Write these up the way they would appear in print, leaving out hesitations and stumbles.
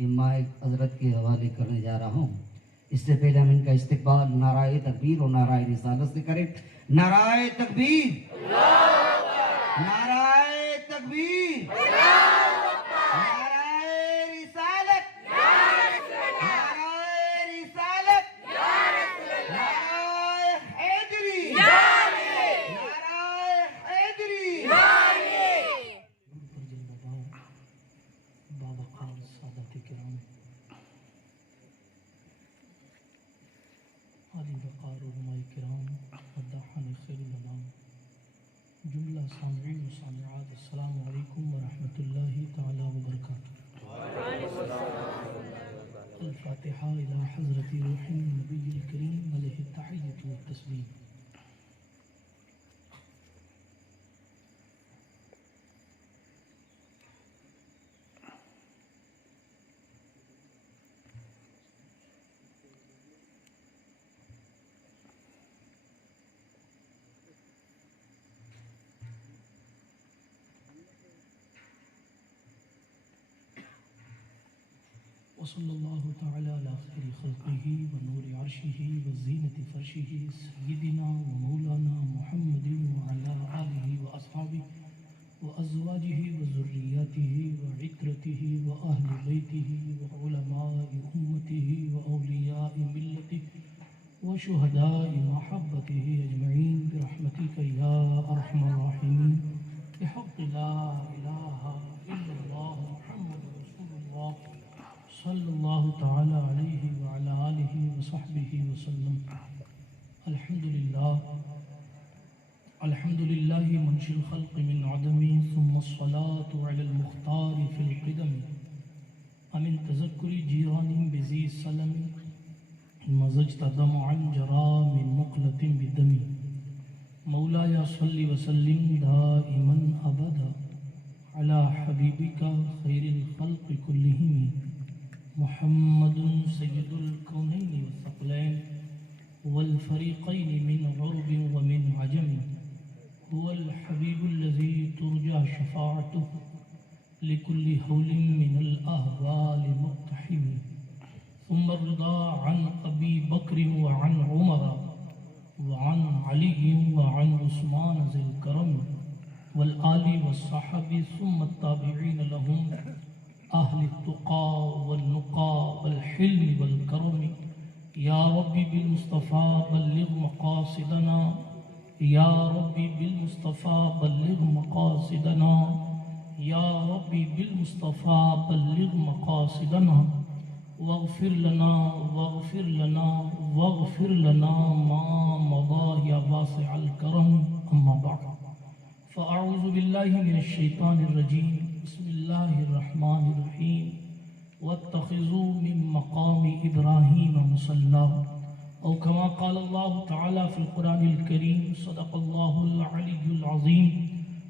یہ مائک حضرت کے حوالے کرنے جا رہا ہوں. اس سے پہلے ہم ان کا استقبال نعرہ تکبیر اور نعرہ رسالت سے کریں. نعرہ تکبیر، نعرہ تکبیر، نعرہ رسالت، نعرہ رسالت، نعرہ حیدری، نعرہ حیدری. بابقار سادات کرام، علی وقار علماء کرام، مداحان خیر الانام، جملہ سامعین و سامعات، السلام علیکم ورحمۃ اللہ تعالی وبرکاتہ. الفاتحہ الی حضرت روح النبی الکریم علیہ التحیۃ والتسلیم. وصلی اللہ تعالی علی خیر خلقہ ونور عرشہ وزینۃ فرشہ سیدنا ومولانا محمد وعلی آلہ واصحابہ وازواجہ وذریاتہ وعترتہ واہل بیتہ وعلماء امتہ واولیاء ملتہ وشہداء محبتہ اجمعین برحمتک یا ارحم الراحمین بحق لا الہ الا اللہ محمد رسول اللہ صلی اللہ تعالی علیہ وعلی آلہ وصحبہ وسلم. الحمدللہ منشی الخلق من عدم ثم الصلاة علی المختار فی القدم امن تذکر جیران بذی السلم مزجت دمعا جرا من مقلة بدم. مولاي صلی وسلم دائما ابدا علی حبیبک خیر الخلق کلہم محمد سید الکونین والثقلین والفریقین من عرب ومن عجم هو الحبیب الذی ترجى شفاعته لكل حول من الأهوال مقتحم. ثم الرضا عن أبي بكر وعن عمر وعن علي وعن عثمان ذي الكرم والآل والصحب ثم التابعين لهم أهل التقى والنقى والحلم والكرم. يا ربي بالمصطفى بلغ مقاصدنا، يا ربي بالمصطفى بلغ مقاصدنا، يا ربي بالمصطفى بلغ مقاصدنا. واغفر لنا واغفر لنا واغفر لنا ما مضى يا واسع الكرم. أما بعد فأعوذ بالله من الشيطان الرجيم. بسم الله الرحمن الرحيم. واتخذوا من مقام إبراهيم مصلى أو كما قال الله تعالى في القرآن الكريم. صدق الله العلي العظيم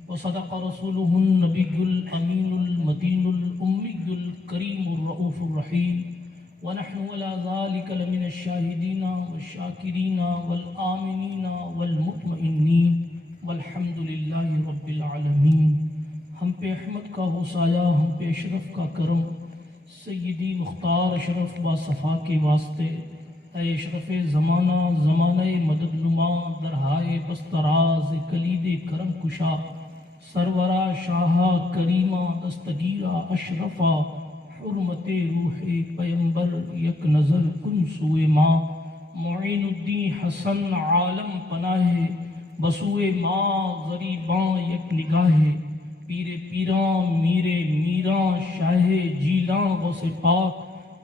وصدق رسوله النبي الأمين المتين الأمي الكريم الرؤوف الرحيم. ونحن على ذلك لمن الشاهدين والشاكرين والآمنين والمطمئنين والحمد لله رب العالمين. ہم پہ احمد کا ہو سایہ، ہم پہ اشرف کا کرم، سیدی مختار اشرف با صفا کے واسطے. اے اشرف زمانہ، زمانہ مدد نما، درہائے بستراز کلید کرم کشا، سرورا شاہا کریمہ دستگیرہ اشرفا، حرمت روح پیمبر یک نظر کن سوئے ماں. معین الدین حسن عالم پناہ بسوئے ماں، غریباں یک نگاہ. پیر پیراں میرے میراں شاہ جیلاں غوث پاک،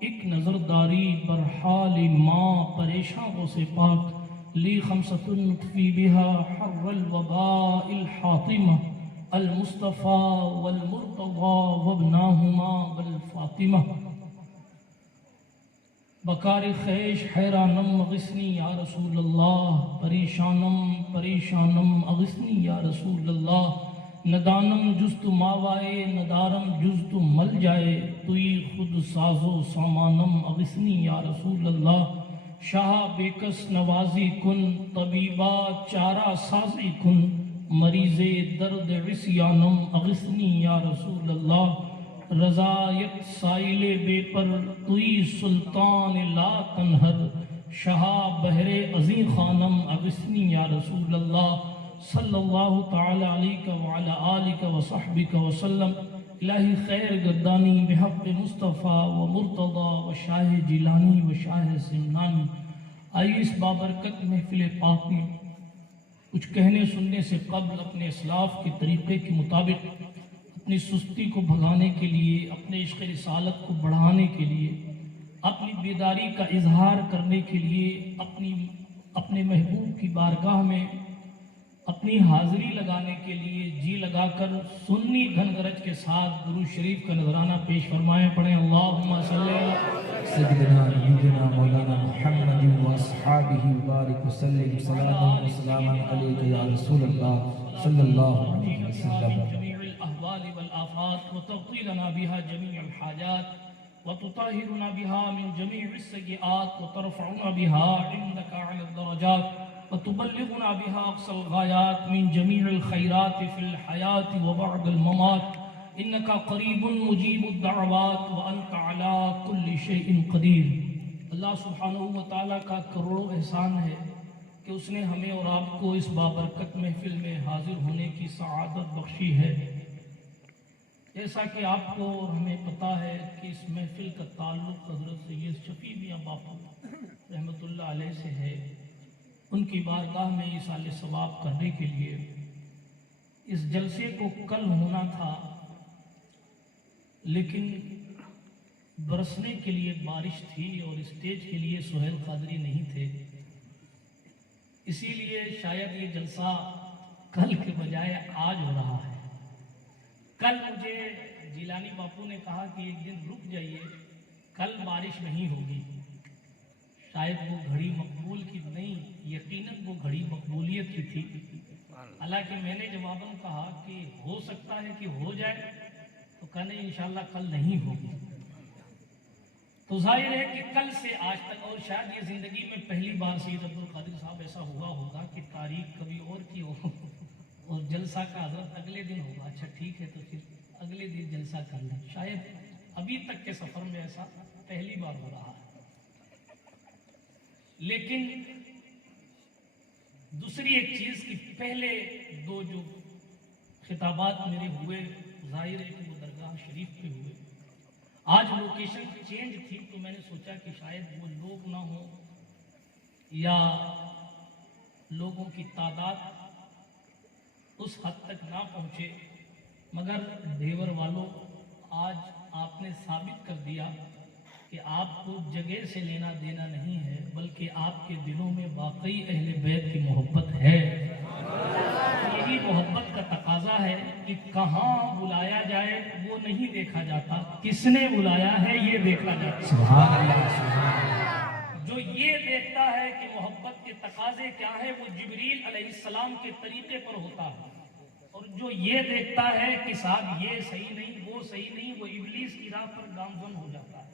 ایک نظر داری بر حال ماں پریشاں غوث پاک. لی خمسۃ نطفی بہا حر الوباء الحاطمہ، المصطفیٰ والمرتضیٰ وابناہما والفاطمہ. بکار خیش حیرانم اغثنی یا رسول اللہ، پریشانم پریشانم اغثنی یا رسول اللہ. ندانم جز تو ماوائے، ندارم جز تو مل جائے، توی خود ساز و سامانم اغثنی یا رسول اللہ. شاہ بیکس نوازی کن، طبیبہ چارہ سازی کن، مریض درد عصیانم اغثنی یا رسول اللہ. رضایت سائل بے پر توی سلطان لا تنہر شہا بحر عظیم خانم اغثنی یا رسول اللہ صلی اللہ تعالی علیہ وعلی آلہ وصحبہ وسلم. الہی خیر گردانی بحق مصطفیٰ و مرتضی و شاہ جیلانی و شاہ سمنانی. آئیے اس بابرکت محفل پاک میں کچھ کہنے سننے سے قبل اپنے اسلاف کے طریقے کے مطابق اپنی سستی کو بھگانے کے لیے، اپنے عشق رسالت کو بڑھانے کے لیے، اپنی بیداری کا اظہار کرنے کے لیے، اپنے محبوب کی بارگاہ میں اپنی حاضری لگانے کے لیے جی لگا کر سنی گھن گرج کے ساتھ درود شریف کا نذرانہ پیش فرمائیں. پڑھیں اللہم صلی علی سیدنا سیدنا مولانا محمد و اصحابہ بارک وسلم صلاۃ و سلام علیک یا رسول اللہ صلی اللہ علیہ وسلم. جميع الأهوال والآفات وتغطي لنا بها جميع الحاجات وتطهرنا بها من جميع السيئات وترفعنا بها عندك على الدرجات وتبلغنا بها أقصى الغايات من جميع الخيرات في الحياة وبعد الممات إنك قريب مجيب الدعوات وأنت على كل شيء قدير. اللہ سبحانہ وتعالیٰ کا کروڑوں احسان ہے کہ اس نے ہمیں اور آپ کو اس بابرکت محفل میں حاضر ہونے کی سعادت بخشی ہے. جیسا کہ آپ کو اور ہمیں پتہ ہے کہ اس محفل کا تعلق حضرت سید شفیع میاں باپو رحمۃ اللہ علیہ سے ہے. ان کی بارگاہ میں ایصال ثواب کرنے کے لیے اس جلسے کو کل ہونا تھا، لیکن برسنے کے لیے بارش تھی اور اسٹیج کے لیے سہیل قادری نہیں تھے، اسی لیے شاید یہ جلسہ کل کے بجائے آج ہو رہا ہے. کل مجھے جیلانی باپو نے کہا کہ ایک دن رک جائیے، کل بارش نہیں ہوگی. شاید وہ گھڑی مقبول کی نہیں، یقیناً وہ گھڑی مقبولیت کی تھی. حالانکہ میں نے جواباً کہا کہ ہو سکتا ہے کہ ہو جائے، تو کہا نہیں انشاءاللہ کل نہیں ہوگی. تو ظاہر ہے کہ کل سے آج تک، اور شاید یہ زندگی میں پہلی بار سید عبدالقادر صاحب ایسا ہوا ہوگا کہ تاریخ کبھی اور کی ہو اور جلسہ کا حضرت اگلے دن ہوگا. اچھا ٹھیک ہے، تو پھر اگلے دن جلسہ کر لیں. شاید ابھی تک کے سفر میں ایسا پہلی بار ہو رہا ہے. لیکن دوسری ایک چیز کہ پہلے دو جو خطابات میرے ہوئے، ظاہر ہے کہ وہ درگاہ شریف پہ ہوئے. آج لوکیشن چینج تھی تو میں نے سوچا کہ شاید وہ لوگ نہ ہوں یا لوگوں کی تعداد اس حد تک نہ پہنچے، مگر ڈھیور والوں آج آپ نے ثابت کر دیا کہ آپ کو جگہ سے لینا دینا نہیں ہے، بلکہ آپ کے دلوں میں واقعی اہل بیت کی محبت ہے. یہی محبت کا تقاضا ہے کہ کہاں بلایا جائے وہ نہیں دیکھا جاتا، کس نے بلایا ہے یہ دیکھا جاتا. سبحان اللہ سبحان اللہ. جو یہ دیکھتا ہے کہ محبت کے تقاضے کیا ہے وہ جبریل علیہ السلام کے طریقے پر ہوتا ہے، اور جو یہ دیکھتا ہے کہ صاحب یہ صحیح نہیں وہ صحیح نہیں، وہ ابلیس کی راہ پر گامزن ہو جاتا ہے.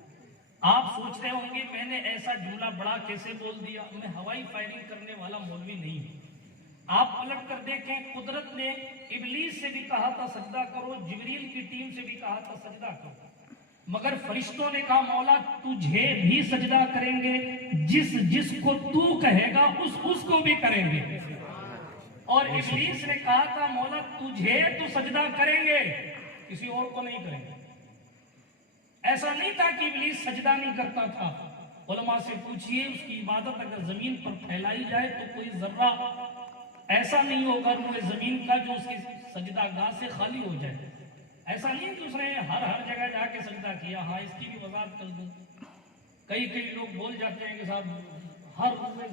آپ سوچ رہے ہوں گے میں نے ایسا جملہ بڑا کیسے بول دیا، میں ہوائی فائرنگ کرنے والا مولوی نہیں ہوں. آپ پلٹ کر دیکھیں، قدرت نے ابلیس سے بھی کہا تھا سجدہ کرو، جبریل کی ٹیم سے بھی کہا تھا سجدہ کرو، مگر فرشتوں نے کہا مولا تجھے بھی سجدہ کریں گے، جس کو تو کہے گا اس کو بھی کریں گے. اور ابلیس نے کہا تھا مولا تجھے تو سجدہ کریں گے، کسی اور کو نہیں کریں گے. ایسا نہیں تھا کہ ابلیس سجدہ نہیں کرتا تھا. علماء سے پوچھئے اس کی عبادت اگر زمین پر پھیلائی جائے تو کوئی ذرہ ایسا نہیں ہوگا روئے زمین کا جو اس کی سجدہ گاہ سے خالی ہو جائے. ایسا نہیں کہ اس نے ہر جگہ جا کے سجدہ کیا. ہاں اس کی بھی وضاحت کر دوں. کئی لوگ بول جاتے ہیں کہ صاحب ہر روئے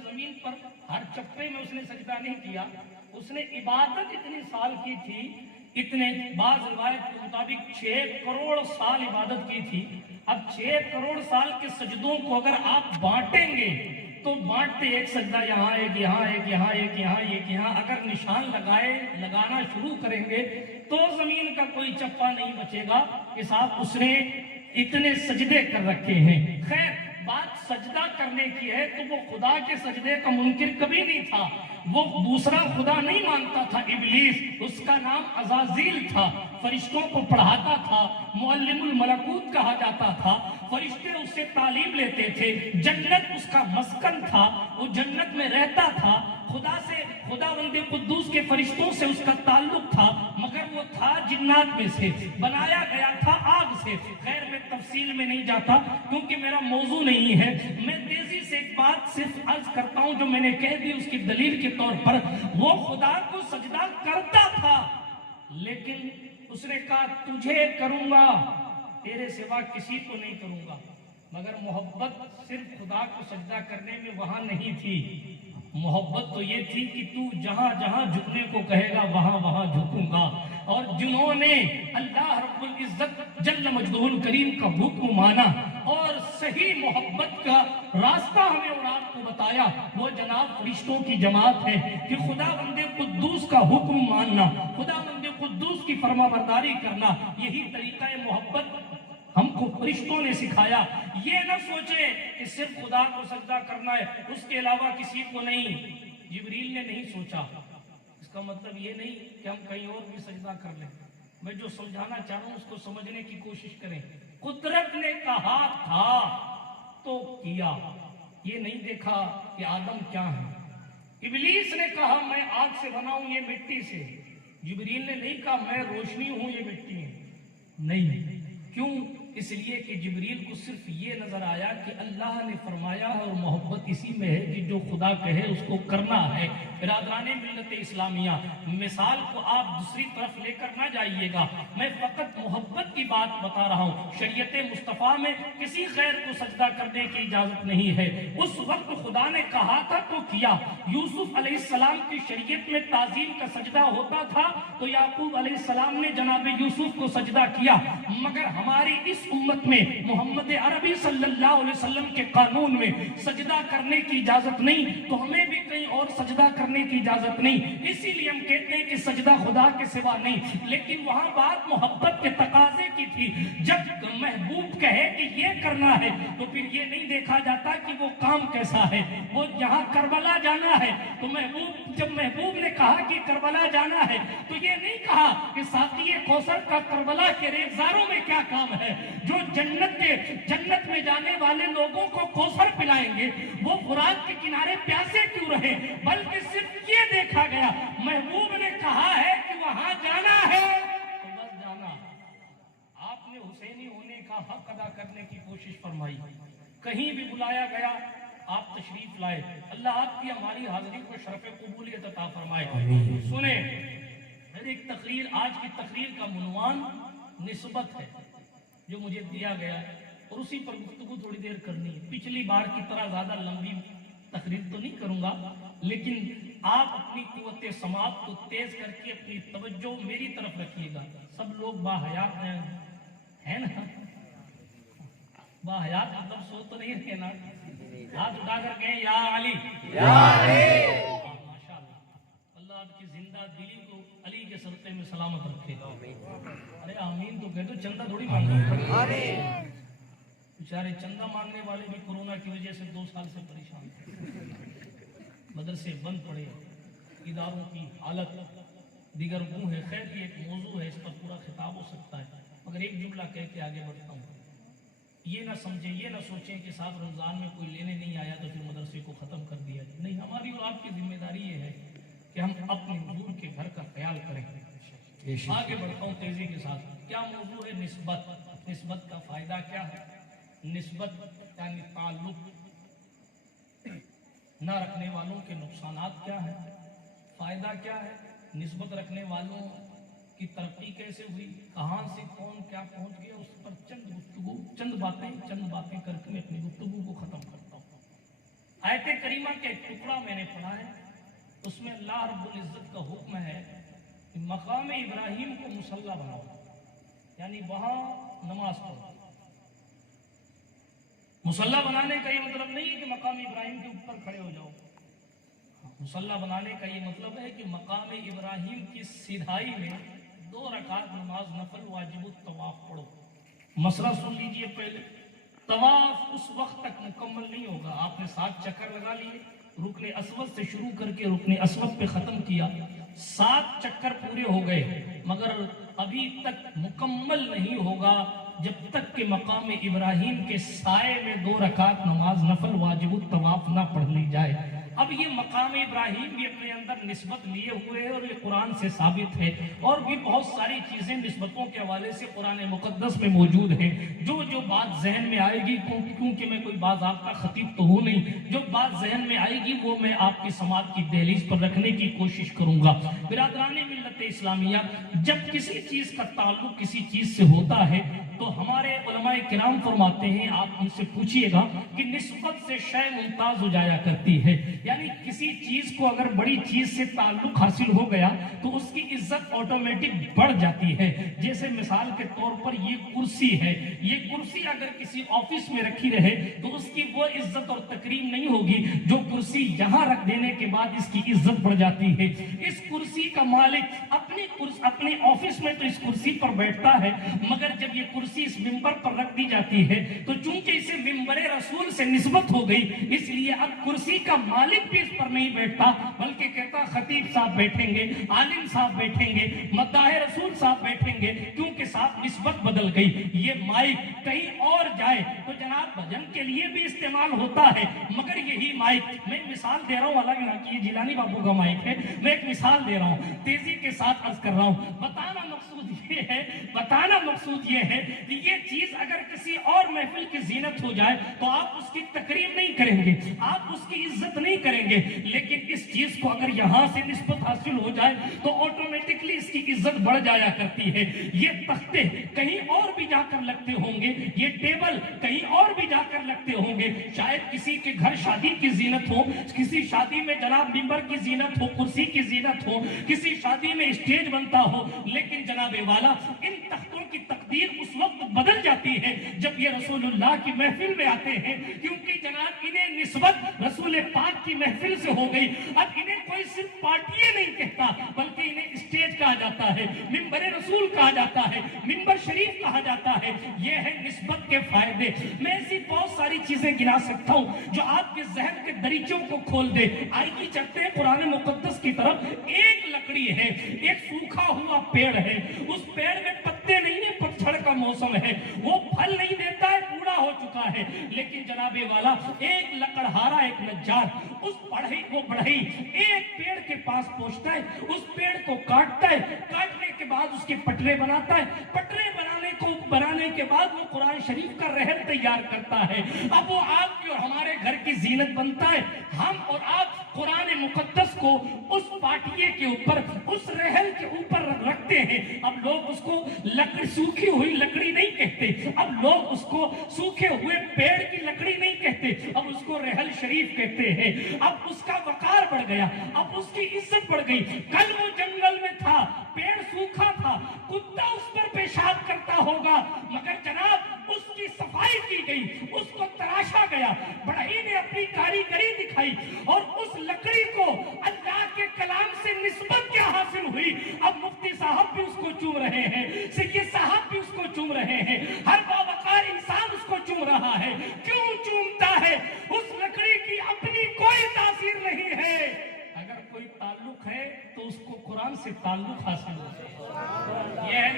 زمین پر ہر چپے میں اس نے سجدہ نہیں کیا. اس نے عبادت اتنی سال کی تھی، اتنے بعض روایت کے مطابق 6 کروڑ سال عبادت کی تھی. اب 6 کروڑ سال کے سجدوں کو اگر آپ بانٹیں گے تو بانٹتے ایک سجدہ یہاں ایک یہاں ایک یہاں ایک یہاں ایک یہاں، اگر نشان لگانا شروع کریں گے تو زمین کا کوئی چپا نہیں بچے گا کہ صاحب اس نے اتنے سجدے کر رکھے ہیں. خیر بات سجدہ کرنے کی ہے تو وہ خدا کے سجدے کا منکر کبھی نہیں تھا. وہ دوسرا خدا نہیں مانتا تھا ابلیس، اس کا نام عزازیل تھا. فرشتوں کو پڑھاتا تھا، معلم الملکوت کہا جاتا تھا، فرشتے اس سے تعلیم لیتے تھے، جنت اس کا مسکن تھا، وہ جنت میں رہتا تھا، خداوند قدوس کے فرشتوں سے اس کا تعلق تھا، مگر وہ تھا جنات میں سے، بنایا گیا تھا آگ سے۔ خیر میں تفصیل میں نہیں جاتا کیونکہ میرا موضوع نہیں ہے، میں تیزی سے ایک بات صرف عرض کرتا ہوں جو میں نے کہہ دی، اس کی دلیل کے طور پر وہ خدا کو سجدہ کرتا تھا، لیکن اس نے کہا تجھے کروں گا، تیرے سوا کسی کو نہیں کروں گا، مگر محبت صرف خدا کو سجدہ کرنے میں وہاں نہیں تھی، محبت تو یہ تھی کہ تو جہاں جہاں جھکنے کو کہے گا وہاں وہاں جھکوں گا۔ اور جنہوں نے اللہ رب العزت جل مجدہ الکریم کا حکم مانا اور صحیح محبت کا راستہ ہمیں اور آپ کو بتایا، وہ جناب فرشتوں کی جماعت ہے کہ خدا بند قدوس کا حکم ماننا، خدا بند قدوس کی فرما برداری کرنا، یہی طریقہ محبت ہم کو فرشتوں نے سکھایا۔ یہ نہ سوچے کہ صرف خدا کو سجدہ کرنا ہے، اس کے علاوہ کسی کو نہیں۔ جبریل نے نہیں سوچا، اس کا مطلب یہ نہیں کہ ہم کہیں اور بھی سجدہ کر لیں۔ میں جو سمجھانا چاہ رہا ہوں اس کو سمجھنے کی کوشش کریں۔ قدرت نے کہا تھا تو کیا، یہ نہیں دیکھا کہ آدم کیا ہے۔ ابلیس نے کہا میں آگ سے بنا ہوں، یہ مٹی سے۔ جبریل نے نہیں کہا میں روشنی ہوں، یہ مٹی ہے، نہیں۔ کیوں؟ اس لیے کہ جبریل کو صرف یہ نظر آیا کہ اللہ نے فرمایا اور محبت اسی میں ہے کہ جو خدا کہے اس کو کرنا ہے۔ برادران ملت اسلامیہ، مثال کو آپ دوسری طرف لے کر نہ جائیے گا، میں فقط محبت کی بات بتا رہا ہوں۔ شریعت مصطفیٰ میں کسی غیر کو سجدہ کرنے کی اجازت نہیں ہے۔ اس وقت خدا نے کہا تھا تو کیا۔ یوسف علیہ السلام کی شریعت میں تعظیم کا سجدہ ہوتا تھا تو یعقوب علیہ السلام نے جناب یوسف کو سجدہ کیا، مگر ہماری اس امت میں محمد عربی صلی اللہ علیہ وسلم کے قانون میں سجدہ کرنے کی اجازت نہیں، تو ہمیں بھی کہیں اور سجدہ کرنے کی اجازت نہیں۔ اسی لیے ہم کہتے ہیں کہ سجدہ خدا کے سوا نہیں، لیکن وہاں بات محبت کے تقاضے کی تھی۔ جب محبوب کہے کہ یہ کرنا ہے تو پھر یہ نہیں دیکھا جاتا کہ وہ کام کیسا ہے۔ وہ جہاں کربلا جانا ہے تو جب محبوب نے کہا کہ کربلا جانا ہے تو یہ نہیں کہا کہ ساقی کوثر کا کربلا کے ریزداروں میں کیا کام ہے۔ جو جنت میں جانے والے لوگوں کو کوثر پلائیں گے وہ فرات کے کنارے پیاسے کیوں رہے، بلکہ صرف یہ دیکھا گیا محبوب نے کہا ہے کہ وہاں جانا ہے تو بس جانا۔ آپ نے حسینی ہونے کا حق ادا کرنے کی کوشش فرمائی، کہیں بھی بلایا گیا آپ تشریف لائے۔ اللہ آپ کی ہماری حاضری کو شرف قبولیت عطا فرمائے۔ سنیں ایک تقریر، آج کی تقریر کا عنوان نسبت ہے جو مجھے دیا گیا ہے، اور اسی پر گفتگو تھوڑی دیر کرنی ہے۔ پچھلی بار کی طرح زیادہ لمبی تقریر تو نہیں کروں گا، لیکن آپ اپنی قوت سماعت کو تیز کر کے اپنی توجہ میری طرف رکھیے گا۔ سب لوگ باحیات ہیں نا؟ باحیات مطلب سو تو نہیں رہے نا؟ ہاتھ اٹھا کر کہیں یا علی، یا علی۔ ماشاءاللہ، اللہ آپ کی زندہ دلی کو علی کے صدقے میں سلامت رکھے۔ ارے آمین تو کہہ دو، چندہ تھوڑی مانگنا۔ بیچارے چندہ مانگنے والے بھی کورونا کی وجہ سے 2 سال سے پریشان تھے، مدرسے بند پڑے، اداروں کی حالت دیگر گوں ہے۔ خیر یہ ایک موضوع ہے، اس پر پورا خطاب ہو سکتا ہے، مگر ایک جملہ کہہ کے آگے بڑھتا ہوں۔ یہ نہ سمجھیں، یہ نہ سوچیں کہ صاحب رمضان میں کوئی لینے نہیں آیا تو پھر مدرسے کو ختم کر دیا جائے۔ نہیں، ہماری اور آپ کی ذمہ داری یہ ہے کہ ہم اپنے حضور کے گھر کا خیال کریں۔ آگے بڑھتا ہوں تیزی کے ساتھ۔ کیا موضوع ہے؟ نسبت۔ نسبت کا فائدہ کیا ہے؟ نسبت یعنی تعلق نہ رکھنے والوں کے نقصانات کیا ہے، فائدہ کیا ہے، نسبت رکھنے والوں کی ترقی کیسے ہوئی، کہاں سے کون کیا پہنچ گیا، اس پر چند باتیں کر کے میں اپنی گفتگو کو ختم کرتا ہوں۔ آیت کریمہ کے ایک ٹکڑا میں نے پڑھا ہے، اس میں اللہ رب العزت کا حکم ہے کہ مقام ابراہیم کو مصلی بناؤ، یعنی وہاں نماز پڑھو۔ مصلی بنانے کا یہ مطلب نہیں ہے کہ مقام ابراہیم کے اوپر کھڑے ہو جاؤ۔ مصلی بنانے کا یہ مطلب ہے کہ مقام ابراہیم کی سیدھائی میں 2 رکعت نماز نفل واجب الطواف پڑھو۔ مسئلہ سن لیجئے پہلے، طواف اس وقت تک مکمل نہیں ہوگا، آپ نے 7 چکر لگا لیے، رکن اسود سے شروع کر کے رکن اسود پہ ختم کیا، 7 چکر پورے ہو گئے، مگر ابھی تک مکمل نہیں ہوگا جب تک کہ مقام ابراہیم کے سائے میں 2 رکعت نماز نفل واجب الطواف نہ پڑھ لی جائے۔ اب یہ مقام ابراہیم بھی اپنے اندر نسبت لیے ہوئے ہے اور یہ قرآن سے ثابت ہے، اور بھی بہت ساری چیزیں نسبتوں کے حوالے سے قرآن مقدس میں موجود ہیں۔ جو بات ذہن میں آئے گی، کیونکہ میں کوئی باضابطہ خطیب تو ہوں نہیں، جو بات ذہن میں آئے گی وہ میں آپ کی سماعت کی دہلیز پر رکھنے کی کوشش کروں گا۔ برادران ملت اسلامیہ، جب کسی چیز کا تعلق کسی چیز سے ہوتا ہے تو ہمارے علماء کرام فرماتے ہیں، آپ ان سے پوچھئے گا کہ نسبت سے شے ممتاز ہو جایا کرتی ہے، یعنی کسی چیز کو اگر بڑی چیز سے تعلق حاصل ہو گیا تو اس کی عزت آٹومیٹک بڑھ جاتی ہے۔ جیسے مثال کے طور پر یہ کرسی ہے، یہ کرسی اگر کسی آفس میں رکھی رہے تو اس کی وہ عزت اور تکریم نہیں ہوگی جو کرسی یہاں رکھ دینے کے بعد اس کی عزت بڑھ جاتی ہے۔ اس کرسی کا مالک اپنے آفس میں تو اس کرسی پر بیٹھتا ہے، مگر جب یہ کرسی اس ممبر پر رکھ دی جاتی ہے تو چونکہ اسے ممبر رسول سے نسبت ہو گئی، اس لیے اب کرسی کا مالک بھی اس پر نہیں بیٹھتا، بلکہ کہتا خطیب صاحب بیٹھیں گے، عالم صاحب بیٹھیں گے، مداح رسول صاحب بیٹھیں گے، کیونکہ صاحب نسبت بدل گئی۔ یہ مائک کہیں اور جائے تو جناب بھجن کے لیے بھی استعمال ہوتا ہے، مگر یہی مائک، میں مثال دے رہا ہوں، حالانکہ نہ کہ یہ جیلانی بابو کا مائک ہے، میں ایک مثال دے رہا ہوں، تیزی کے ساتھ عرض کر رہا ہوں۔ بتانا مقصود یہ ہے کہ یہ چیز اگر کسی اور محفل کی زینت ہو جائے تو آپ اس کی تکریم نہیں کریں گے، آپ اس کی عزت نہیں کریں گے، لیکن اس چیز کو اگر یہاں سے نسبت حاصل ہو جائے تو آٹومیٹکلی اس کی عزت بڑھ جایا کرتی ہے۔ یہ تختے کہیں اور بھی جا کر لگتے ہوں گے، یہ ٹیبل کہیں اور بھی جا کر لگتے ہوں گے، شاید کسی کے گھر شادی کی زینت ہو، کسی شادی میں جناب ممبر کی زینت ہو، کرسی کی زینت ہو، کسی شادی میں اسٹیج بنتا ہو، لیکن جناب والا ان تختوں کی تقدیر اس وقت بدل جاتی ہے جب یہ رسول اللہ کی محفل میں آتے ہیں، کیونکہ جناب انہیں نسبت رسول پاک کی محفل سے ہو گئی۔ اب انہیں کوئی صرف پارٹیے نہیں کہتا، بلکہ انہیں اسٹیج کہا جاتا ہے، ممبر رسول کہا جاتا ہے، ممبر شریف کہا جاتا ہے۔ یہ ہے نسبت کے فائدے۔ میں ایسی بہت ساری چیزیں گنا سکتا ہوں جو آپ کے ذہن کے دریچوں کو کھول دے۔ آئیے چلتے ہیں قرآن مقدس کی طرف۔ ایک لکڑی ہے، ایک سوکھا ہوا پیڑ ہے، اس پیڑ میں پتے نہیں ہیں، پتجھڑ کا موسم ہے، وہ پھل نہیں دیتا ہے، بوڑھا ہو چکا ہے، لیکن جناب والا ایک لکڑہارا، ایک نجار وہ بڑھئی ایک پیڑ کے پاس پہنچتا ہے، اس پیڑ کو کاٹتا ہے، کاٹنے کے بعد اس کے پٹرے بناتا ہے، پٹرے بنانے کے بعد وہ قرآن شریف کا رحل تیار کرتا ہے۔ اب وہ آپ کی اور ہمارے گھر کی زینت بنتا ہے۔ ہم اور آپ قرآن مقدس کو اس پاٹیے کے اوپر، اس رحل کے اوپر رکھتے ہیں۔ اب لوگ اس کو سوکھی ہوئی لکڑی نہیں کہتے، اب لوگ اس کو سوکھے ہوئے پیڑ کی لکڑی نہیں کہتے، اب اس کو رحل شریف کہتے ہیں۔ اب اس کا وقار بڑھ گیا، اب اس کی عزت بڑھ گئی۔ کل وہ جنگل میں تھا، پیڑ سوکھا تھا، کتا اس پر پیشاب کرتا ہوگا، مگر جناب اس کی صفائی کی گئی، اس کو تراشا گیا، بڑھئی نے اپنی کاریگری دکھائی، اور اس لکڑی کو اللہ کے کلام سے نسبت کیا حاصل ہوئی۔ اب مفتی صاحب بھی اس کو چوم رہے ہیں، سید صاحب بھی اس کو چوم رہے ہیں، ہر باوقار انسان اس کو چوم رہا ہے۔ کیوں چومتا ہے؟ اس لکڑی کی اپنی کوئی تاثیر نہیں ہے۔ اگر کوئی تعلق ہے تو اس کو قرآن سے تعلق حاصل ہو۔ یہ ہے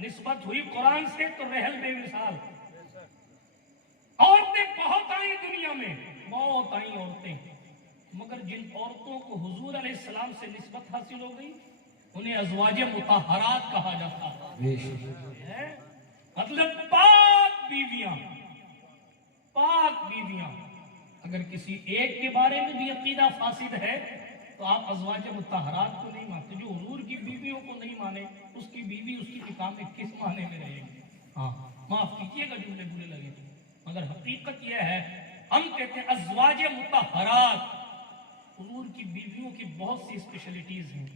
نسبت ہوئی قرآن سے تو رحل بے مثال۔ عورتیں بہت آئیں دنیا میں، بہت آئیں عورتیں، مگر جن عورتوں کو حضور علیہ السلام سے نسبت حاصل ہو گئی انہیں ازواج مطہرات کہا جاتا ہے، مطلب پاک بیویاں۔ اگر کسی ایک کے بارے میں بھی عقیدہ فاسد ہے تو آپ ازواج مطہرات کو نہیں مانتے۔ جو حضور کی بیویوں کو نہیں مانے، اس کی بیوی اس کی نکاح میں کس معنی میں رہے گی؟ ہاں معاف کیجیے گا جملے برے لگے تو، مگر حقیقت یہ ہے، ہم کہتے ہیں ازواج مطہرات۔ حضور کی بیویوں کی بہت سی اسپیشلٹیز ہیں،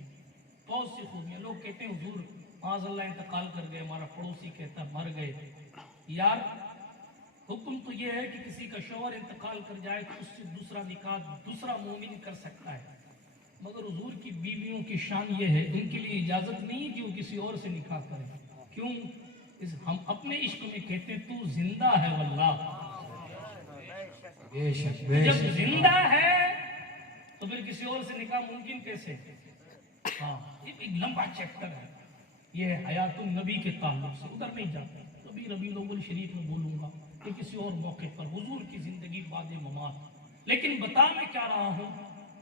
بہت سی خوبیاں۔ لوگ کہتے ہیں حضور معاذ اللہ انتقال کر گئے، ہمارا پڑوسی کہتا ہے مر گئے۔ یار حکم تو یہ ہے کہ کسی کا شوہر انتقال کر جائے تو اس سے دوسرا نکاح دوسرا مومن کر سکتا ہے، مگر حضور کی بیویوں کی شان یہ ہے، ان کے لیے اجازت نہیں کہ وہ کسی اور سے نکاح کریں۔ کیوں؟ ہم اپنے عشق میں کہتے ہیں تو زندہ ہے واللہ، جب زندہ ہے تو پھر کسی اور سے نکاح ممکن کیسے؟ ہاں ایک لمبا چیپٹر ہے، یہ ہے حیات النبی کے تعلق سے، ادھر نہیں جاتا، کبھی ربیع الاول شریف میں بولوں گا کہ کسی اور موقع پر حضور کی زندگی بعد ممات۔ لیکن بتا میں کیا رہا ہوں،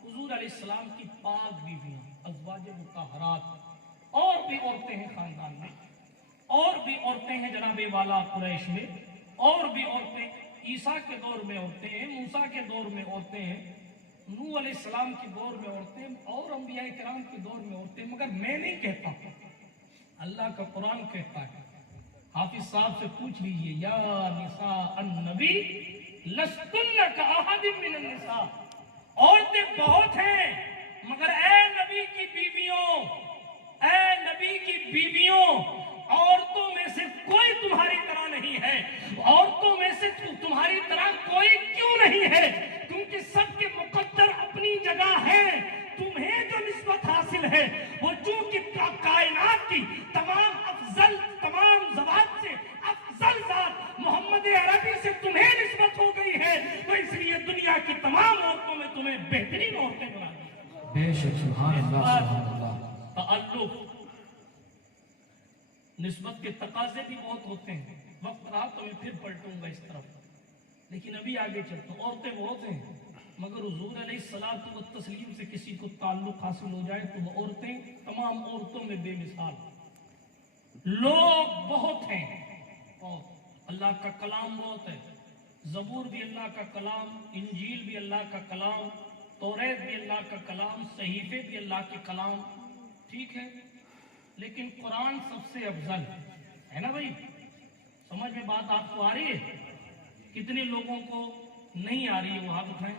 حضور علیہ السلام کی پاک بیویاں، ازواج مطہرات، اور بھی عورتیں ہیں خاندان میں، اور بھی عورتیں ہیں جناب والا قریش میں، اور بھی عورتیں عیسیٰ کے دور میں عورتیں ہیں، موسیٰ کے دور میں عورتیں ہیں، نوح علیہ السلام کے دور میں عورتیں، اور انبیاء کرام کے دور میں عورتیں، مگر میں نہیں کہتا، اللہ کا قرآن کہتا ہے۔ حافظ صاحب سے پوچھ لیجئے، یا نساء النبی لستن کاحد من النساء، عورتیں بہت ہیں مگر اے نبی کی بیویوں، اے نبی کی بیویوں، عورتوں میں سے کوئی تمہاری طرح نہیں ہے، عورتوں میں سے تمہاری طرح کوئی کیوں نہیں ہے؟ کیونکہ سب کے مقدر اپنی جگہ ہے، تمہیں جو نسبت حاصل ہے وہ چونکہ کائنات کی تمام افضل، تمام ذوات سے افضل ذات محمد عربی سے تمہیں نسبت ہو گئی ہے، تو اس لیے دنیا کی تمام عورتوں میں تمہیں بہترین عورتیں بنا دی۔ بے شک، سبحان اللہ سبحان اللہ۔ تعلق، نسبت کے تقاضے بھی بہت ہوتے ہیں، وقت رہا تو میں پھر پلٹوں گا اس طرف، لیکن ابھی آگے چلتا ہوں۔ عورتیں بہت ہیں مگر حضور علیہ الصلوۃ والتسلیم سے کسی کو تعلق حاصل ہو جائے تو وہ عورتیں تمام عورتوں میں بے مثال، لوگ بہت ہیں، اور اللہ کا کلام بہت ہے، زبور بھی اللہ کا کلام، انجیل بھی اللہ کا کلام، توریت بھی اللہ کا کلام، صحیفے بھی اللہ کے کلام، ٹھیک ہے، لیکن قرآن سب سے افضل ہے نا بھائی؟ سمجھ میں بات آپ کو آ رہی ہے؟ کتنے لوگوں کو نہیں آ رہی ہے وہ ہاتھ اٹھائیں،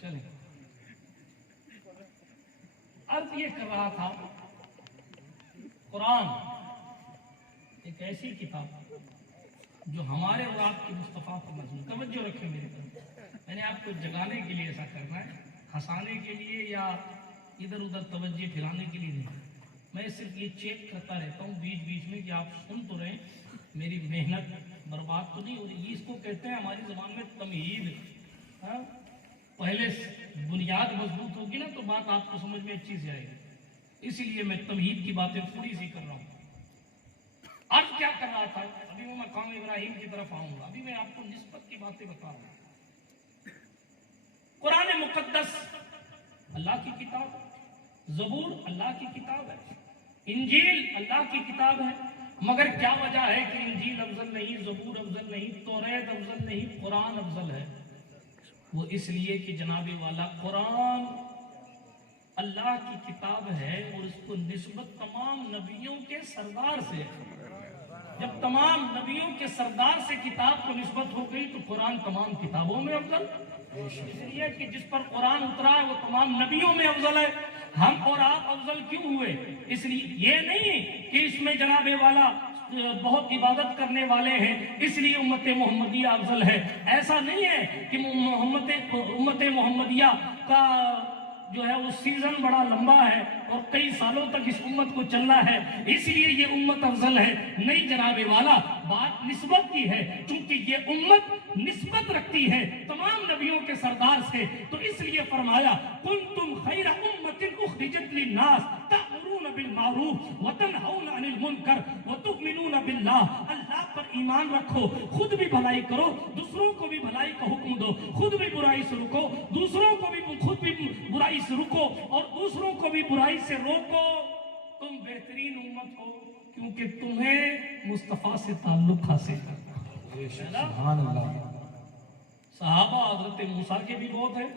چلیں۔ عرض یہ کر رہا تھا، قرآن ایک ایسی کتاب جو ہمارے اور آپ کے مصطفیٰ پر مضمون، توجہ رکھیں میرے پر، میں نے آپ کو جگانے کے لیے ایسا کرنا ہے، ہنسانے کے لیے یا ادھر ادھر توجہ پھیلانے کے لیے نہیں، میں صرف یہ چیک کرتا رہتا ہوں بیچ بیچ میں کہ آپ سن تو رہے، میری محنت برباد تو نہیں ہو رہی۔ اس کو کہتے ہیں ہماری زبان میں تمہید، ہاں؟ پہلے بنیاد مضبوط ہوگی نا تو بات آپ کو سمجھ میں اچھی سے آئے گی، اسی لیے میں تمہید کی باتیں تھوڑی سی کر رہا ہوں۔ عرض کیا کر رہا تھا، ابھی میں مقام ابراہیم کی طرف آؤں گا، ابھی میں آپ کو نسبت کی باتیں بتا رہا ہوں۔ قرآن مقدس اللہ کی کتاب ہے، زبور اللہ کی کتاب ہے، انجیل اللہ کی کتاب ہے، مگر کیا وجہ ہے کہ انجیل افضل نہیں، زبور افضل نہیں، توریت افضل نہیں، قرآن افضل ہے؟ وہ اس لیے کہ جناب والا قرآن اللہ کی کتاب ہے اور اس کو نسبت تمام نبیوں کے سردار سے ہے۔ جب تمام نبیوں کے سردار سے کتاب کو نسبت ہو گئی تو قرآن تمام کتابوں میں افضل، اس لیے کہ جس پر قرآن اترا ہے وہ تمام نبیوں میں افضل ہے۔ ہم اور آپ افضل کیوں ہوئے؟ اس لیے یہ نہیں کہ اس میں جناب والا بہت عبادت کرنے والے ہیں اس لیے امت محمدیہ افضل ہے، ایسا نہیں ہے کہ امت محمدیہ کا جو ہے وہ سیزن بڑا لمبا ہے اور کئی سالوں تک اس امت کو چلنا ہے اس لیے یہ امت افضل ہے، نہیں جناب والا، بات نسبت کی ہے، چونکہ یہ امت نسبت رکھتی ہے تمام نبیوں کے سردار سے، تو اس لیے فرمایا کنتم خیر امت اخرجت للناس تأمرون بالمعروف وتنہون عن المنکر وتؤمنون باللہ، اللہ پر ایمان رکھو، خود بھی بھلائی کرو، دوسروں کو بھی بھلائی کا حکم دو، خود بھی برائی سے رکو، دوسروں کو بھی خود بھی برائی سے رکو اور دوسروں کو بھی برائی سے روکو، تم بہترین امت ہو کیونکہ تمہیں مصطفیٰ سے تعلق حاصل ہے۔ سبحان اللہ۔ صحابہ حضرت موسیٰ کے بھی بہت ہیں،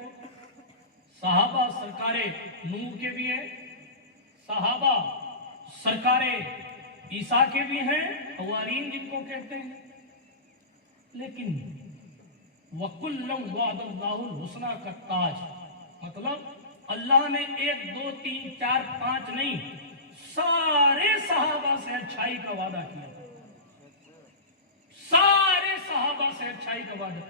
صحابہ سرکار نوح کے بھی ہیں، صحابہ سرکار عیسیٰ کے بھی ہیں، حوارین جن کو کہتے ہیں، لیکن وَكُلًّا وَعَدَ اللَّهُ الْحُسْنَى کا تاج، مطلب اللہ نے 1 2 3 4 5 نہیں، سارے صحابہ سے اچھائی کا وعدہ کیا، سارے صحابہ سے اچھائی کا وعدہ۔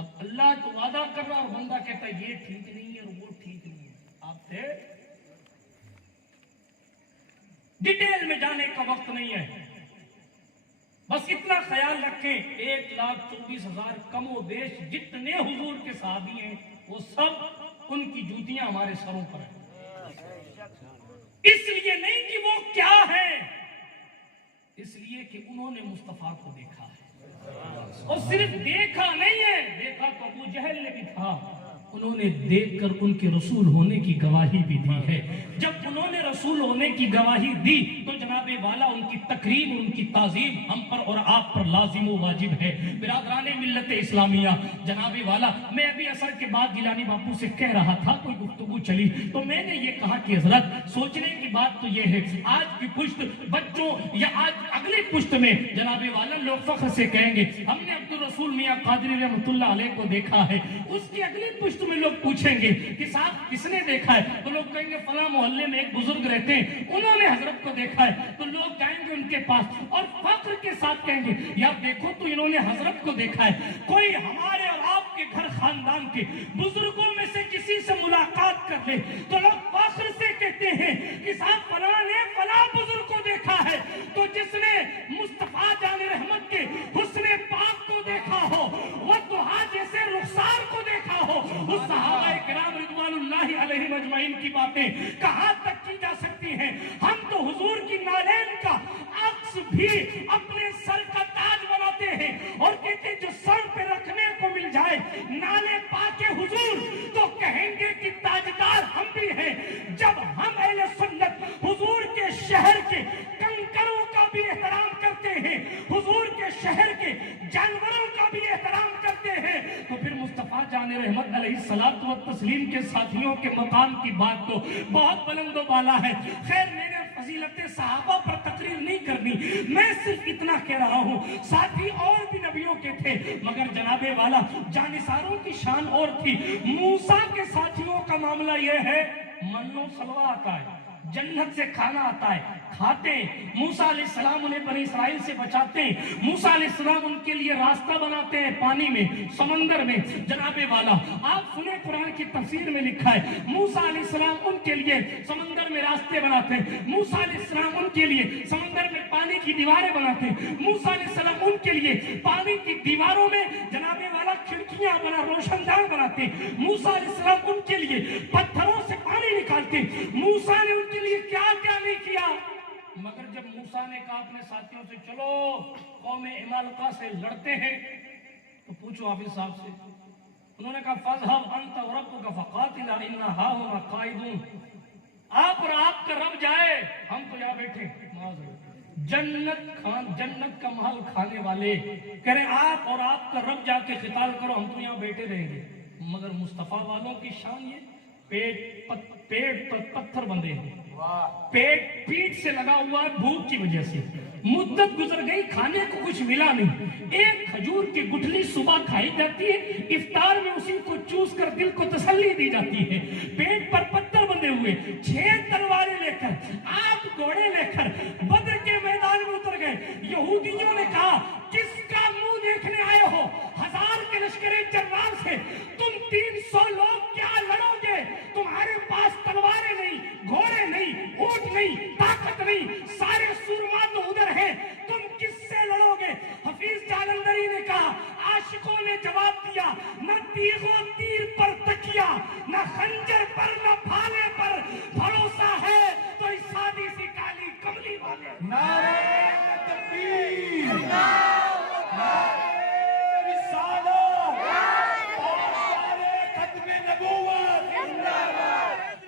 اب اللہ تو وعدہ کر رہا اور بندہ کہتا ہے یہ ٹھیک نہیں ہے اور وہ ٹھیک نہیں ہے، آپ تھے، ڈیٹیل میں جانے کا وقت نہیں ہے، بس اتنا خیال رکھیں 1,24,000 کم و بیش جتنے حضور کے صحابی ہیں وہ سب ان کی جوتیاں ہمارے سروں پر ہیں، اس لیے نہیں کہ وہ کیا ہے، اس لیے کہ انہوں نے مصطفیٰ کو دیکھا ہے، اور صرف دیکھا نہیں ہے، دیکھا تو ابو جہل نے بھی تھا، انہوں نے دیکھ کر ان کے رسول ہونے کی گواہی بھی دی ہے۔ جب انہوں نے رسول ہونے کی گواہی دی تو جناب والا ان کی تکریم، ان کی تعظیم ہم پر اور آپ پر لازم و واجب ہے۔ برادران ملت اسلامیہ، جناب والا میں ابھی عصر کے بعد گیلانی باپو سے کہہ رہا تھا، کوئی گفتگو چلی تو میں نے یہ کہا کہ حضرت سوچنے کی بات تو یہ ہے، آج کی پشت بچوں یا آج اگلی پشت میں جناب والا لوگ فخر سے کہیں گے ہم نے عبدالرسول میاں قادری رحمۃ اللہ علیہ کو دیکھا ہے، اس کی اگلی پشت میں لوگ پوچھیں گے کہ صاحب کس نے دیکھا ہے، تو لوگ کہیں گے فلاں محلے میں ایک بزرگ رہتے ہیں انہوں نے حضرت کو دیکھا ہے، تو لوگ جائیں گے ان کے پاس اور فخر کے ساتھ کہیں گے یار دیکھو تو انہوں نے حضرت کو دیکھا ہے۔ کوئی ہمارے اور آپ کے گھر خاندان کے بزرگوں میں سے کسی سے ملاقات کر لے تو لوگ فخر سے کہتے ہیں کہ صاحب فلاں نے فلاں بزرگ کو دیکھا ہے۔ تو جس نے مصطفیٰ جان رحمت کے حسن پاک کو دیکھا ہو، وہ دہا جیسے رخسار کو دیکھا ہو، اس صحابہ کرام رضوان اللہ علیہم اجمعین کی باتیں کہاں تک کی جا سکتی ہیں؟ ہم تو حضور کی نالین کا عکس بھی اپنے سر کا تاج بناتے ہیں اور کہتے ہیں جو سر پہ رکھنے کو مل جائے نالے پاک حضور تو کہیں گے کہ تاجدار ہم بھی ہیں۔ جب ہم اہل سنت حضور کے شہر کے کنکروں کا بھی احترام کرتے ہیں، حضور کے شہر کے جانوروں کا بھی احترام کرتے ہیں، تو پھر مصطفیٰ جان رحمت علیہ الصلوۃ والتسلیم کے ساتھیوں کے مقام کی بات تو بہت بلند و بالا ہے۔ خیر میں نے فضیلت صحابہ پر تقریر نہیں کرنی، میں صرف اتنا کہہ رہا ہوں ساتھی اور بھی نبیوں کے تھے مگر جناب والا جانثاروں کی شان اور تھی۔ موسیٰ کے ساتھیوں کا معاملہ یہ ہے من و سلوہ آتا ہے، جنت سے کھانا آتا ہے، کھاتے ہیں۔ موسیٰ علیہ السلام انہیں بنی اسرائیل سے بچاتے ہیں، موسیٰ علیہ السلام ان کے لیے راستہ بناتے ہیں پانی میں، سمندر میں۔ جناب والا آپ سنیں قرآن کی تفسیر میں لکھا ہے موسیٰ علیہ السلام ان کے لیے سمندر میں راستے بناتے ہیں، موسیٰ علیہ السلام ان کے لیے سمندر میں پانی کی دیواریں بناتے ہیں، موسیٰ علیہ السلام ان کے لیے پانی کی دیواروں میں جناب والا کھڑکیاں بنا روشن دان بناتے ہیں، موسیٰ علیہ السلام ان کے لیے پتھروں سے پانی نکالتے ہیں۔ موسیٰ نے ان کے لیے کیا کیا نہیں کیا، مگر جب موسیٰ نے کہا اپنے ساتھیوں سے چلو قوم عمالقہ سے لڑتے ہیں تو پوچھو حافظ صاحب سے، انہوں نے کہا فَاذْهَبْ أَنْتَ وَرَبُّكَ فَقَاتِلَا إِنَّا هَاهُنَا قَاعِدُونَ، آپ اور آپ کا رب جائے ہم تو یہاں بیٹھے۔ جنت کا محل کھانے والے کہہ رہے آپ اور آپ کا رب جا کے قتال کرو ہم تو یہاں بیٹھے رہیں گے۔ مگر مصطفیٰ والوں کی شان یہ پیٹ پر پتھر بندھے ہیں، پیٹ پیٹ سے لگا ہوا ہے بھوک کی وجہ سے، مدت گزر گئی کھانے کو کچھ ملا نہیں، ایک کھجور کی گٹھلی صبح کھائی جاتی ہے، افطار میں اسی کو چوس کر دل کو تسلی دی جاتی ہے، پیٹ پر پتھر بندھے ہوئے 6 تلواریں لے کر 8 گھوڑے لے کر بدر کے میدان میں اتر گئے۔ یہودیوں نے کہا کس کا منہ دیکھنے آئے ہو، 1000 کے لشکر جرار سے تم 300 لوگ کیا لڑو گے، تمہارے پاس تلواریں نہیں، گھوڑے نہیں، اونٹ نہیں، طاقت نہیں، سارے سورما تو ادھر ہے، تم کس سے لڑو گے؟ حفیظ جالندری نے کہا عاشقوں نے جواب دیا نہ تیغ و تیر پر تکیا، نہ خنجر پر نہ بھالے پر بھروسہ ہے تو اس سادی سی کالی کملی والے۔ نعرہ تکبیر، نعرہ رسالت اور نعرہ ختم نبوت۔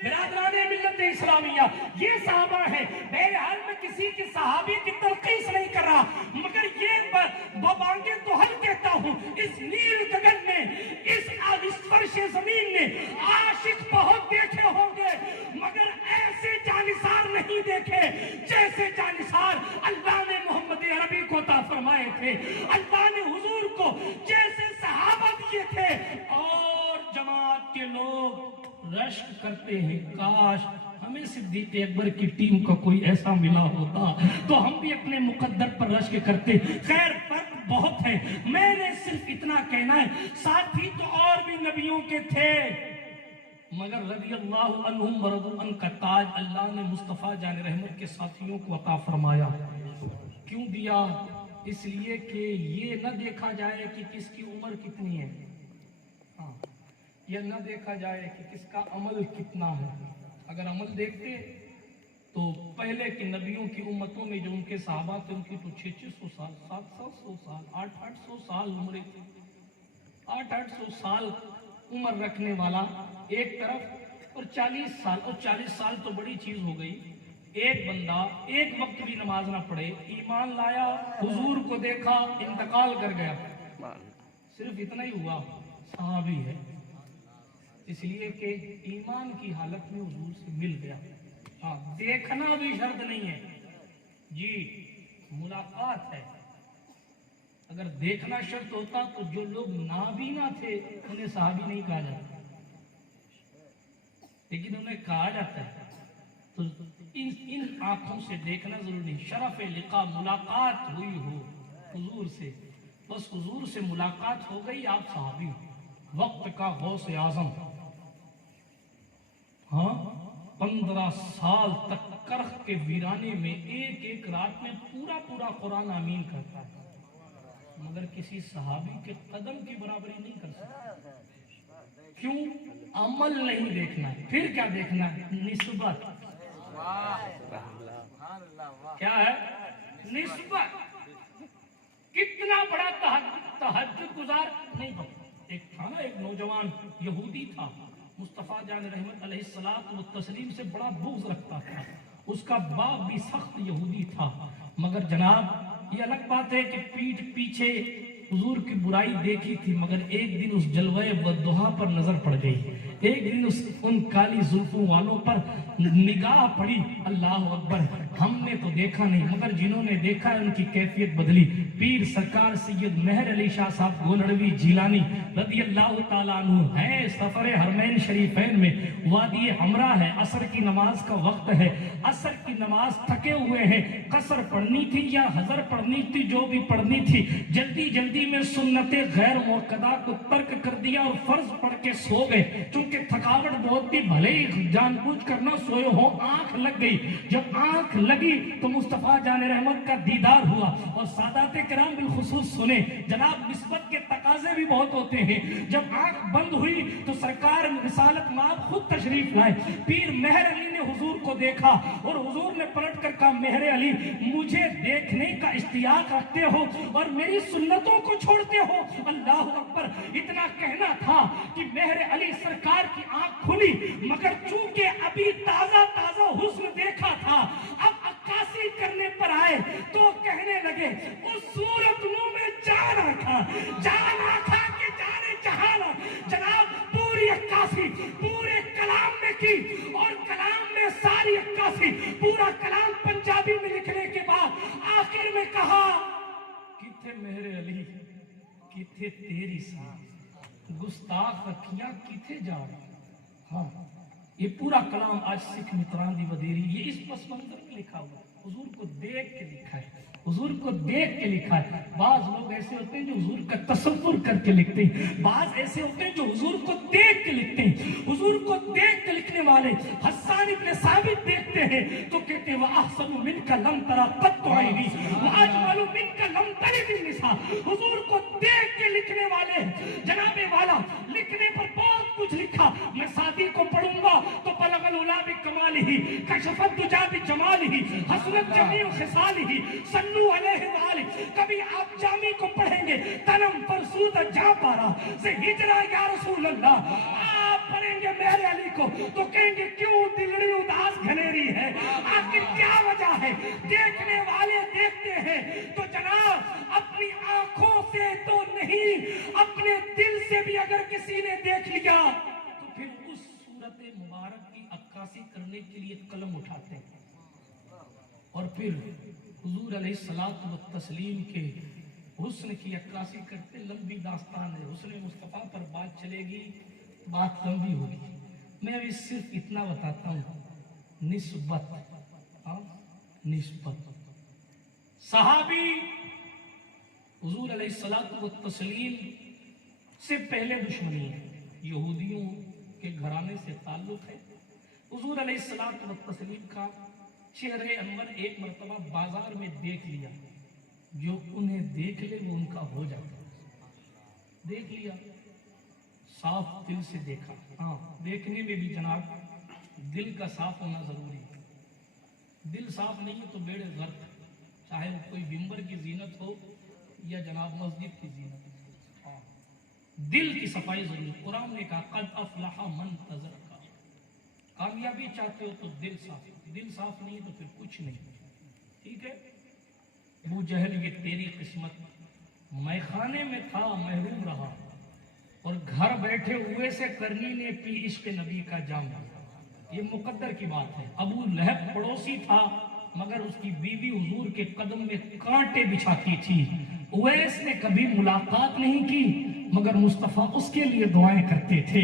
برادران ملت اسلامیہ یہ صحابہ ہیں، بہرحال میں کسی کے صحابی کی تلخیص نہیں کر رہا مگر یہ ببانگے تو حل کہتا ہوں، اس نیل گگن میں اس فرش زمین میں عاشق بہت دیکھے ہوں گے مگر ایسے جانثار نہیں دیکھے جیسے جانثار اللہ نے محمد عربی کو عطا فرمائے تھے، اللہ نے حضور کو جیسے صحابہ دیے تھے۔ اور جماعت کے لوگ رشک کرتے ہیں کاش ہمیں صدیق اکبر کی ٹیم کا کوئی ایسا ملا ہوتا تو ہم بھی اپنے مقدر پر رشک کرتے۔ خیر فرق بہت ہے، میں نے صرف اتنا کہنا ہے ساتھی تو اور بھی نبیوں کے تھے مگر رضی اللہ عنہم ورضوا عنہ کا تاج اللہ نے مصطفیٰ جان رحمت کے ساتھیوں کو عطا فرمایا۔ کیوں دیا؟ اس لیے کہ یہ نہ دیکھا جائے کہ کس کی عمر کتنی ہے، یہ نہ دیکھا جائے کہ کس کا عمل کتنا ہے۔ اگر عمل دیکھتے تو پہلے کے نبیوں کی امتوں میں جو ان کے صحابہ تھے ان کی تو 600 سال 700 سال 800 سال عمریں تھی. 800 سال عمر رکھنے والا ایک طرف، اور 40 سال تو بڑی چیز ہو گئی. ایک بندہ ایک وقت بھی نماز نہ پڑھے، ایمان لایا، حضور کو دیکھا، انتقال کر گیا، صرف اتنا ہی ہوا، صحابی ہے. اس لیے کہ ایمان کی حالت میں حضور سے مل گیا. ہاں، دیکھنا بھی شرط نہیں ہے جی، ملاقات ہے. اگر دیکھنا شرط ہوتا تو جو لوگ نابینا تھے انہیں صحابی نہیں کہا جاتا، لیکن انہیں کہا جاتا ہے. تو ان آنکھوں سے دیکھنا ضروری نہیں. شرف لقاء، ملاقات ہوئی ہو حضور سے، بس حضور سے ملاقات ہو گئی، آپ صحابی ہو. وقت کا غوث اعظم، ہاں 15 سال تک کرخ کے ویرانے میں ایک ایک رات میں پورا قرآن آمین کرتا ہے، مگر کسی صحابی کے قدم کی برابری نہیں کر سکتا. کیوں؟ عمل نہیں دیکھنا ہے. پھر کیا دیکھنا ہے؟ نسبت. کیا ہے؟ نسبت. کتنا بڑا تہجد گزار نہیں پتا. ایک تھا نا، ایک نوجوان یہودی تھا، مصطفیٰ جان رحمت علیہ الصلوۃ والتسلیم سے بڑا بغض رکھتا تھا. اس کا باپ بھی سخت یہودی تھا، مگر جناب یہ الگ بات ہے کہ پیٹھ پیچھے حضور کی برائی دیکھی تھی، مگر ایک دن اس جلوے والضحیٰ پر نظر پڑ گئی. ایک دن ان کالی زلفوں والوں پر نگاہ پڑی. اللہ اکبر، ہم نے تو دیکھا نہیں، مگر جنہوں نے دیکھا ہے ان کی کیفیت بدلی. پیر سرکار سید مہر علی شاہ صاحب گولڑوی جیلانی رضی اللہ تعالیٰ عنہ ہیں سفر حرمین شریفین میں. وادی حمراء ہے، عصر کی نماز کا وقت ہے. عصر کی نماز تھکے ہوئے ہیں، قصر پڑھنی تھی یا حضر پڑھنی تھی، جو بھی پڑھنی تھی، جلدی میں سنت غیر موقدہ کو ترک کر دیا اور فرض پڑھ کے سو گئے. چونکہ تھکاوٹ بہت تھی، بھلے ہی جان بوجھ کر نہ سوئے ہو، آنکھ لگ گئی. جب آنکھ لگی تو مصطفیٰ جان رحمت کا دیدار ہوا. اور سادات کرام بالخصوص سنیں جناب، نسبت کے تقاضے بھی بہت ہوتے ہیں. جب آنکھ بند ہوئی تو سرکار رسالت مآب خود تشریف لائے. پیر مہر علی نے حضور کو دیکھا اور حضور نے پلٹ کر کہا، مہر علی مجھے دیکھنے کا اشتیاق رکھتے ہو اور میری سنتوں کو چھوڑتے ہو؟ اللہ اکبر. اتنا کہنا تھا کہ مہر علی سرکار کی آنکھ کھلی، مگر چونکہ ابھی تازہ حسن دیکھا تھا، اب عکاسی کرنے پر آئے تو کہنے لگے، اس صورت میں جان آکھا کہ جانے جہانا. جناب پوری عکاسی پورے کلام میں کی، اور کلام میں ساری عکاسی، پورا کلام پنجابی میں لکھنے کے بعد آخر میں کہا، کتھے مہر علی کتھے تیری ساتھ گستاخ رکھیاں کتھے جا رہی. ہاں، یہ پورا کلام آج سکھ متران دی ودیری یہ اس پس منظر میں لکھا ہوا ہے. حضور کو دیکھ کے لکھا ہے، حضور کو دیکھ کے لکھا ہے. بعض لوگ ایسے ہوتے ہیں جو حضور کا تصور کر کے لکھتے ہیں، بعض ایسے ہوتے ہیں جو حضور کو دیکھ کے لکھتے ہیں. حضور کو دیکھ کے لکھنے والے حسان ابن ثابت دیکھتے ہیں تو کہتے ہیں، وَأَحْسَنُ مِنْكَ لَمْ تَرَ قَطُّ عَيْنِي وَأَجْمَلُ مِنْكَ لَمْ تَلِدِ النِّسَاءُ. حضور کو دیکھ کے لکھنے والے جناب والا لکھنے پر بہت کچھ لکھا. میں سادی کو پڑھوں گا تو بلغ العلا بکمالہ، کشف الدجا بجمالہ، حسنت جمیع خصالہ، صلو علیہ وآلہ. کبھی آپ جامی کو پڑھیں گے، تنم فرسود جا پارا سے ہجرہ یا رسول اللہ. آپ پڑھیں گے میرے علی کو تو کہیں گے، کیوں دلڑی اداس گھنیری ہے، آخر کیا وجہ ہے؟ دیکھنے والے دیکھتے ہیں تو جناب اپنی آنکھوں سے تو نہیں، اپنے دل سے بھی اگر کسی نے دیکھ لیا تو پھر اس صورت مبارک کی عکاسی کرنے کے لیے قلم اٹھاتے ہیں، اور پھر حضور علیہ الصلوۃ والتسلیم کے حسن کی عکاسی کرتے. لمبی داستان ہے، حسن مصطفیٰ پر بات چلے گی، بات لمبی ہوگی. میں ابھی صرف اتنا بتاتا ہوں، نسبت. ہاں، نسبت. صحابی حضور علیہ الصلوۃ والتسلیم سے پہلے دشمنی ہے، یہودیوں کے گھرانے سے تعلق ہے. حضور علیہ الصلوۃ والتسلیم کا چہرے انور ایک مرتبہ بازار میں دیکھ لیا، جو انہیں دیکھ لے وہ ان کا ہو جاتا. دیکھ لیا، صاف دل سے دیکھا. ہاں، دیکھنے میں بھی جناب دل کا صاف ہونا ضروری ہے. دل صاف نہیں ہے تو بیڑے غرق ہے، چاہے وہ کوئی ممبر کی زینت ہو یا جناب مسجد کی زینت ہو، دل کی صفائی ضروری۔ قرآن نے کہا قد افلح من تزکا، کامیابی چاہتے ہو تو دل صاف، دل صاف نہیں تو پھر کچھ نہیں، ٹھیک ہے؟ ابو جہل یہ تیری قسمت، میں خانے میں تھا محروم رہا، اور گھر بیٹھے ہوئے سے کرنی نے پی عشق نبی کا جام، یہ مقدر کی بات ہے۔ ابو لہب پڑوسی تھا مگر اس کی بیوی حضور کے قدم میں کانٹے بچھاتی تھی، اویس نے کبھی ملاقات نہیں کی مگر مصطفیٰ اس کے لیے دعائیں کرتے تھے۔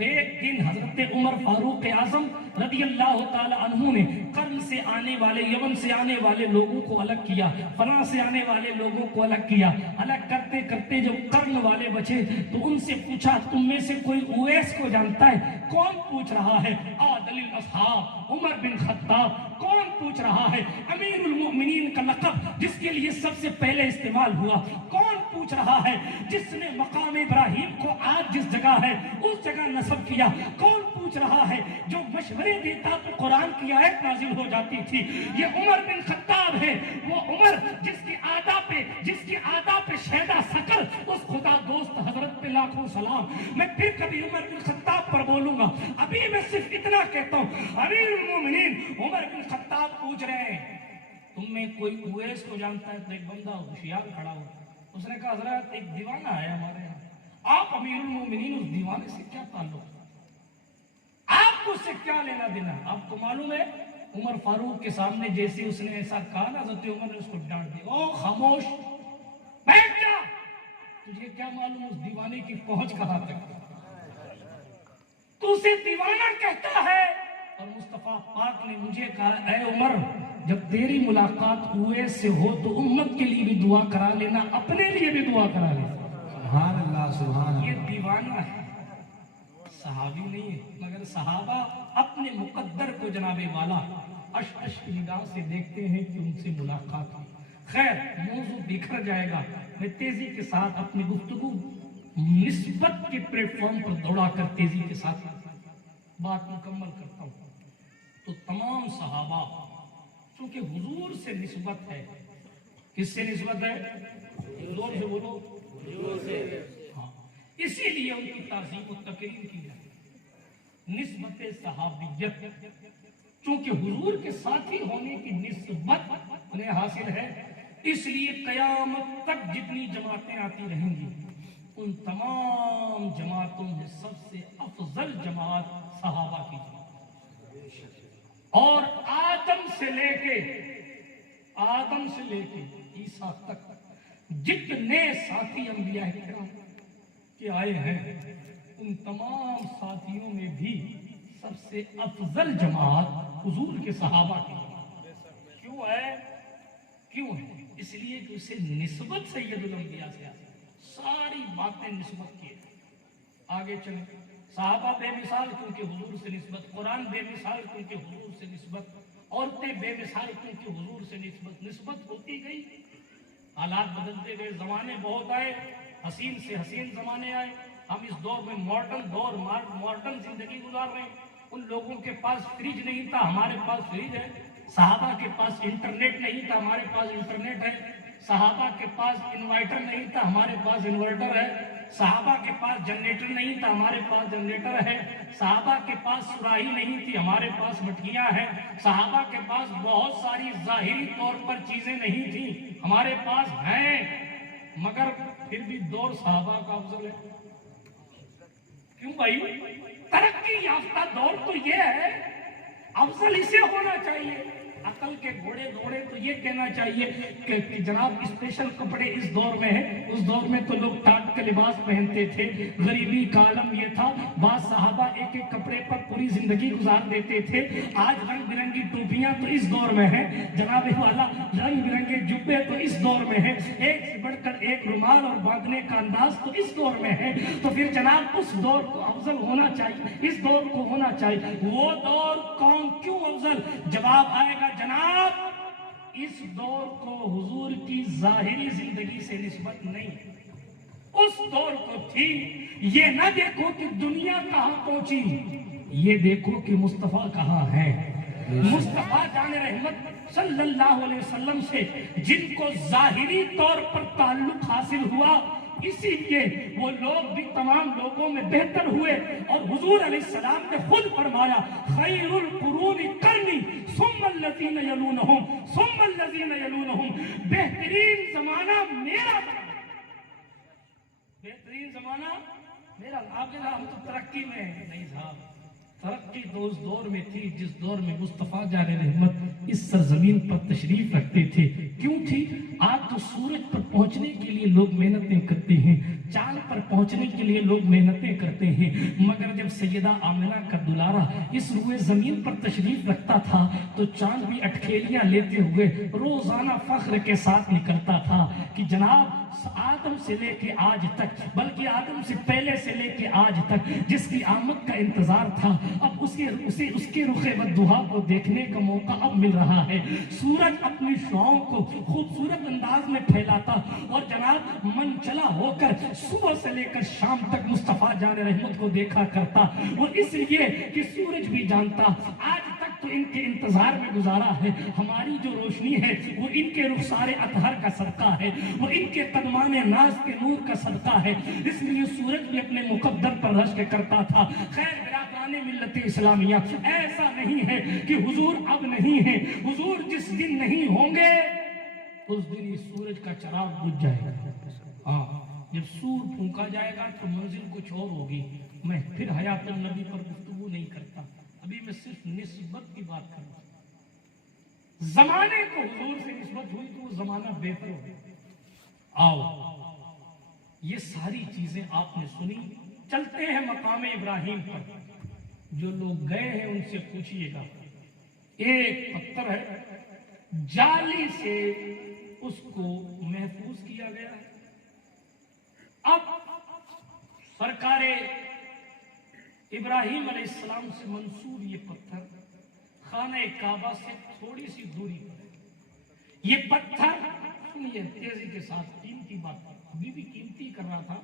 ایک دن حضرت عمر فاروق اعظم رضی اللہ تعالی عنہ نے قرن سے آنے والے، یمن سے آنے والے لوگوں کو الگ کیا، فلاں سے آنے والے لوگوں کو الگ کیا، الگ کرتے کرتے جب قرن والے بچے تو ان سے پوچھا تم میں سے کوئی اویس کو جانتا ہے؟ کون پوچھ رہا ہے؟ عادل الاصحاب عمر بن خطاب۔ کون پوچھ رہا ہے؟ امیر المؤمنین کا لقب جس کے لیے سب سے پہلے استعمال ہوا۔ کون پوچھ رہا ہے؟ جس نے مقام ابراہیم کو آج جس جگہ ہے اس جگہ نصب کیا۔ کون پوچھ رہا ہے؟ جو مشورے دیتا تو قرآن کی آیت نازل ہو جاتی تھی۔ یہ عمر بن خطاب ہے، وہ عمر جس کی آدا پہ شیدا سکر، اس خدا دوست حضرت پہ لاکھوں سلام۔ میں پھر کبھی عمر بن خطاب پر بولوں گا، ابھی میں صرف اتنا کہتا ہوں، امیر المومنین عمر بن خطاب پوچھ رہے ہیں تم میں کوئی اویس کو جانتا ہے؟ تو ایک بندہ ہوشیار کھڑا ہو، اس نے کہا حضرت ایک دیوانہ ہے ہمارے یہاں۔ آپ امیر المومنین، اس دیوانے سے کیا تعلق؟ آپ کو اس سے کیا لینا دینا؟ آپ کو معلوم ہے عمر فاروق کے سامنے جیسے اس نے ایسا کہا نا، حضرت عمر نے اس کو ڈانٹ دیا، او خاموش بیٹھ جا، تجھے کیا معلوم اس دیوانے کی پہنچ کہاں تک؟ تو اسے دیوانہ کہتا ہے۔ اور مصطفیٰ پاک نے مجھے کہا اے عمر، جب تیری ملاقات ہوئے سے ہو تو امت کے لیے بھی دعا کرا لینا، اپنے لیے بھی دعا کرا لینا۔ سبحان اللہ سبحان اللہ۔ یہ دیوانہ ہے، صحابی نہیں ہے، مگر صحابہ اپنے مقدر کو جناب والا اش کی نگاہ سے دیکھتے ہیں کہ ان سے ملاقات ہوئی۔ خیر موضوع بکھر جائے گا، میں تیزی کے ساتھ اپنی گفتگو نسبت کے پلیٹ فارم پر دوڑا کر تیزی کے ساتھ بات مکمل کرتا ہوں۔ تو تمام صحابہ چونکہ حضور سے نسبت ہے، کس سے نسبت ہے؟ زور سے بولو، حضور سے۔ ہاں، اسی لیے ان کی تعظیم و تکریم کی جائے، نسبت صحابیت، چونکہ حضور کے ساتھی ہونے کی نسبت انہیں حاصل ہے، اس لیے قیامت تک جتنی جماعتیں آتی رہیں گی ان تمام جماعتوں میں سب سے افضل جماعت صحابہ کی جماعت، اور آدم سے لے کے عیسیٰ تک جتنے ساتھی انبیاء کرام کے آئے ہیں ان تمام ساتھیوں میں بھی سب سے افضل جماعت حضور کے صحابہ کی جماعت۔ کیوں ہے؟ اس لیے کہ اسے نسبت سید الانبیاء سے آتی، ساری باتیں نسبت کی ہیں۔ آگے چلیں، صحابہ بے مثال کیونکہ حضور سے نسبت، قرآن بے مثال کیونکہ حضور سے نسبت، عورتیں بے مثال کیونکہ حضور سے نسبت ہوتی گئی۔ حالات بدلتے گئے، زمانے بہت آئے، حسین سے حسین زمانے آئے، ہم اس دور میں ماڈرن زندگی گزار رہے ہیں۔ ان لوگوں کے پاس فریج نہیں تھا، ہمارے پاس فریج ہے۔ صحابہ کے پاس انٹرنیٹ نہیں تھا، ہمارے پاس انٹرنیٹ ہے۔ صحابہ کے پاس انورٹر نہیں تھا، ہمارے پاس انورٹر ہے۔ صحابہ کے پاس جنریٹر نہیں تھا، ہمارے پاس جنریٹر ہے۔ صحابہ کے پاس سراہی نہیں تھی، ہمارے پاس مٹکیاں ہیں۔ صحابہ کے پاس بہت ساری ظاہری طور پر چیزیں نہیں تھیں، ہمارے پاس ہیں، مگر پھر بھی دور صحابہ کا افضل ہے۔ کیوں بھائی؟ ترقی یافتہ دور تو یہ ہے، افضل اسے ہونا چاہیے۔ عقل کے گھوڑے دوڑے تو یہ کہنا چاہیے کہ جناب اسپیشل کپڑے اس دور میں ہیں، اس دور میں تو لوگ ٹاٹ کے لباس پہنتے تھے، غریبی کا عالم یہ تھا، بعض صحابہ ایک ایک کپڑے پر پوری زندگی گزار دیتے تھے۔ آج رنگ برنگی ٹوپیاں تو اس دور میں ہیں، جناب والا رنگ برنگے جبے تو اس دور میں ہیں، ایک سے بڑھ کر ایک رومال اور باندھنے کا انداز تو اس دور میں ہے۔ تو پھر جناب اس دور کو افضل ہونا چاہیے، اس دور کو ہونا چاہیے۔ وہ دور کون کیوں افضل؟ جواب آئے گا جناب، اس دور کو حضور کی ظاہری زندگی سے نسبت نہیں، اس دور کو تھی یہ نہ دیکھو کہ دنیا کہاں پہنچی، یہ دیکھو کہ مصطفیٰ کہاں ہے۔ مصطفیٰ جان رحمت صلی اللہ علیہ وسلم سے جن کو ظاہری طور پر تعلق حاصل ہوا، اسی لیے وہ لوگ بھی تمام لوگوں میں بہتر ہوئے، اور حضور علیہ السلام نے خود فرمایا خیر القرون قرنی ثم الذین یلونہم ثم الذین یلونہم، بہترین زمانہ میرا، بہترین زمانہ میرا۔ آپ کہنا ہم تو ترقی میں ہیں، نہیں صاحب، ترقی تو اس دور میں تھی جس دور میں مصطفیٰ جان رحمت اس سرزمین پر تشریف رکھتے تھے۔ کیوں تھی؟ آج تو سورج پر پہنچنے کے لیے لوگ محنتیں کرتے ہیں، چاند پر پہنچنے کے لیے لوگ محنتیں کرتے ہیں، مگر جب سیدہ آمنہ کا دلارا اس روئے زمین پر تشریف رکھتا تھا تو چاند بھی اٹکھیلیاں لیتے ہوئے روزانہ فخر کے ساتھ نکلتا تھا کہ جناب آدم سے لے کے آج تک، بلکہ آدم سے پہلے سے لے کے آج تک جس کی آمد کا انتظار تھا، اب اس کے رخ والضحیٰ کو دیکھنے کا موقع اب مل رہا ہے۔ سورج اپنی شعاؤں کو خوبصورت انداز میں پھیلاتا اور جناب من چلا ہو کر صبح سے لے کر شام تک مصطفیٰ جان رحمت کو دیکھا کرتا، اور اس لیے کہ سورج بھی جانتا آج تک تو ان کے انتظار میں گزارا ہے، ہماری جو روشنی ہے وہ ان کے رخسار اطہر کا صدقہ ہے، وہ ان کے قدمان ناز کے نور کا صدقہ ہے، اس لیے سورج بھی اپنے مقدر پر رشک کرتا تھا۔ خیر برادران ملت اسلامیہ، ایسا نہیں ہے کہ حضور اب نہیں ہے، حضور جس دن نہیں ہوں گے اس دن ہی سورج کا چراغ بجھ جائے گا۔ ہاں، جب سور پھونکا جائے گا تو منزل کچھ اور ہوگی۔ میں پھر حیات النبی پر گفتگو نہیں کرتا، ابھی میں صرف نسبت کی بات کروں۔ زمانے کو حضور سے نسبت ہوئی تو وہ زمانہ بہتر ہو گیا۔ آؤ، یہ ساری چیزیں آپ نے سنی، چلتے ہیں مقام ابراہیم پر۔ جو لوگ گئے ہیں ان سے پوچھئے گا، ایک پتھر ہے، جالی سے اس کو محفوظ کیا گیا ہے۔ اب سرکار ابراہیم علیہ السلام سے منسوب یہ پتھر خانہ کعبہ سے تھوڑی سی دوری پر ہے۔ یہ پتھر، سنیے تیزی کے ساتھ، قیمتی بات ابھی بھی قیمتی کر رہا تھا،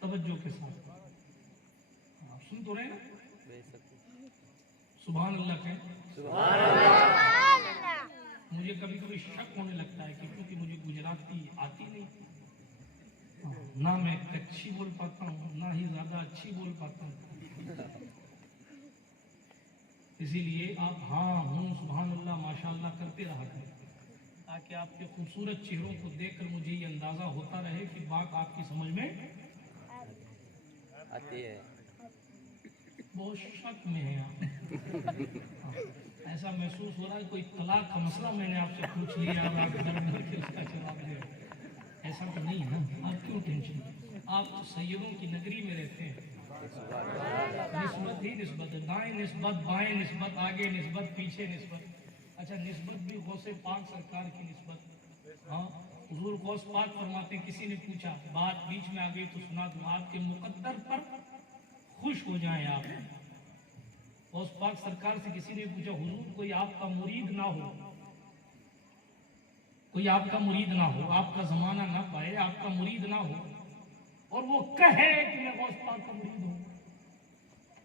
توجہ کے ساتھ آپ سن تو رہے نا؟ سبحان اللہ کہیں، سبحان اللہ۔ مجھے کبھی کبھی شک ہونے لگتا ہے کہ کیونکہ مجھے گجراتی آتی نہیں، نہ میں کچھی بول پاتا ہوں نہ ہی زیادہ اچھی بول پاتا ہوں، اسی لیے آپ ہاں ہوں سبحان اللہ ماشاءاللہ کرتے رہا کریں، تاکہ آپ کے خوبصورت چہروں کو دیکھ کر مجھے یہ اندازہ ہوتا رہے کہ بات آپ کی سمجھ میں آتی ہے۔ بہت شک میں ہے آپ، ایسا محسوس ہو رہا ہے کوئی طلاق کا مسئلہ میں نے آپ سے پوچھ لیا اور آپ گھر میں اس کا جواب دے، ایسا تو نہیں ہے نا؟ آپ کیوں ٹینشن؟ آپ تو سیدوں کی نگری میں رہتے ہیں، نسبت ہی نسبت ہے، دائیں نسبت بائیں نسبت آگے نسبت پیچھے نسبت۔ اچھا نسبت بھی غوث پاک سرکار کی نسبت، ہاں حضور غوث پاک فرماتے ہیں کسی نے پوچھا، بات بیچ میں آ گئی تو سنا دوں، آپ کے مقدر پر خوش ہو جائیں آپ۔ غوث پاک سرکار سے کسی نے پوچھا حضور کوئی آپ کا مرید نہ ہو، کوئی آپ کا مرید نہ ہو، آپ کا زمانہ نہ پائے، آپ کا مرید نہ ہو، اور وہ کہے کہ میں غوث پاک کا مرید ہوں،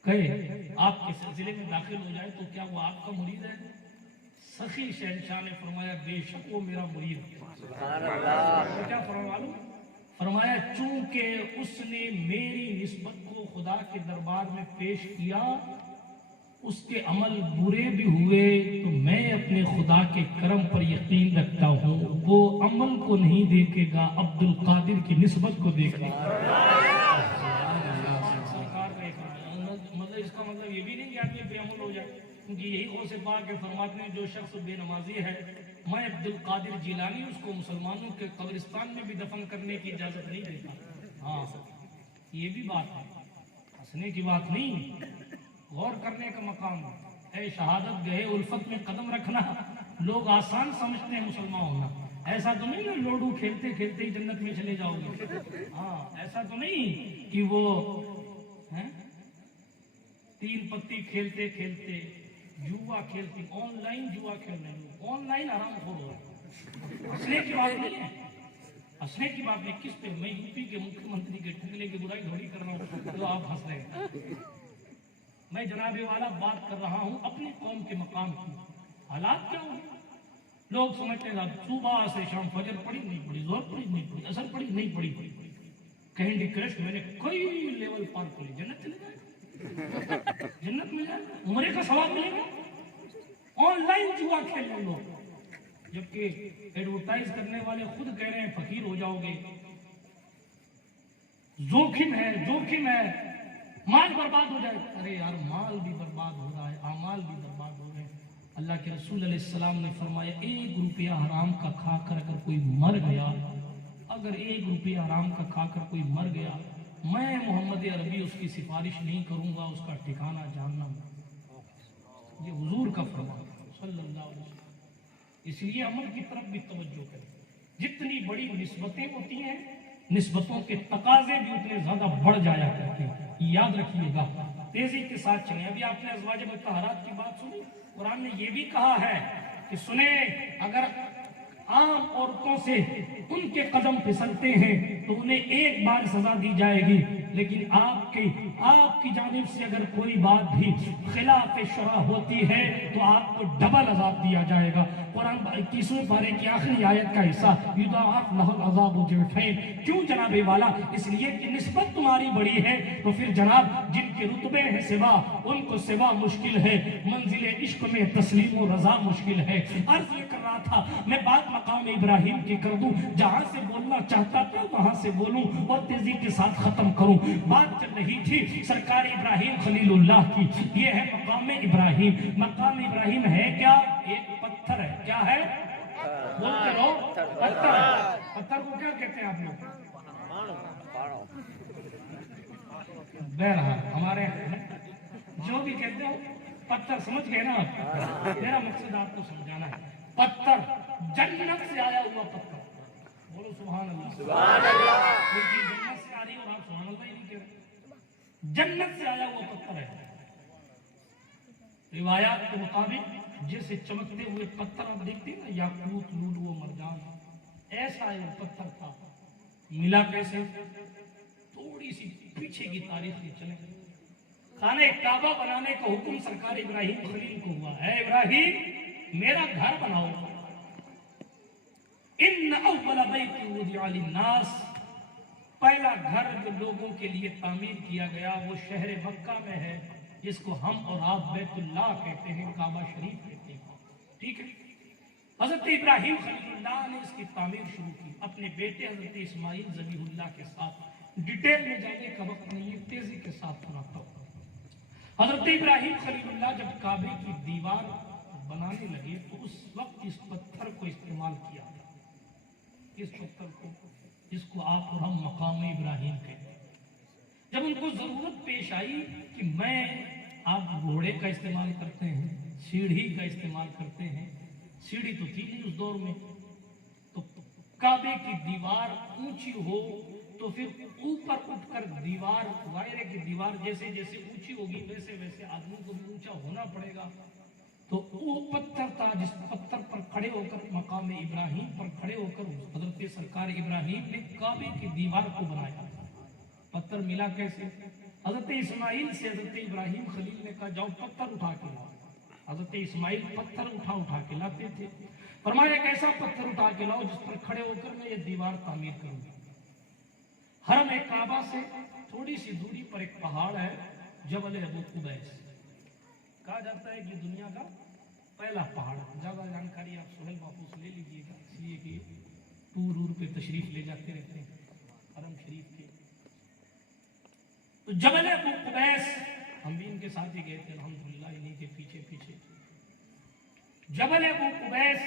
کہے آپ کے سلسلے میں داخل ہو جائے تو کیا وہ آپ کا مرید ہے؟ سخی شہنشاہ نے فرمایا بے شک وہ میرا مرید ہے۔ سبحان اللہ۔ کیا فرمایا؟ فرمایا چونکہ اس نے میری نسبت کو خدا کے دربار میں پیش کیا، اس کے عمل برے بھی ہوئے تو میں اپنے خدا کے کرم پر یقین رکھتا ہوں وہ عمل کو نہیں دیکھے گا، عبد القادر کی نسبت کو دیکھے گا۔ مطلب اس کا مطلب یہ بھی نہیں کہ آدمی بے عمل ہو جائے، کیونکہ یہی غوث پاک کے فرماتے ہیں جو شخص بے نمازی ہے میں عبد القادر جیلانی اس کو مسلمانوں کے قبرستان میں بھی دفن کرنے کی اجازت نہیں دیتا۔ ہاں یہ بھی بات ہے، ہنسنے کی بات نہیں، غور کرنے کا مقام ہے۔ اے شہادت گہے الفت میں قدم رکھنا، لوگ آسان سمجھتے ہیں مسلمان ہونا، ایسا تو نہیں ہے لوڈو کھیلتے کھیلتے ہی جنت میں چلے جاؤ گے، ہاں ایسا تو نہیں کہ وہ تین پتی کھیلتے کھیلتے جوا کھیلتے، آن لائن جوا کھیل رہے ہیں، آن لائن آرام خور ہو رہا ہے، ہنسنے کی بات نہیں ہے، ہنسنے کی بات نہیں۔ کس پہ؟ میں یو پی کے مکھیہ منتری کے ٹکلے کی برائی تھوڑی کر رہا ہوں تو آپ ہنس رہے ہیں، میں جناب والا بات کر رہا ہوں اپنی قوم کے مقام کی. حالات کیا ہوئے؟ لوگ سمجھتے ہیں صبح سے شام فجر پڑھی نہیں پڑھی، زور پڑھی نہیں پڑھی، اثر پڑھی نہیں پڑھی. کینڈی کرش میں نے کئی لیول پار کر لی. جنت چلے جائے، جنت مل جائے، عمرے کا ثواب ملے گا. آن لائن جوا کھیل لو لوگ، جبکہ ایڈورٹائز کرنے والے خود کہہ رہے ہیں فقیر ہو جاؤ گے. جوخم ہے، جوخم ہے، مال برباد ہو جائے. ارے یار مال بھی برباد ہو رہا ہے، اعمال بھی برباد ہو رہے ہیں. اللہ کے رسول علیہ السلام نے فرمایا 1 روپیہ حرام کا کھا کر اگر کوئی مر گیا، اگر 1 روپیہ حرام کا کھا کر کوئی مر گیا، میں محمد عربی اس کی سفارش نہیں کروں گا، اس کا ٹھکانہ جہنم. یہ حضور کا فرمان صلی اللہ علیہ وسلم. اس لیے عمل کی طرف بھی توجہ کریں. جتنی بڑی نسبتیں ہوتی ہیں، نسبتوں کے تقاضے بھی اتنے زیادہ بڑھ جایا کرتے ہیں. یاد رکھیے گا، تیزی کے ساتھ چلیں. ابھی آپ نے ازواج مطہرات کی بات سنی. قرآن نے یہ بھی کہا ہے کہ سنیں، اگر عام عورتوں سے ان کے قدم پھسلتے ہیں تو انہیں 1 بار سزا دی جائے گی، لیکن آپ کی جانب سے اگر کوئی بات بھی خلاف شرع ہوتی ہے تو آپ کو ڈبل عذاب دیا جائے گا. قرآن 21ویں پارے کی آخری آیت کا حصہ یضاعف لہ العذاب ضعفین. کیوں جناب والا؟ اس لیے کہ نسبت تمہاری بڑی ہے تو پھر جناب جن کے رتبے ہیں سوا، ان کو سوا مشکل ہے. منزل عشق میں تسلیم و رضا مشکل ہے. عرض یہ کر رہا تھا میں بات مقام ابراہیم کی کر دوں. جہاں سے بولنا چاہتا تھا وہاں سے بولوں اور تیزی کے ساتھ ختم کروں. بات چل رہی تھی سرکار ابراہیم خلیل اللہ کی. یہ ہے مقام ابراہیم. مقام ابراہیم ہے کیا؟ ایک پتھر ہے. کیا ہے؟ بولتے رہو. پتھر. پتھر کو کیا کہتے ہیں آپ لوگ؟ بہرحال ہمارے جو بھی کہتے ہو پتھر، سمجھ گئے نا آپ؟ میرا مقصد آپ کو سمجھانا ہے. پتھر جنت سے آیا ہوا پتھر. بولو سبحان اللہ. سبحان اللہ. کوئی چیز جنت سے آ رہی ہے اور آپ سبحان اللہ ہی نہیں کہہ رہے. جنت سے آیا ہوا پتھر ہے. روایات کے مطابق جیسے چمکتے ہوئے پتھر آپ دیکھتے ہیں نا، یاقوت، لولو و مرجان، ایسا یہ پتھر تھا. ملا کیسے؟ تھوڑی سی پیچھے کی تاریخ میں چلیں. خانہ کعبہ بنانے کا حکم سرکار ابراہیم خلیل کو ہوا. اے ابراہیم میرا گھر بناؤ. ان اول بیت وضع للناس، پہلا گھر جو لوگوں کے لیے تعمیر کیا گیا وہ شہر مکہ میں ہے، جس کو ہم اور آپ بیت اللہ کہتے ہیں، کعبہ شریف کہتے ہیں. ٹھیک ہے. حضرت ابراہیم خلیل اللہ نے اس کی تعمیر شروع کی اپنے بیٹے حضرت اسماعیل ذبیح اللہ کے ساتھ. ڈیٹیل میں جانے کا وقت نہیں ہے، تیزی کے ساتھ سناتا ہوں. حضرت ابراہیم خلیل اللہ جب کعبے کی دیوار بنانے لگے تو اس وقت اس پتھر کو استعمال کیا. اس پتھر کو جس کو آپ اور ہم مقام ابراہیم کہتے ہیں. جب ان کو ضرورت پیش آئی کہ آپ گھوڑے کا استعمال کرتے ہیں، سیڑھی کا استعمال کرتے ہیں، سیڑھی تو تھی نہیں اس دور میں، تو کعبے کی دیوار اونچی ہو تو پھر اوپر اٹھ کر دیوار، دائرے کی دیوار جیسے جیسے اونچی ہوگی ویسے ویسے آدمی کو بھی اونچا ہونا پڑے گا. تو وہ پتھر تھا جس پتھر پر کھڑے ہو کر، مقام ابراہیم پر کھڑے ہو کر حضرت سرکار ابراہیم نے کعبے کی دیوار کو بنایا. پتھر ملا کیسے؟ حضرت اسماعیل سے حضرت ابراہیم خلیل نے کہا جاؤ پتھر اٹھا کے لاؤ. حضرت اسماعیل پتھر اٹھا کے لاتے تھے. فرمایا ایک ایسا پتھر اٹھا کے لاؤ جس پر کھڑے ہو کر میں یہ دیوار تعمیر کروں. حرم کعبہ سے تھوڑی سی دوری پر ایک پہاڑ ہے، جبل ابو قبیس. کہا جاتا ہے کہ دنیا کا پہلا پہاڑ. زیادہ جانکاری آپ سہیل باپو سے لے لیجیے گا، اس لیے کہ ٹور پہ تشریف لے جاتے رہتے ہیں حرم شریف کے. تو جبل ابو قبیس ہم بھی ان کے ساتھ ہی گئے تھے الحمدللہ، انہیں کے پیچھے پیچھے. جبل ابو قبیس،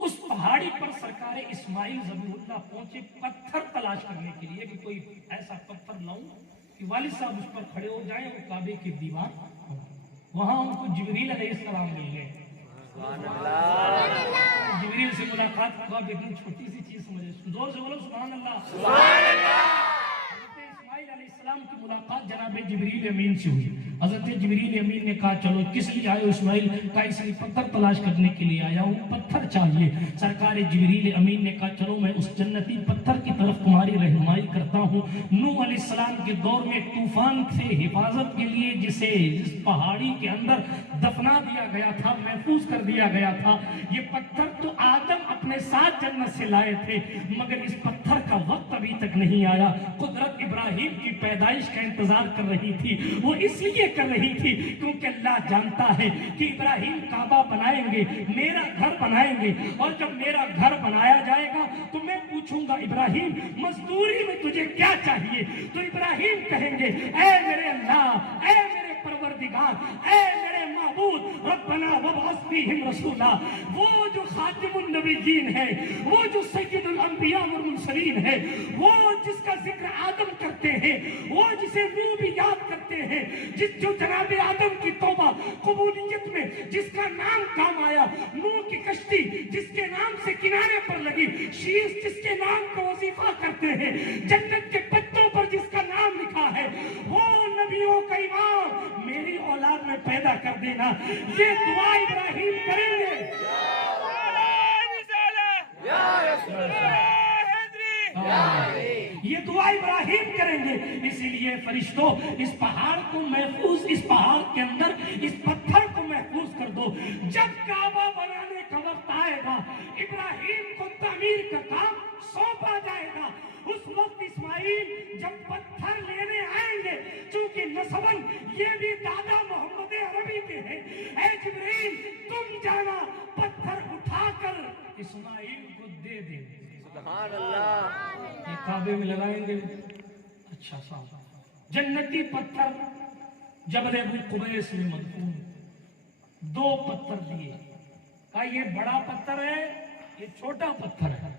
اس پہاڑی پر سرکار اسماعیل ذبیح اللہ پہنچے پتھر تلاش کرنے کے لیے کہ کوئی ایسا پتھر لاؤں کہ والد صاحب اس پر کھڑے ہو جائیں اور کعبے کی دیوار. وہاں ان کو جبریل علیہ السلام مل گئے. جبریل سے ملاقات اتنی چھوٹی سی چیز سمجھے، زور سے بولو سبحان اللہ. حضرت اسماعیل علیہ علیہ السلام کی ملاقات جناب جبریل امین سے ہوئی. حضرت جبریل امین نے کہا چلو کس لیے آئے ہو اسماعیل؟ کہا اس لیے پتھر تلاش کرنے کے لیے آیا ہوں, پتھر چاہیے. سرکار جبریل امین نے کہا چلو میں اس جنتی پتھر کی طرف تمہاری رہنمائی کرتا ہوں. نوح علیہ السلام کے دور میں طوفان سے حفاظت کے لیے جس پہاڑی کے اندر دفنا دیا گیا تھا, محفوظ کر دیا گیا تھا, یہ پتھر تو آدم اپنے ساتھ جنت سے لائے تھے, مگر اس پتھر کا وقت ابھی تک نہیں آیا. قدرت ابراہیم کی پیدائش کا انتظار کر رہی تھی. وہ اس لیے کر رہی تھی کیونکہ اللہ جانتا ہے کہ ابراہیم کعبہ بنائیں گے, میرا گھر بنائیں گے, اور جب میرا گھر بنایا جائے گا تو میں پوچھوں گا ابراہیم مزدوری میں تجھے کیا چاہیے؟ تو ابراہیم کہیں گے اے میرے اللہ, اے میرے پروردگار, اے میرے معبود, ربنا وابعث فیہم رسولا. وہ جو خاتم النبیین ہے, وہ جو سید الانبیاء والمرسلین ہے, وہ جس کا ذکر آدم کرتے ہیں, وہ جسے نوح بھی یاد کرتے ہیں, جو جناب آدم کی توبہ قبولیت میں جس کا نام کام آیا, نوح کی کشتی جس کے نام سے کنارے پر لگی, شیش جس کے نام کا وظیفہ کرتے ہیں, جنت کے پتوں پر جس کا نام لکھا ہے, وہ نبیوں کا امام میری اولاد میں پیدا کر دینا. یہ دعا ابراہیم کریں گے. یہ دعا ابراہیم کریں گے. اسی لیے فرشتوں اس پہاڑ کو محفوظ, اس پہاڑ کے اندر اس پتھر کو محفوظ کر دو. جب کعبہ بنانے کا وقت آئے گا, ابراہیم کو تعمیر کا کام سونپا جائے گا. اس وقت اسماعیل جب پتھر لینے آئیں گے, چونکہ نسباً یہ بھی دادا محمد عربی کے ہیں, اے جبریل تم جانا پتھر اٹھا کر اسماعیل کو دے دے. سبحان اللہ. یہ کعبے میں لگائیں گے. اچھا صاحب, جنتی پتھر جبل ابو قبیس میں مدفون, 2 پتھر دیے. کہا یہ بڑا پتھر ہے, یہ چھوٹا پتھر ہے.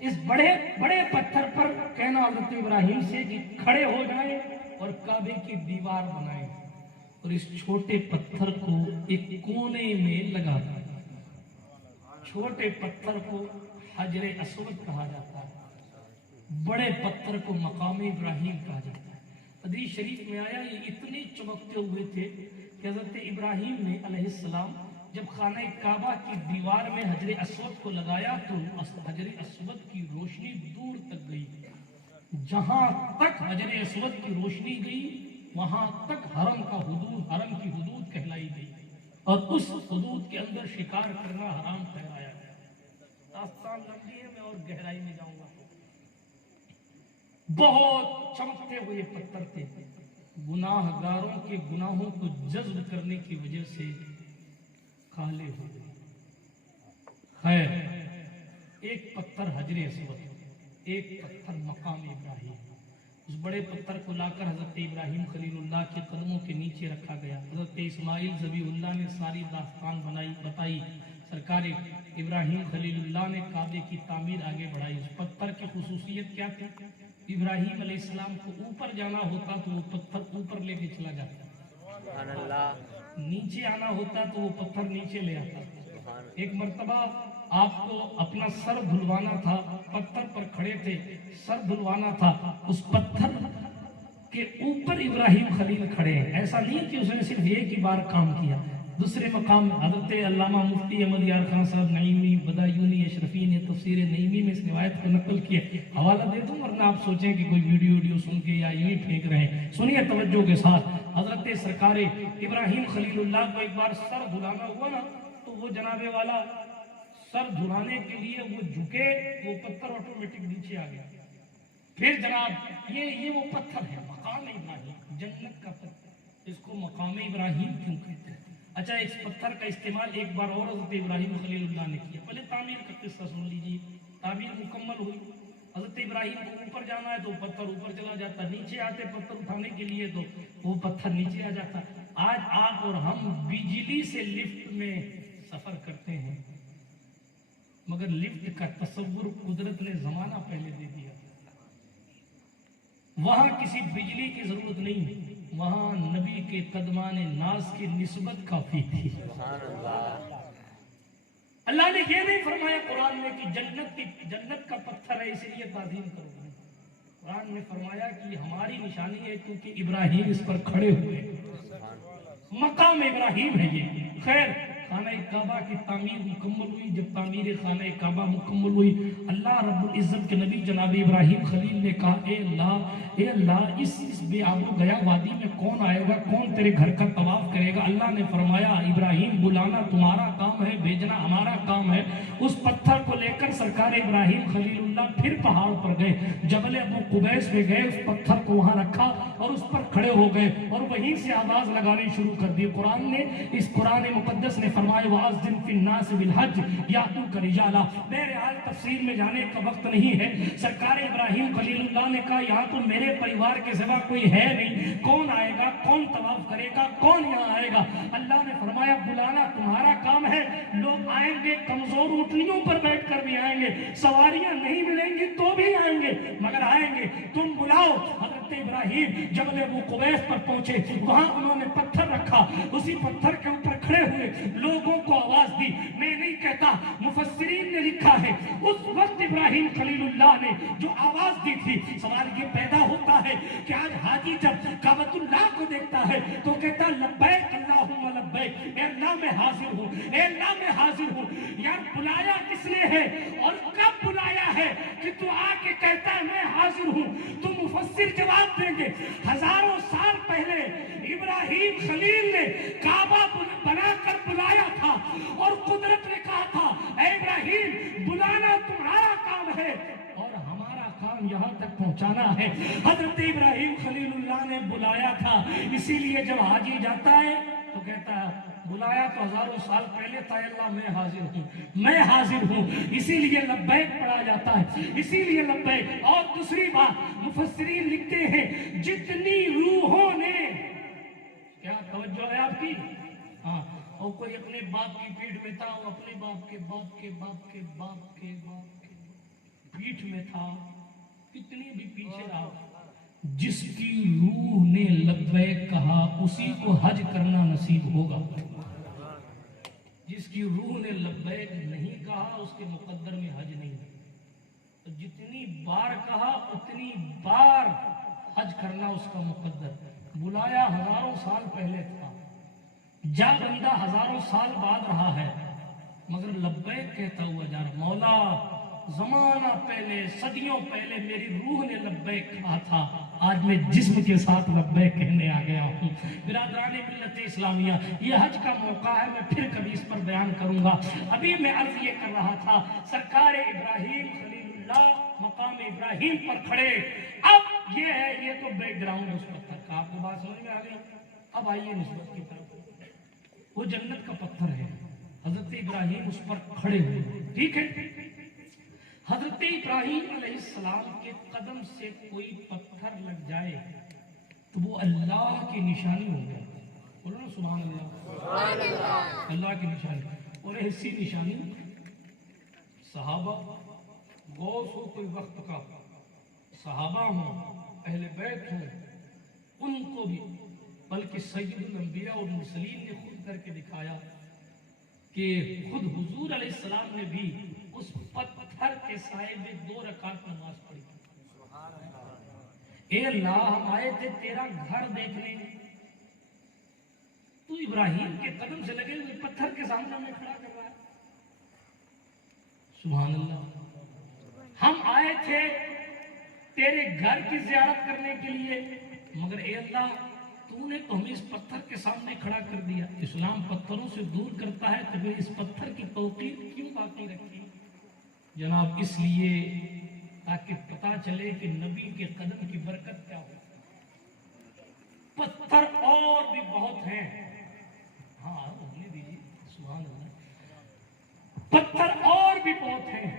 اس بڑے پتھر پر کہنا حضرت ابراہیم سے کہ کھڑے ہو جائیں اور کعبے کی دیوار بنائیں, اور اس چھوٹے پتھر کو ایک کونے میں لگا دیں. چھوٹے پتھر کو حجر اسود کہا جاتا ہے, بڑے پتھر کو مقام ابراہیم کہا جاتا ہے. حدیث شریف میں آیا یہ اتنے چمکتے ہوئے تھے کہ حضرت ابراہیم نے علیہ السلام جب خانہ کعبہ کی دیوار میں حجر اسود کو لگایا تو حجر اسود کی روشنی دور تک گئی. جہاں تک حجر اسود کی روشنی گئی وہاں تک حرم کی حدود کہلائی گئی, اور اس حدود کے اندر شکار کرنا حرام ٹھہرایا گیا. داستان لمبی ہے, میں اور گہرائی میں جاؤں گا. بہت چمکتے ہوئے پتھر تھے, گناہ گاروں کے گناہوں کو جذب کرنے کی وجہ سے کالے ہو گئے. خیر, ایک پتھر حجر اسود, ایک پتھر مقام ابراہیم. اس بڑے پتھر کو لا کر حضرت ابراہیم خلیل اللہ کے قدموں کے نیچے رکھا گیا. حضرت اسماعیل ذبیح اللہ نے ساری داستان بتائی. سرکار ابراہیم خلیل اللہ نے کعبے کی تعمیر آگے بڑھائی. اس پتھر کی خصوصیت کیا تھی؟ ابراہیم علیہ السلام کو اوپر جانا ہوتا تو وہ پتھر اوپر لے کے چلا جاتا, نیچے آنا ہوتا تو وہ پتھر نیچے لے آتا. ایک مرتبہ آپ کو اپنا سر دھلوانا تھا, پتھر پر کھڑے تھے, سر دھلوانا تھا, اس پتھر کے اوپر ابراہیم خلیل کھڑے ہیں. ایسا نہیں کہ اس نے صرف ایک ہی بار کام کیا. دوسرے مقام حضرت علامہ مفتی احمد یار خان صاحب نعیمی بدایونی اشرفی نے تفسیر نعیمی میں اس روایت کو نقل کیا. حوالہ دے دوں ورنہ آپ سوچیں کہ کوئی ویڈیو سن کے یا یوں پھینک رہے ہیں. سنیے توجہ کے ساتھ. حضرت سرکار ابراہیم خلیل اللہ کو ایک بار سر دھلانا ہوا نا, تو وہ جناب والا سر دھلانے کے لیے وہ جھکے, وہ پتھر آٹومیٹک نیچے آ گیا. پھر جناب یہ وہ پتھر ہے مقام ابراہیم, جنت کا پتھر, اس کو مقام ابراہیم کیوں کہتے ہیں؟ اچھا, اس پتھر کا استعمال ایک بار اور حضرت ابراہیم خلیل اللہ نے کیا. پہلے تعمیر کا قصہ سن لیجیے. تعمیر مکمل ہوئی, حضرت ابراہیم کو اوپر جانا ہے تو پتھر اوپر چلا جاتا, نیچے آتے پتھر اٹھانے کے لیے تو وہ پتھر نیچے آ جاتا. آج آپ اور ہم بجلی سے لفٹ میں سفر کرتے ہیں, مگر لفٹ کا تصور قدرت نے زمانہ پہلے دے دیا. وہاں کسی بجلی کی ضرورت نہیں, وہاں نبی کے قدمان ناز کی نسبت کافی تھی. اللہ نے یہ نہیں فرمایا قرآن میں کہ جنت کا پتھر ہے اس لیے تعظیم کرو. قرآن نے فرمایا کہ ہماری نشانی ہے کیونکہ ابراہیم اس پر کھڑے ہوئے، مقام ابراہیم ہے یہ۔ خیر، خانہ کعبہ کی تعمیر مکمل ہوئی۔ جب تعمیر خانہ کعبہ مکمل ہوئی، اللہ رب العزت کے نبی جناب ابراہیم خلیل نے کہا، اے اللہ اس بے آب و گیا وادی میں کون آئے گا، کون تیرے گھر کا طواف کرے گا؟ اللہ نے فرمایا، ابراہیم بلانا تمہارا کام ہے، بھیجنا ہمارا کام ہے۔ اس پتھر کو لے کر سرکار ابراہیم خلیل اللہ پھر پہاڑ پر گئے، جبل ابو قبیس میں گئے، اس پتھر کو وہاں رکھا اور اس پر کھڑے ہو گئے اور وہیں سے آواز لگانی شروع کر دی۔ قرآن نے، اس قرآن مقدس نے فرمایا، وَأَذِّنْ فِي النَّاسِ بِالْحَجِّ يَأْتُوكَ رِجَالًا۔ بہرحال تفسیر میں جانے کا وقت نہیں ہے۔ سرکار ابراہیم خلیل اللہ نے کہا، یہاں تو میرے پریوار کے سوا کوئی ہے نہیں، کون آئے گا، کون طواف کرے گا، کون یہاں آئے گا؟ اللہ نے فرمایا، بلانا تمہارا کام ہے۔ لوگ آئیں گے، کمزور اونٹنیوں پر بیٹھ کر بھی آئیں گے، سواریاں نہیں ملیں گی تو بھی آئیں گے، مگر آئیں گے، تم بلاؤ۔ حضرت ابراہیم جبل ابو قبیس پر پہنچے، وہاں انہوں نے پتھر رکھا، اسی پتھر کے اوپر کھڑے ہوئے لوگوں کو آواز دی۔ میں نہیں کہتا، مفسرین نے لکھا ہے اس وقت ابراہیم خلیل اللہ نے جو آواز دی تھی، سوال یہ پیدا ہوتا ہے کہ آج حاجی جب کعبۃ اللہ کو دیکھتا ہے تو کہتا لبیک اللہم لبیک، اے اللہ میں حاضر ہوں، اے اللہ میں حاضر ہوں۔ یار بلایا کس نے ہے اور کب بلایا ہے کہ تو آ کے کہتا ہے میں حاضر ہوں؟ تو مفسر جواب دیں گے، ہزاروں سال پہلے ابراہیم خلیل نے کعبہ بنا کر بلایا تھا اور قدرت نے کہا تھا، اے ابراہیم بلانا تمہارا کام ہے اور ہمارا کام یہاں تک پہنچانا ہے۔ حضرت ابراہیم خلیل اللہ نے بلایا تھا، اسی لیے جب حاجی جاتا ہے تو کہتا ہے بلایا تو ہزاروں سال پہلے تھا، اللہ میں حاضر ہوں، میں حاضر ہوں، اسی لیے لبیک پڑھا جاتا ہے، اسی لیے لبیک۔ اور دوسری بات مفسرین لکھتے ہیں، جتنی روحوں نے، کیا توجہ ہے آپ کی؟ ہاں، اور کوئی اپنے باپ کی پیٹھ میں تھا، اور اپنے باپ کے باپ کے باپ کے باپ کے باپ کے پیٹھ میں تھا، کتنی بھی پیچھے رہا، جس کی روح نے لبیک کہا اسی کو حج کرنا نصیب ہوگا۔ جس کی روح نے لبیک نہیں کہا اس کے مقدر میں حج نہیں ہے۔ تو جتنی بار کہا اتنی بار حج کرنا اس کا مقدر۔ بلایا ہزاروں سال پہلے تھا، جا بندہ ہزاروں سال بعد رہا ہے، مگر لبیک کہتا ہوا جا رہا۔ مولا زمانہ پہلے، صدیوں پہلے میری روح نے لبیک کہا تھا، آج میں جسم کے ساتھ لبیک کہنے آ گیا ہوں۔ برادران ملت اسلامیہ، یہ حج کا موقع ہے، میں پھر کبھی اس پر بیان کروں گا۔ ابھی میں عرض یہ کر رہا تھا، سرکار ابراہیم خلیل اللہ مقام ابراہیم پر کھڑے۔ اب یہ ہے، یہ تو بیک گراؤنڈ اس پتھر کا، آپ کو بات سمجھ میں آ گئی؟ اب آئیے نسبت کی طرف۔ وہ جنت کا پتھر ہے، حضرت ابراہیم اس پر کھڑے ہوئے، ٹھیک ہے؟ حضرت ابراہیم علیہ السلام کے قدم سے کوئی پتھر لگ جائے تو وہ اللہ کی نشانی ہو گیا۔ بولو نا سبحان اللہ، اللہ کی نشانی۔ اور ایسی نشانی صحابہ، غوث ہو کوئی وقت کا، صحابہ ہوں، اہل بیت ہوں، ان کو بھی، بلکہ سید الانبیاء اور مرسلین نے خود کر کے دکھایا کہ خود حضور علیہ السلام نے بھی اس پتھر کے سائے میں 2 رکعت نماز پڑھی۔ اے اللہ، ہم آئے تھے تیرا گھر دیکھنے، تو ابراہیم کے قدم سے لگے ہوئے پتھر کے سامنے ہمیں کھڑا کر رہا ہے۔ سبحان اللہ، ہم آئے تھے تیرے گھر کی زیارت کرنے کے لیے، مگر اے اللہ تو نے تو ہمیں اس پتھر کے سامنے کھڑا کر دیا۔ اسلام پتھروں سے دور کرتا ہے تو پھر اس پتھر کی توقیر کیوں باقی رکھی؟ جناب اس لیے تاکہ پتا چلے کہ نبی کے قدم کی برکت کیا ہو۔ پتھر اور بھی بہت ہیں، ہاں ہونے دیجیے، سبحان اللہ، پتھر اور بھی بہت ہیں،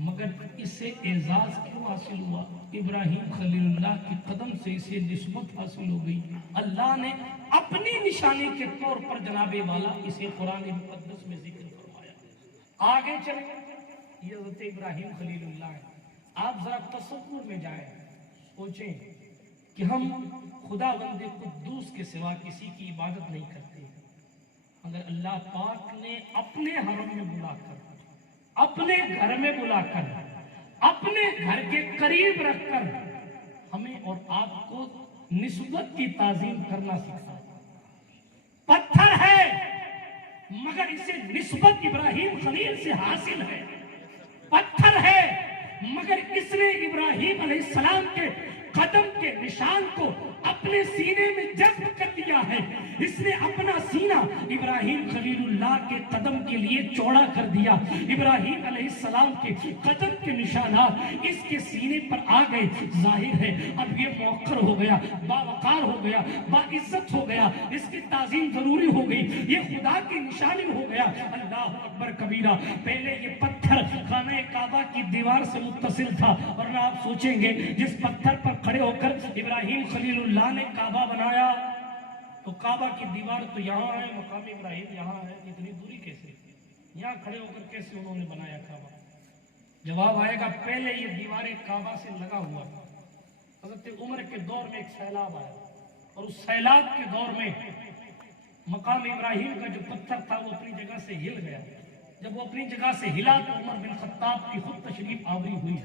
مگر اسے اعزاز کیوں حاصل ہوا؟ ابراہیم خلیل اللہ کے قدم سے اسے نسبت حاصل ہو گئی۔ اللہ نے اپنی نشانی کے طور پر جناب والا اسے قرآن مقدس میں ذکر فرمایا۔ آگے چلیں، یہ حضرت ابراہیم خلیل اللہ ہے۔ آپ ذرا تصور میں جائیں، سوچیں کہ ہم خدا بند قدوس کے سوا کسی کی عبادت نہیں کرتے، مگر اللہ پاک نے اپنے حرم میں بلا کر، اپنے گھر میں بلا کر، اپنے گھر کے قریب رکھ کر ہمیں اور آپ کو نسبت کی تعظیم کرنا سکھایا۔ پتھر ہے مگر اسے نسبت ابراہیم خلیل سے حاصل ہے۔ پتھر ہے مگر اس نے ابراہیم علیہ السلام کے قدم کے نشان کو اپنے سینے میں جذب کر دیا ہے۔ اس نے اپنا سینہ ابراہیم خلیل اللہ کے قدم کے لیے چوڑا کر دیا۔ ابراہیم علیہ السلام کے قدم کے نشانات اس کے سینے پر آ گئے۔ ظاہر ہے اب یہ موقر ہو گیا، باوقار ہو گیا، باعزت ہو گیا، اس کی تعظیم ضروری ہو گئی، یہ خدا کی نشانی ہو گیا۔ اللہ اکبر کبیرہ۔ پہلے یہ پتھر خانہ کعبہ کی دیوار سے متصل تھا، ورنہ آپ سوچیں گے جس پتھر پر کھڑے ہو کر ابراہیم خلیل اللہ نے کعبہ بنایا تو کعبہ کی دیوار تو یہاں ہے، مقام ابراہیم یہاں ہے، اتنی دوری کیسے؟ یہاں کھڑے ہو کر کیسے انہوں نے بنایا کعبہ؟ جواب آئے گا پہلے یہ دیوار کعبہ سے لگا ہوا تھا۔ حضرت عمر کے دور میں ایک سیلاب آیا اور اس سیلاب کے دور میں مقام ابراہیم کا جو پتھر تھا وہ اپنی جگہ سے ہل گیا۔ جب وہ اپنی جگہ سے ہلا تو عمر بن خطاب کی خود تشریف آوری ہوئی۔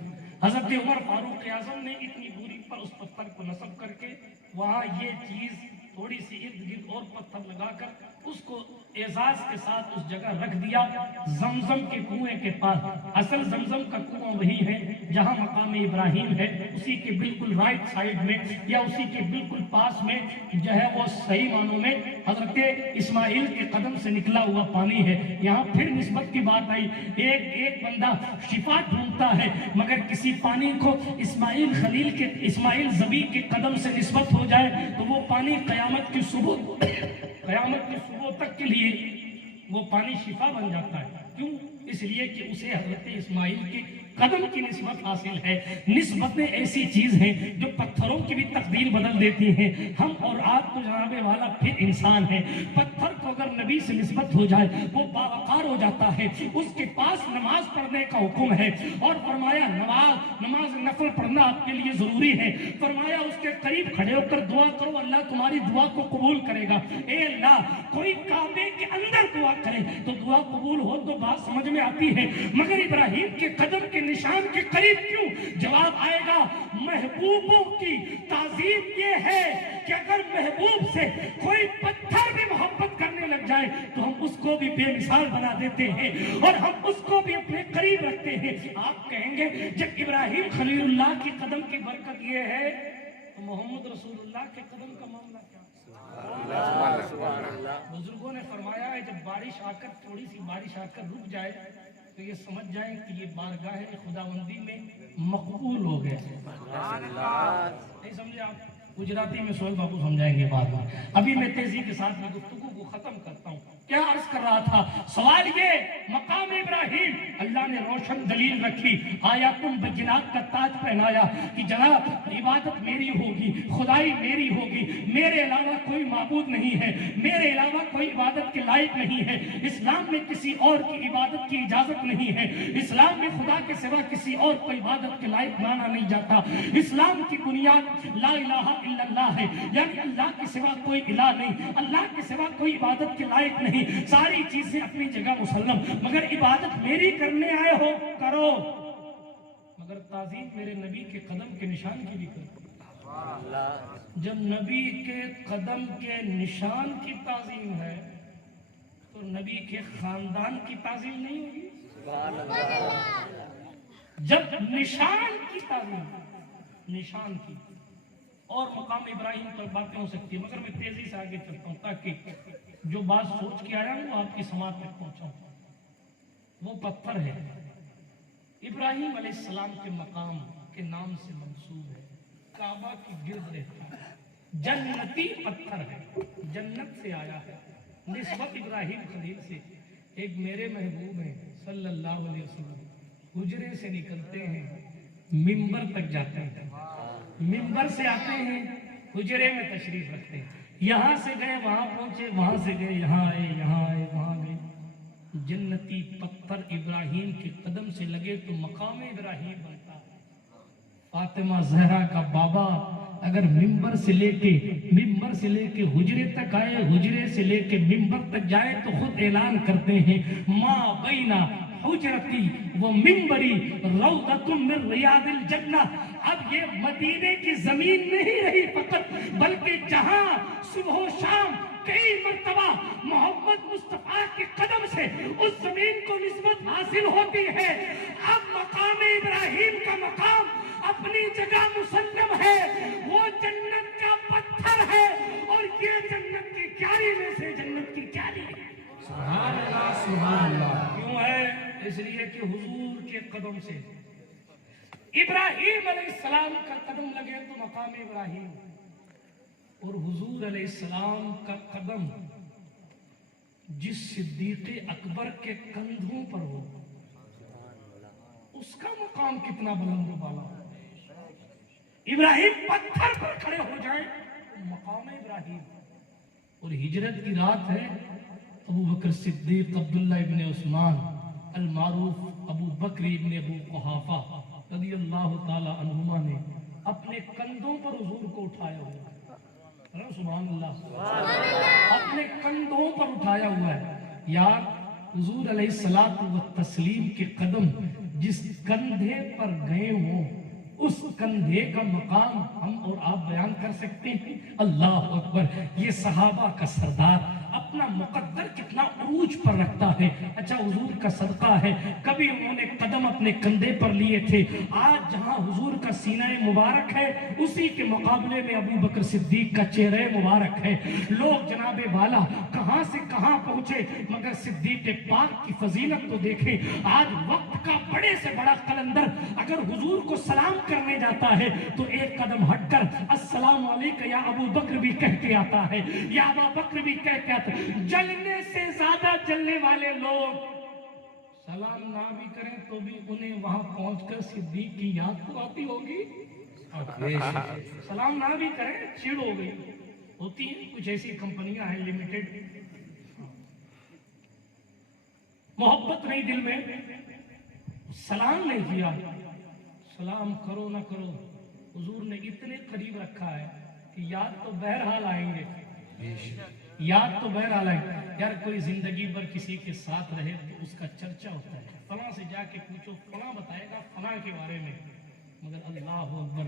حضرت عمر فاروق اعظم نے اتنی دوری پر اس پتھر کو نصب کر کے وہاں یہ چیز تھوڑی سی ارد گرد اور پتھر لگا کر اس کو اعزاز کے ساتھ اس جگہ رکھ دیا، زمزم کے کنویں کے پاس۔ اصل زمزم کا کنواں وہی ہے جہاں مقام ابراہیم ہے، اسی کے بالکل رائٹ سائیڈ میں یا اسی کے بالکل پاس میں جو ہے وہ صحیح معنوں میں حضرت اسماعیل کے قدم سے نکلا ہوا پانی ہے۔ یہاں پھر نسبت کی بات آئی، ایک بندہ شفا ڈھونڈتا ہے مگر کسی پانی کو اسماعیل خلیل کے اسماعیل ذبیح کے قدم سے نسبت ہو جائے تو وہ پانی قیامت کی صبح تک کے لیے وہ پانی شفا بن جاتا ہے۔ کیوں؟ اس لیے کہ اسے حضرت اسماعیل کے قدم کی نسبت حاصل ہے۔ نسبتیں ایسی چیز ہیں جو پتھروں کی بھی تقدیر بدل دیتی ہیں۔ ہم اور آپ تو جناب والا پھر انسان ہیں، پتھر کو اگر نبی سے نسبت ہو جائے وہ باوقار ہو جاتا ہے، اس کے پاس نماز پڑھنے کا حکم ہے اور فرمایا نماز نفل پڑھنا آپ کے لیے ضروری ہے۔ فرمایا اس کے قریب کھڑے ہو کر دعا کرو، اللہ تمہاری دعا کو قبول کرے گا۔ اے اللہ، کوئی کعبے کے اندر دعا کرے تو دعا قبول ہو تو بات سمجھ میں آتی ہے، مگر ابراہیم کے قدم کے نشان کے قریب کیوں؟ جواب آئے گا محبوبوں کی تعظیم یہ ہے کہ اگر محبوب سے کوئی پتھر بھی محبت کرنے لگ جائے تو ہم اس کو بھی بے مثال بنا دیتے ہیں اور ہم اس کو بھی اپنے قریب رکھتے ہیں۔ آپ کہیں گے جب ابراہیم خلیل اللہ کی قدم کی برکت یہ ہے تو محمد رسول اللہ کے قدم کا معاملہ کیا؟ بزرگوں نے فرمایا ہے جب بارش آ کر تھوڑی سی بارش آ کر رک جائے تو یہ سمجھ جائیں کہ یہ بارگاہ خداوندی میں مقبول ہو گئے۔ نہیں سمجھے آپ؟ گجراتی میں سوہیل بابو سمجھائیں گے بعد میں۔ ابھی میں تیزی کے ساتھ میں گفتگو کو ختم کرتا ہوں۔ کیا عرض کر رہا تھا؟ سوال یہ مقام ابراہیم اللہ نے روشن دلیل رکھی، آیاتم بینات کا تاج پہنایا کہ جناب عبادت میری ہوگی، خدائی میری ہوگی، میرے علاوہ کوئی معبود نہیں ہے، میرے علاوہ کوئی عبادت کے لائق نہیں ہے۔ اسلام میں کسی اور کی عبادت کی اجازت نہیں ہے، اسلام میں خدا کے سوا کسی اور کو عبادت کے لائق مانا نہیں جاتا۔ اسلام کی بنیاد لا الہ الا اللہ ہے، یعنی اللہ کے سوا کوئی الہ نہیں، اللہ کے سوا کوئی عبادت کے لائق نہیں، ساری چیزیں اپنی جگہ مسلم، مگر عبادت میری کرنے آئے ہو کرو، مگر تعظیم میرے نبی کے قدم کے نشان کی بھی کرو۔ جب نبی کے قدم کے نشان کی تعظیم ہے تو نبی کے خاندان کی تعظیم نہیں ہوگی؟ جب نشان کی تعظیم، نشان کی اور مقام ابراہیم پر باتیں ہو سکتی ہیں، مگر میں تیزی سے آگے چلتا ہوں تاکہ جو بات سوچ کے آیا ہوں وہ آپ کی سماعت تک پہنچاؤں۔ وہ پتھر ہے ابراہیم علیہ السلام کے مقام کے نام سے منسوب ہے، کعبہ کی گرد رہتا ہے، جنتی پتھر ہے، جنت سے آیا ہے، نسبت ابراہیم خلیل سے۔ ایک میرے محبوب ہیں صلی اللہ علیہ وسلم، حجرے سے نکلتے ہیں منبر تک جاتے ہیں، منبر سے آتے ہیں حجرے میں تشریف رکھتے ہیں، یہاں سے گئے وہاں پہنچے، وہاں سے گئے یہاں آئے، یہاں آئے وہاں گئے۔ جنتی پتھر ابراہیم کے قدم سے لگے تو مقام ابراہیم بنتا ہے۔ فاطمہ زہرا کا بابا اگر منبر سے لے کے حجرے تک آئے، حجرے سے لے کے منبر تک جائے تو خود اعلان کرتے ہیں ما بینا حجرتی و منبری روضۃ من ریاض الجنہ. اب یہ مدینے کی زمین نہیں رہی فقط، بلکہ جہاں صبح و شام کئی مرتبہ محمد مصطفیٰ کے قدم سے اس زمین کو نسبت حاصل ہوتی ہے. اب مقام ابراہیم کا مقام اپنی جگہ مسلم ہے، وہ جنت کا پتھر ہے اور یہ جنت کی کیاری میں سے جنت کی کیاری ہے. سبحان اللہ سبحان اللہ. کیوں ہے؟ اس لیے کہ حضور کے قدم سے ابراہیم علیہ السلام کا قدم لگے تو مقام ابراہیم، اور حضور علیہ السلام کا قدم جس صدیق اکبر کے کندھوں پر ہو اس کا مقام کتنا بلند و بالا ہو. ابراہیم پتھر پر کھڑے ہو جائیں مقام ابراہیم. اور ہجرت کی رات ہے، ابو بکر صدیق عبداللہ ابن عثمان المعروف ابو بکر ابن ابو قحافہ رضی اللہ تعالی عنہما نے اپنے کندھوں پر حضور کو اٹھایا ہوا ہے. سبحان اللہ. اپنے کندھوں پر اٹھایا ہوا ہے. یار حضور علیہ الصلوۃ والتسلیم کے قدم جس کندھے پر گئے ہوں اس کندھے کا مقام ہم اور آپ بیان کر سکتے ہیں؟ اللہ اکبر. یہ صحابہ کا سردار اپنا مقدر کتنا عروج پر رکھتا ہے. اچھا حضور کا صدقہ ہے کبھی انہوں نے قدم اپنے کندھے پر لیے تھے. آج جہاں حضور کا سینہ مبارک ہے اسی کے مقابلے میں ابو بکر صدیق کا چہرہ مبارک ہے. لوگ جناب والا کہاں سے کہاں پہنچے مگر صدیق پاک کی فضیلت تو دیکھیں. آج وقت کا بڑے سے بڑا قلندر اگر حضور کو سلام کرنے جاتا ہے تو ایک قدم ہٹ کر السلام علیکم یا ابو بکر بھی کہہ کے آتا ہے، یا ابا بکر بھی کہہ کے آتا ہے. جلنے سے زیادہ جلنے والے لوگ سلام نہ بھی کریں تو بھی انہیں وہاں پہنچ کر صدیق کی یاد تو آتی ہوگی. سلام نہ بھی کریں چڑ ہو گئی ہوتی ہیں. کچھ ایسی کمپنیاں ہیں لمیٹڈ، محبت نہیں دل میں، سلام نہیں کیا. سلام کرو نہ کرو حضور نے اتنے قریب رکھا ہے کہ یاد تو بہرحال آئیں گے، یاد تو بہرحال آئیں گے. یار کوئی زندگی بھر کسی کے ساتھ رہے تو اس کا چرچا ہوتا ہے. فلاں سے جا کے پوچھو فلاں بتائے گا فلاں کے بارے میں. مگر اللہ اکبر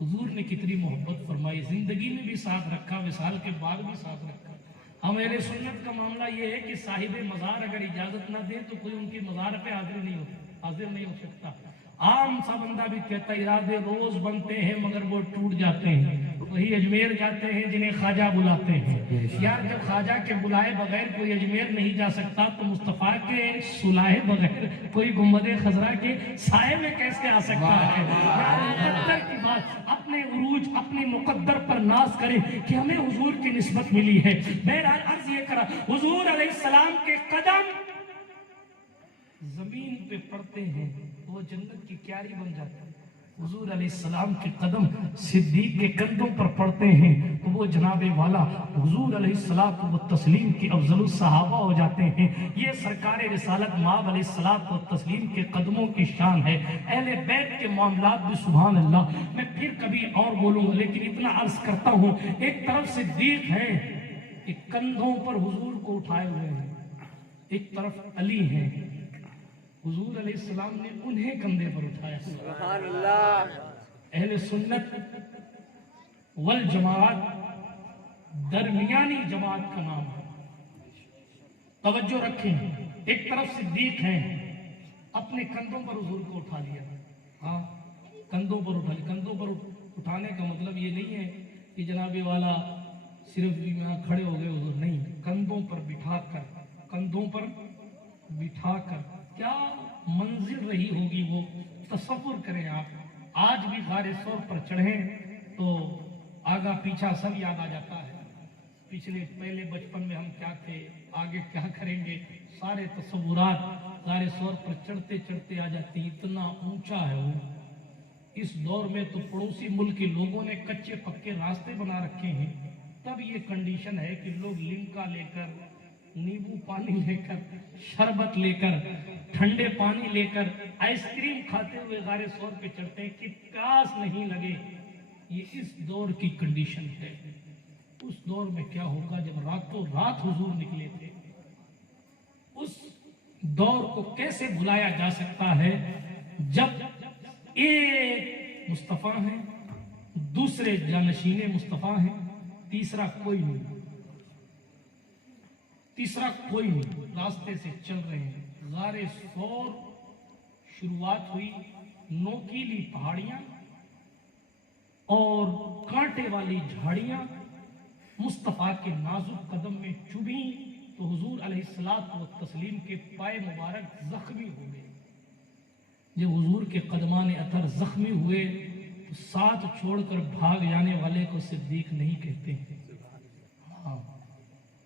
حضور نے کتنی محبت فرمائی، زندگی میں بھی ساتھ رکھا، وصال کے بعد بھی ساتھ رکھا. ہم اہل سنت کا معاملہ یہ ہے کہ صاحب مزار اگر اجازت نہ دے تو کوئی ان کی مزار پہ حاضر نہیں ہو سکتا. عام سا بندہ بھی کہتا ہے ارادے روز بنتے ہیں مگر وہ ٹوٹ جاتے ہیں. وہی اجمیر جاتے ہیں جنہیں خواجہ بلاتے ہیں. یار جب خواجہ کے بلائے بغیر کوئی اجمیر نہیں جا سکتا تو مصطفیٰ کے سلائے بغیر کوئی گنبد خضرا کے سائے میں کیسے آ سکتا ہے؟ مقدر کی بات، اپنے عروج اپنے مقدر پر ناز کریں کہ ہمیں حضور کی نسبت ملی ہے. بہرحال عرض یہ کرا حضور علیہ السلام کے قدم زمین پہ پڑتے ہیں وہ جنت کی کیاری بن جاتی ہے. حضور علیہ السلام کے قدم صدیق کے کندھوں پر پڑتے ہیں تو وہ جناب والا حضور علیہ السلام و تسلیم کی افضل الصحابہ ہو جاتے ہیں. یہ سرکار رسالت مآب علیہ السلام و تسلیم کے قدموں کی شان ہے. اہل بیت کے معاملات بھی سبحان اللہ میں پھر کبھی اور بولوں گا، لیکن اتنا عرض کرتا ہوں ایک طرف صدیق ہے ایک کندھوں پر حضور کو اٹھائے ہوئے ہیں، ایک طرف علی ہے حضور علیہ السلام نے انہیں کندھے پر اٹھایا. سبحان اللہ. اہل سنت والجماعت درمیانی جماعت کا نام ہے. توجہ رکھیں، ایک طرف صدیق ہیں اپنے کندھوں پر حضور کو اٹھا لیا. ہاں کندھوں پر اٹھا لیا. کندھوں پر اٹھانے کا مطلب یہ نہیں ہے کہ جناب والا صرف یہاں کھڑے ہو گئے حضور، نہیں، کندھوں پر بٹھا کر، کندھوں پر بٹھا کر. کیا منزل رہی ہوگی وہ تصور کریں آپ. آج بھی غار ثور پر چڑھیں تو آگا پیچھا سب یاد آ جاتا ہے. پچھلے پہلے بچپن میں ہم کیا تھے، آگے کیا کریں گے، سارے تصورات غار ثور پر چڑھتے چڑھتے آ جاتی. اتنا اونچا ہے وہ. اس دور میں تو پڑوسی ملک کے لوگوں نے کچے پکے راستے بنا رکھے ہیں. تب یہ کنڈیشن ہے کہ لوگ لمکا لے کر، نیبو پانی لے کر، شربت لے کر، ٹھنڈے پانی لے کر، آئس کریم کھاتے ہوئے غار ثور پہ چڑھتے ہیں کہ پیاس نہیں لگے. یہ اس دور کی کنڈیشن ہے. اس دور میں کیا ہوگا جب راتوں رات حضور نکلے تھے. اس دور کو کیسے بلایا جا سکتا ہے جب ایک مصطفیٰ ہیں، دوسرے جانشین مصطفیٰ ہیں، تیسرا کوئی نہیں، تیسرا کوئی نہیں، راستے سے چل رہے ہیں۔ غار ثور شروعات ہوئی، نوکیلی پہاڑیاں اور کانٹے والی جھاڑیاں مصطفیٰ کے نازک قدم میں چبھیں تو حضور علیہ الصلوۃ والتسلیم کے پائے مبارک زخمی ہو گئے۔ جب حضور کے قدمان اطہر زخمی ہوئے تو ساتھ چھوڑ کر بھاگ جانے والے کو صدیق نہیں کہتے ہیں۔ ہاں،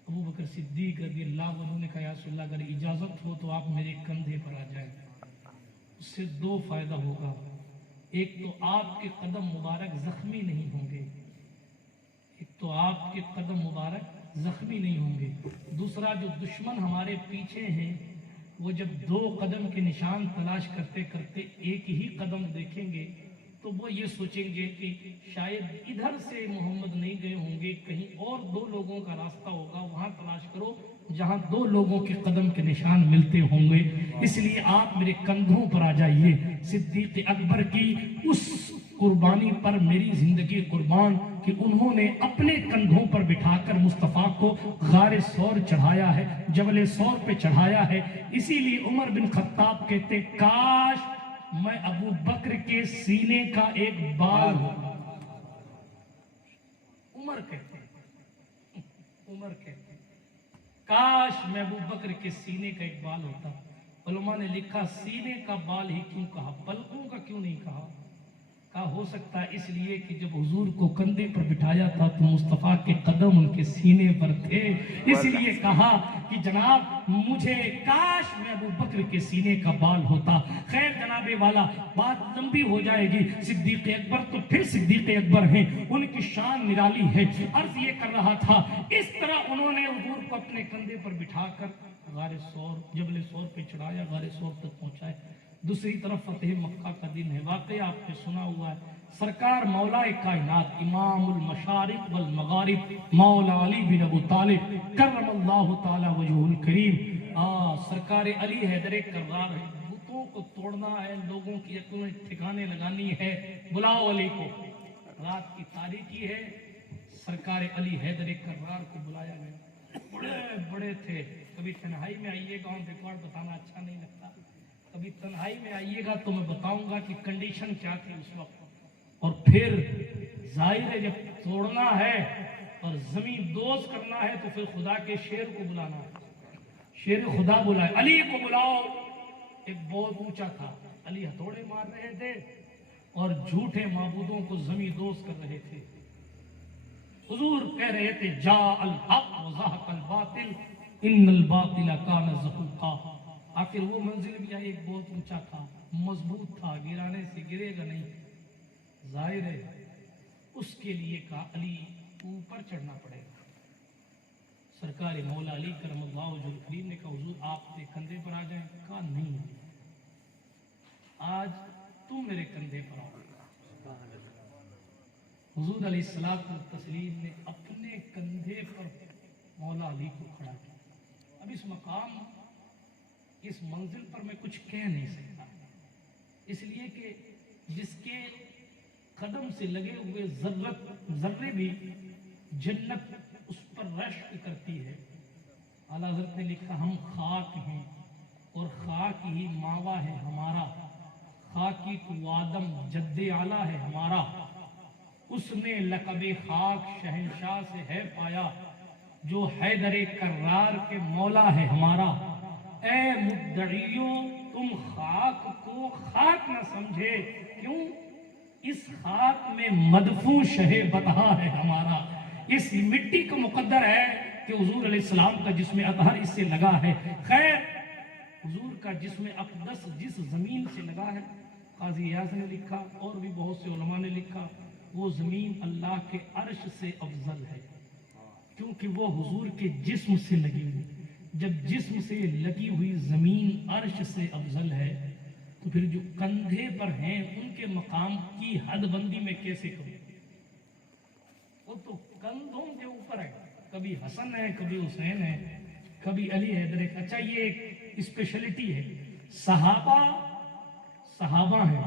ابو بکر صدیق رضی اللہ عنہ نے کہا یا رسول اللہ اگر اجازت ہو تو آپ میرے کندھے پر آ جائیں۔ اس سے دو فائدہ ہوگا، ایک تو آپ کے قدم مبارک زخمی نہیں ہوں گے، ایک تو آپ کے قدم مبارک زخمی نہیں ہوں گے، دوسرا جو دشمن ہمارے پیچھے ہیں وہ جب دو قدم کے نشان تلاش کرتے کرتے ایک ہی قدم دیکھیں گے تو وہ یہ سوچیں گے کہ شاید ادھر سے محمد نہیں گئے ہوں گے، کہیں اور دو لوگوں کا راستہ ہوگا، وہاں تلاش کرو جہاں دو لوگوں کے قدم کے نشان ملتے ہوں گے، اس لیے آپ میرے کندھوں پر آ جائیے۔ صدیق اکبر کی اس قربانی پر میری زندگی قربان کہ انہوں نے اپنے کندھوں پر بٹھا کر مصطفیٰ کو غار ثور چڑھایا ہے، جبل ثور پہ چڑھایا ہے۔ اسی لیے عمر بن خطاب کہتے کاش میں ابو بکر کے سینے کا ایک بال ہوتا۔ عمر کہتے کاش میں ابو بکر کے سینے کا ایک بال ہوتا۔ علماء نے لکھا سینے کا بال ہی کیوں کہا، پلکوں کا کیوں نہیں کہا؟ کہا ہو سکتا ہے اس لیے کہ جب حضور کو کندھے پر بٹھایا تھا تو مصطفیٰ کے قدم ان کے سینے پر تھے، اس لیے کہا کہ جناب مجھے کاش میں ابو بکر کے سینے کا بال ہوتا۔ خیر جناب والا بات لمبی ہو جائے گی، صدیق اکبر تو پھر صدیق اکبر ہیں، ان کی شان نرالی ہے۔ عرض یہ کر رہا تھا اس طرح انہوں نے حضور کو اپنے کندھے پر بٹھا کر غار ثور جبل ثور پہ چڑھایا، غار ثور تک پہنچائے۔ دوسری طرف فتح مکہ کا دن ہے، واقعہ آپ نے سنا ہوا ہے، سرکار مولا کائنات امام المشارق والمغارب مولا علی بن ابو طالب کرم اللہ تعالی وجہہ الکریم، سرکار علی حیدر کرار ہے، بتوں کو توڑنا ہے، لوگوں کی عقلیں ٹھکانے لگانی ہے، بلاؤ علی کو۔ رات کی تاریکی ہے، سرکار علی حیدر کرار کو بلایا گیا، بڑے بڑے تھے۔ کبھی تنہائی میں آئیے گا، آن ریکارڈ بتانا اچھا نہیں لگتا، کبھی تنہائی میں آئیے گا تو میں بتاؤں گا کہ کنڈیشن کیا تھی اس وقت۔ اور پھر ظاہر ہے جب توڑنا ہے اور زمین دوز کرنا ہے تو پھر خدا کے شیر کو بلانا ہے، شیر خدا بلائے، علی کو بلاؤ۔ ایک بہت اونچا تھا، علی ہتھوڑے مار رہے تھے اور جھوٹے معبودوں کو زمین دوز کر رہے تھے۔ حضور کہہ رہے تھے جا الحق وزہق الباطل ان الباطل کان زہوقا۔ آخر وہ منزل بھی آئی، ایک بہت اونچا تھا، مضبوط تھا، گرانے سے گرے گا نہیں۔ ظاہر ہے اس کے لیے کہا علی اوپر چڑھنا پڑے گا۔ سرکار مولا علی کرم اللہ وجہ الکریم نے کہا حضور آپ کے کندھے پر آ جائیں، کہا نہیں آج تم میرے کندھے پر آؤ۔ حضور علیہ الصلوۃ والتسلیم نے اپنے کندھے پر مولا علی کو کھڑا کیا۔ اب اس مقام اس منزل پر میں کچھ کہہ نہیں سکتا، اس لیے کہ جس کے قدم سے لگے ہوئے ذرے بھی جنت اس پر رشک کرتی ہے۔ اعلیٰ حضرت نے لکھا ہم خاک ہیں اور خاک ہی ماوا ہے ہمارا، خاکی تو آدم جد اعلیٰ ہے ہمارا، اس نے لقب خاک شہنشاہ سے ہے پایا، جو حیدر کرار کے مولا ہے ہمارا۔ اے مدعیوں تم خاک کو خاک نہ سمجھے، کیوں؟ اس خاک میں مدفون شہ بطحا ہے ہمارا۔ اس مٹی کا مقدر ہے کہ حضور علیہ السلام کا جسم اطہر اس سے لگا ہے۔ خیر حضور کا جسم اقدس جس زمین سے لگا ہے، قاضی ایاز نے لکھا اور بھی بہت سے علماء نے لکھا وہ زمین اللہ کے عرش سے افضل ہے، کیونکہ وہ حضور کے جسم سے لگی ہوئی۔ جب جسم سے لگی ہوئی زمین عرش سے افضل ہے تو پھر جو کندھے پر ہیں ان کے مقام کی حد بندی میں کیسے کروں؟ وہ تو کندھوں کے اوپر ہے، کبھی حسن ہے، کبھی حسین ہے، کبھی علی حیدر ہے۔ اچھا یہ اسپیشلٹی ہے. صحابہ ہیں،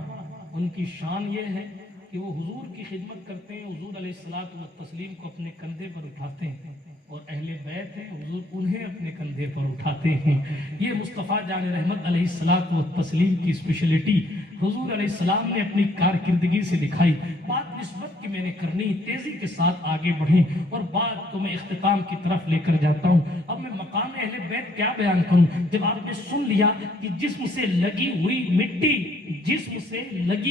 ان کی شان یہ ہے کہ وہ حضور کی خدمت کرتے ہیں، حضور علیہ الصلوۃ والتسلیم کو اپنے کندھے پر اٹھاتے ہیں، اور اہل بیت ہیں، حضور انہیں اپنے کندھے پر اٹھاتے ہیں. یہ مصطفیٰ جان رحمت علیہ الصلوۃ والتسلیم کی اسپیشلٹی حضور علیہ السلام نے اپنی کارکردگی سے دکھائی. بات نسبت کی میں نے کرنی، تیزی کے ساتھ آگے بڑھیں اور بات کو میں اختتام کی طرف لے کر جاتا ہوں. اب میں مقام اہل بیت کیا بیان کروں؟ جب آپ نے سن لیا کہ جسم سے لگی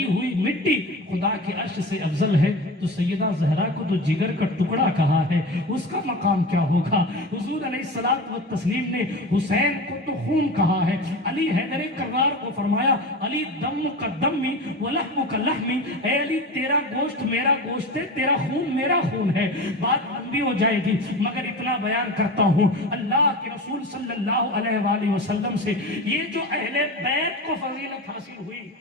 ہوئی مٹی خدا کے عرش سے افضل ہے، تو سیدہ زہرا کو تو جگر کا ٹکڑا کہا ہے، اس کا مقام کیا ہوگا؟ حضور علیہ الصلوۃ والتسلیم نے حسین کو تو خون کہا ہے، علی حیدر کرار کو فرمایا علی دم کا دمی ولحم کا لحمی، اے علی تیرا گوشت میرا گوشت ہے، تیرا خون میرا خون ہے. بات لمبی ہو جائے گی مگر اتنا بیان کرتا ہوں، اللہ کے رسول صلی اللہ علیہ وآلہ وسلم سے یہ جو اہل بیت کو فضیلت حاصل ہوئی،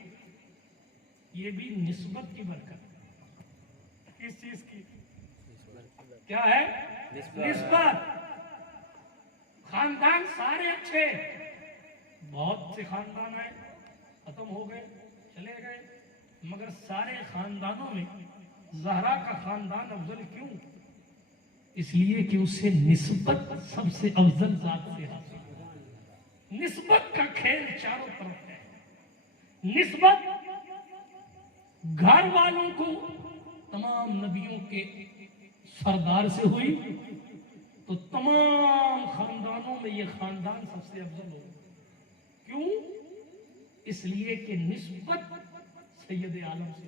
یہ بھی نسبت کی برکت. کس چیز کی؟ کیا ہے؟ نسبت. خاندان سارے اچھے، بہت سے خاندان آئے ختم ہو گئے چلے گئے، مگر سارے خاندانوں میں زہرا کا خاندان افضل کیوں؟ اس لیے کہ اسے نسبت سب سے افضل ذات سے حاصل. نسبت کا کھیل چاروں طرف ہے. نسبت گھر والوں کو تمام نبیوں کے سردار سے ہوئی تو تمام خاندانوں میں یہ خاندان سب سے افضل ہو. کیوں؟ اس لیے کہ نسبت سید عالم سے.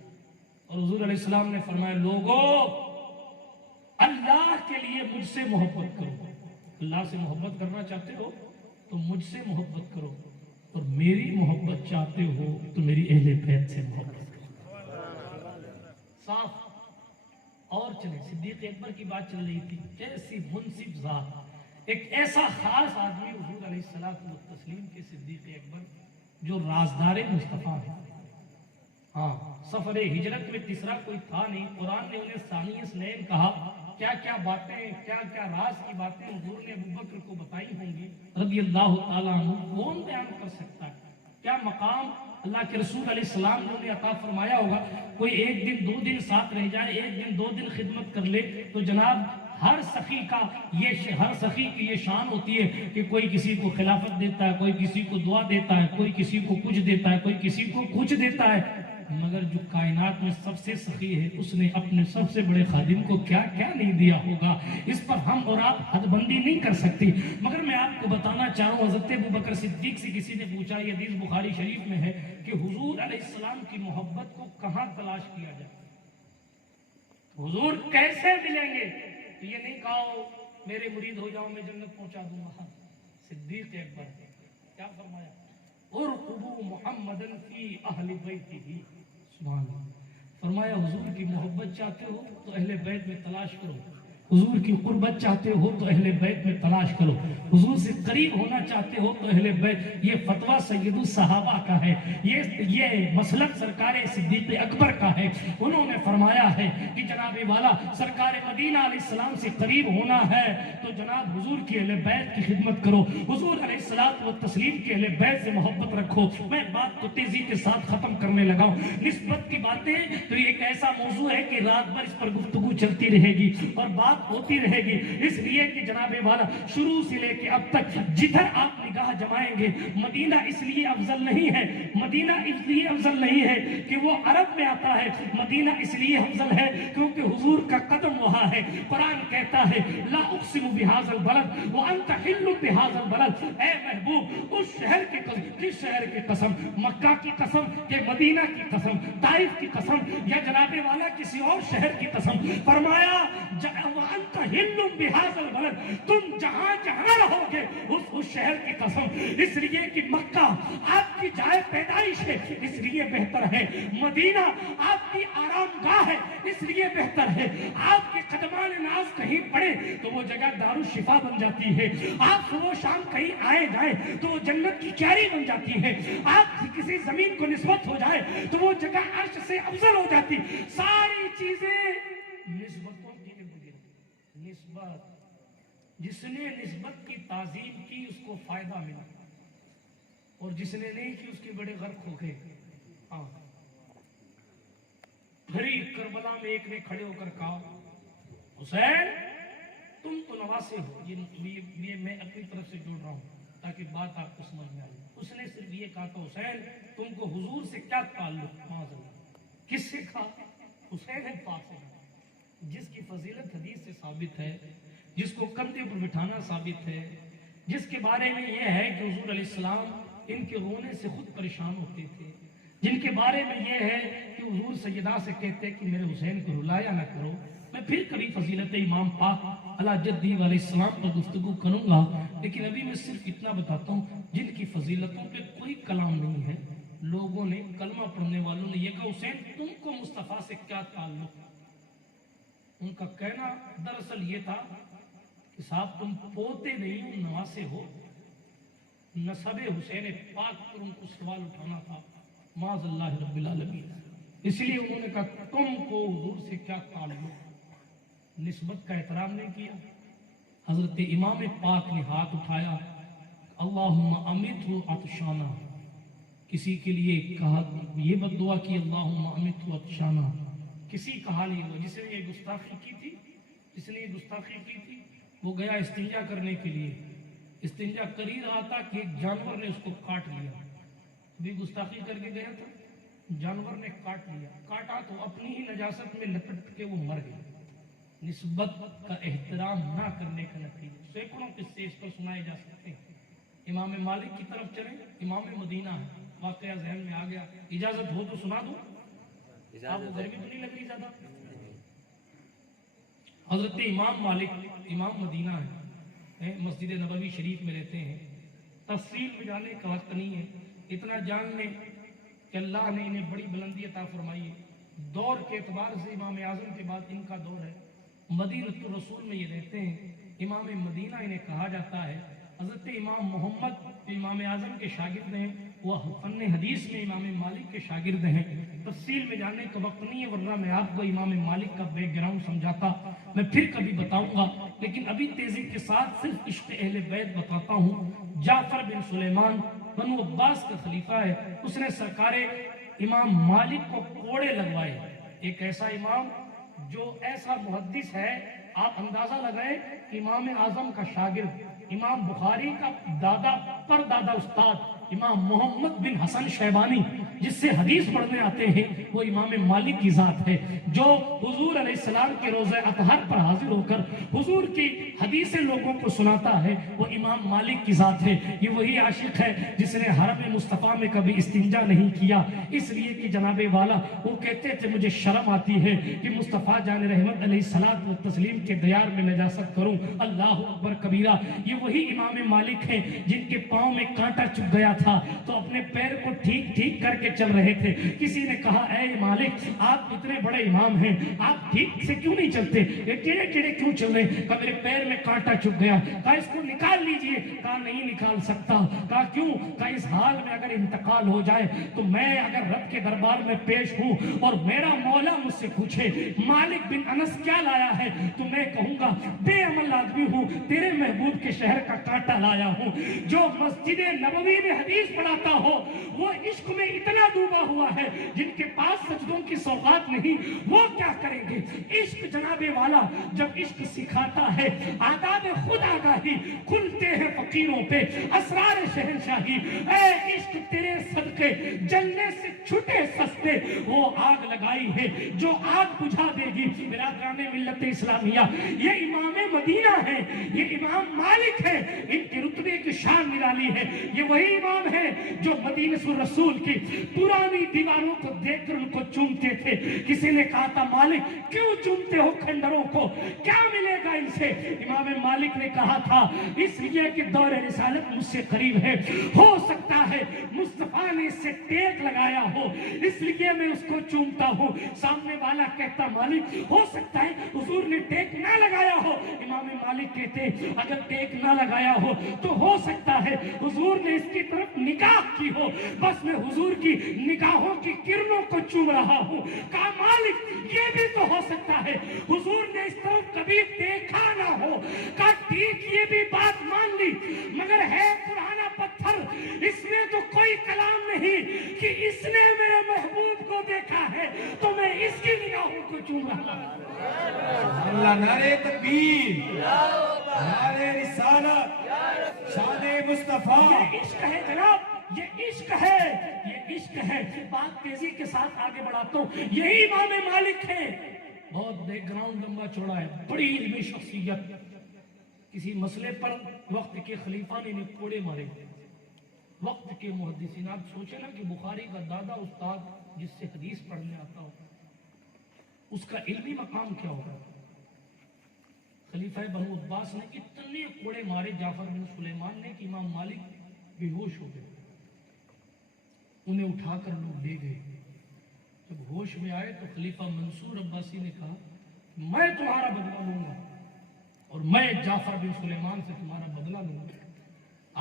اور حضور علیہ السلام نے فرمایا لوگوں اللہ کے لیے مجھ سے محبت کرو. اللہ سے محبت کرنا چاہتے ہو تو مجھ سے محبت کرو، اور میری محبت چاہتے ہو تو میری اہل بیت سے محبت کرو. صاف. اور چلے صدیق اکبر کی بات چل رہی تھی، کیسی منصف ذات، ایک ایسا خاص آدمی حضور علیہ الصلوۃ والتسلیم کے صدیق اکبر جو رازدار مصطفیٰ ہے. ہاں، سفر ہجرت میں تیسرا کوئی تھا نہیں، قرآن نے انہیں ثانی اثنین کہا. کیا کیا باتیں، کیا کیا راز کی باتیں حضور نے ابوبکر کو بتائی ہوں گی رضی اللہ تعالیٰ عنہ، کون بیان کر سکتا ہے؟ کیا مقام اللہ کے رسول علیہ السلام نے انہیں عطا فرمایا ہوگا. کوئی ایک دن 2 دن ساتھ رہ جائے، ایک دن 2 دن خدمت کر لے تو جناب ہر سخی کی یہ شان ہوتی ہے کہ کوئی کسی کو خلافت دیتا ہے، کوئی کسی کو دعا دیتا ہے، کوئی کسی کو کچھ دیتا ہے، کوئی کسی کو کچھ دیتا ہے. مگر جو کائنات میں سب سے سخی ہے اس نے اپنے سب سے بڑے خادم کو کیا کیا نہیں دیا ہوگا، اس پر ہم اور آپ حد بندی نہیں کر سکتی. مگر میں آپ کو بتانا چاہوں، حضرت ابوبکر صدیق سے کسی نے پوچھا، یہ حدیث بخاری شریف میں ہے، کہ حضور علیہ السلام کی محبت کو کہاں تلاش کیا جائے، حضور کیسے ملیں گے؟ تو یہ نہیں کہا میرے مرید ہو جاؤ میں جنت پہنچا دوں گا. صدیق اکبر کیا فرمایا؟ ارقبوا محمدا فی اہل بیتہ. سبحان اللہ. فرمایا حضور کی محبت چاہتے ہو تو اہل بیت میں تلاش کرو، حضور کی قربت چاہتے ہو تو اہل بیت میں تلاش کرو، حضور سے قریب ہونا چاہتے ہو تو اہل بیت. یہ فتویٰ سید الصحابہ کا ہے، یہ مسلک سرکار صدیق اکبر کا ہے. انہوں نے فرمایا ہے کہ جناب والا سرکار مدینہ علیہ السلام سے قریب ہونا ہے تو جناب حضور کی اہل بیت کی خدمت کرو، حضور علیہ الصلوۃ والتسلیم کے اہل بیت سے محبت رکھو. میں بات کو تیزی کے ساتھ ختم کرنے لگا ہوں. نسبت کی باتیں تو ایک ایسا موضوع ہے کہ رات بھر اس پر گفتگو چلتی رہے گی اور بات ہوتی رہے گی، اس لیے کہ جناب والا شروع سے لے کے اب تک جدھر آپ نگاہ جمائیں گے مدینہ اس لیے افضل نہیں ہے، مدینہ اس لیے افضل نہیں ہے کہ وہ عرب میں آتا ہے، مدینہ اس لیے افضل ہے کیونکہ حضور کا قدم وہاں ہے. قرآن کہتا ہے لا اقسم بہذا البلد وانت حل بہذا البلد. اے محبوب اس شہر کی قسم، کس شہر کی قسم؟ مکہ کی قسم کہ مدینہ کی قسم، طائف کی قسم یا جناب والا کسی اور شہر کی قسم؟ فرمایا وانت حل بہذا البلد، تم جہاں جہاں رہو گے اس شہر کی قسم. اس لیے کہ مکہ آپ کی جائے پیدائش ہے اس لیے بہتر ہے، مدینہ آپ کی آرام گاہ ہے اس لیے بہتر ہے. آپ کے قدمان ناز کہیں پڑے تو وہ جگہ دارالشفا بن جاتی ہے، آپ صبح شام کہیں آئے جائیں تو وہ جنت کی کیاری بن جاتی ہے، آپ کسی زمین کو نسبت ہو جائے تو وہ جگہ عرش سے افضل ہو جاتی. ساری چیزیں نسبتوں کی نسبت. جس نے نسبت کی تعظیم کی اس کو فائدہ ملا، اور جس نے نہیں کی اس کے بڑے غرق ہو گئے. بھری کربلا میں ایک نے کھڑے ہو کر کہا حسین تم تو نواسے ہو. یہ میں اپنی طرف سے جوڑ رہا ہوں تاکہ بات آپ کو سمجھ میں آئے. اس نے صرف یہ کہا تھا حسین تم کو حضور سے کیا تعلق. کس سے کہا؟ حسین پاک سے کہا. جس کی فضیلت حدیث سے ثابت ہے, جس کو کندھے پر بٹھانا ثابت ہے, جس کے بارے میں یہ ہے کہ حضور علیہ السلام ان کے رونے سے خود پریشان ہوتے تھے, جن کے بارے میں یہ ہے کہ حضور سیدہ سے کہتے کہ میرے حسین کو رلایا نہ کرو. میں پھر کبھی فضیلت امام پاک علی جدی علیہ السلام پر گفتگو کروں گا, لیکن ابھی میں صرف اتنا بتاتا ہوں جن کی فضیلتوں پہ کوئی کلام نہیں ہے. لوگوں نے, کلمہ پڑھنے والوں نے یہ کہا حسین تم کو مصطفیٰ سے کیا تعلق. ان کا کہنا دراصل یہ تھا کہ صاحب تم پوتے نہیں نواسے ہو. نسب حسین پاک پر ان کو سوال اٹھانا تھا معاذ اللہ رب العالمین. اس لیے انہوں نے کہا تم کو حضور سے کیا تعلق. نسبت کا احترام نہیں کیا. حضرت امام پاک نے ہاتھ اٹھایا اللہم امیتہ عطشانہ. کسی کے لیے کہا یہ بد دعا کی اللہم امیتہ عطشانہ. کسی کا حال یہ ہوا جس نے یہ گستاخی کی تھی, وہ گیا استنجا کرنے کے لیے. استنجا کر ہی رہا تھا کہ ایک جانور نے اس کو کاٹ لیا. بھی گستاخی کر کے گیا تھا, جانور نے کاٹ لیا. کاٹا تو اپنی ہی نجاست میں لپٹ کے وہ مر گیا. نسبت کا احترام نہ کرنے کا نتیجہ. سینکڑوں قصے اس پر سنائے جا سکتے ہیں. امام مالک کی طرف چلیں. امام مدینہ ہے, واقعہ ذہن میں آ گیا, اجازت ہو تو سنا دوں. آپ کو گرمی تو نہیں لگ رہی زیادہ. حضرت امام مالک امام مدینہ ہے, مسجد نبوی شریف میں رہتے ہیں. تفصیل میں جانے کا وقت نہیں ہے, اتنا جان لیں کہ اللہ نے انہیں بڑی بلندی عطا فرمائی ہے. دور کے اعتبار سے امام اعظم کے بعد ان کا دور ہے. مدینۃ الرسول میں یہ رہتے ہیں. امام مدینہ انہیں کہا جاتا ہے. حضرت امام محمد امام اعظم کے شاگرد ہیں, وہ فن حدیث میں امام مالک کے شاگرد ہیں. تفصیل میں جاننے کا وقت نہیں ہے, ورنہ میں آپ کو امام مالک کا بیک گراؤنڈ سمجھاتا, میں پھر کبھی بتاؤں گا. لیکن ابھی تیزی کے ساتھ صرف عشق اہل بیت بتاتا ہوں. جعفر بن سلیمان بنو عباس کا خلیفہ ہے. اس نے سرکار امام مالک کو کوڑے لگوائے. ایک ایسا امام جو ایسا محدث ہے, آپ اندازہ لگائیں کہ امام اعظم کا شاگرد, امام بخاری کا دادا پر دادا استاد امام محمد بن حسن شیبانی جس سے حدیث پڑھنے آتے ہیں, وہ امام مالک کی ذات ہے. جو حضور علیہ السلام کے روزہ اطہر پر حاضر ہو کر حضور کی حدیثیں لوگوں کو سناتا ہے, وہ امام مالک کی ذات ہے. یہ وہی عاشق ہے جس نے حرم مصطفیٰ میں کبھی استنجا نہیں کیا, اس لیے کہ جناب والا وہ کہتے تھے مجھے شرم آتی ہے کہ مصطفیٰ جان رحمت علیہ الصلوۃ والتسلیم کے دیار میں نجاست کروں. اللہ اکبر کبیرہ. یہ وہی امام مالک ہیں جن کے پاؤں میں کانٹا چبھ گیا تھا تو اپنے پیر کو ٹھیک کر کے چل رہے تھے. کسی نے کہا اے مالک آپ اتنے بڑے امام ہیں, آپ ٹھیک سے کیوں نہیں چلتے, یہ ٹیڑے ٹیڑے کیوں چل رہے. کہا میرے پیر میں کانٹا چبھ گیا. کہا اس کو نکال لیجئے. کہا نہیں نکال سکتا. کہا کیوں؟ کہا اس حال میں اگر انتقال ہو جائے تو میں اگر رب کے دربار میں پیش ہوں اور میرا مولا مجھ سے پوچھے مالک بن انس کیا لایا ہے, تو میں کہوں گا بے عمل آدمی ہوں, تیرے محبوب کے شہر کا کانٹا لایا ہوں. جو مسجد نبوی میں حدیث پڑھاتا ہو وہ عشق میں اتنا ڈوبا ہوا ہے, جن کے پاس سجدوں کی سوغات نہیں وہ کیا کریں گے. عشق جناب والا جب عشق سکھاتا ہے, آداب خود آگاہی کھلتے ہیں فقیروں پہ, اسرار شہنشاہی. اے عشق تیرے صدقے جلنے سے چھٹے سستے, وہ آگ لگائی ہے جو آگ بجھا دے گی. برادران ملت اسلامیہ, یہ امام مدینہ ہے, یہ امام مالک ہے, ان کے رتبے کی شان نرالی ہے. یہ وہی امام ہے جو مدینہ رسول کی پرانی دیواروں کو دیکھ کر ان کو چومتے تھے. کسی نے کہا تھا مالک کیوں چومتے ہو کھنڈروں کو, کیا ملے گا ان سے. امام مالک نے کہا تھا اس لیے کہ دور رسالت مجھ سے قریب ہے, ہو سکتا ہے مصطفیٰ نے اس سے ٹیک لگایا ہو اس لیے میں اس کو چومتا ہوں. سامنے والا کہتا مالک ہو سکتا ہے حضور نے ٹیک نہ لگایا ہو. امام مالک کہتے اگر ٹیک نہ لگایا ہو تو سکتا ہے حضور نے اس کی طرف نگاہ کی ہو, بس میں حضور کی نگاہوں کی کرنوں کو چوم رہا ہوں. کہا مالک یہ بھی تو ہو سکتا ہے حضور نے اس طرف کبھی دیکھا نہ ہو. کہا ٹھیک یہ بھی بات مان لی, مگر ہے پرانا پتھر اس میں تو کوئی کلام نہیں کہ اس نے میرے محبوب کو دیکھا ہے تو میں اس کی نگاہوں کو چوم رہا ہوں۔ اللہ نعرہ تکبیر، نعرہ رسالت، شان مصطفیٰ۔ یہ عشق ہے جناب، یہ عشق ہے، یہ عشق ہے۔ بات تیزی کے ساتھ آگے بڑھاتا ہوں۔ یہی امام مالک ہے، بہت بیک گراؤنڈ لمبا چوڑا ہے، بڑی علمی شخصیت۔ کسی مسئلے پر وقت کے خلیفہ نے انہیں کوڑے مارے، وقت کے محدثین۔ آپ سوچیں نا کہ بخاری کا دادا استاد جس سے حدیث پڑھنے آتا ہو، اس کا علمی مقام کیا ہوگا؟ خلیفہ بنو عباس نے اتنے کوڑے مارے جعفر بن سلیمان نے کہ امام مالک بے ہوش ہو گئے۔ انہیں اٹھا کر لوگ لے گئے۔ جب ہوش میں آئے تو خلیفہ منصور عباسی نے کہا میں تمہارا بدلہ لوں گا اور میں جعفر بن سلیمان سے تمہارا بدلہ لوں گا۔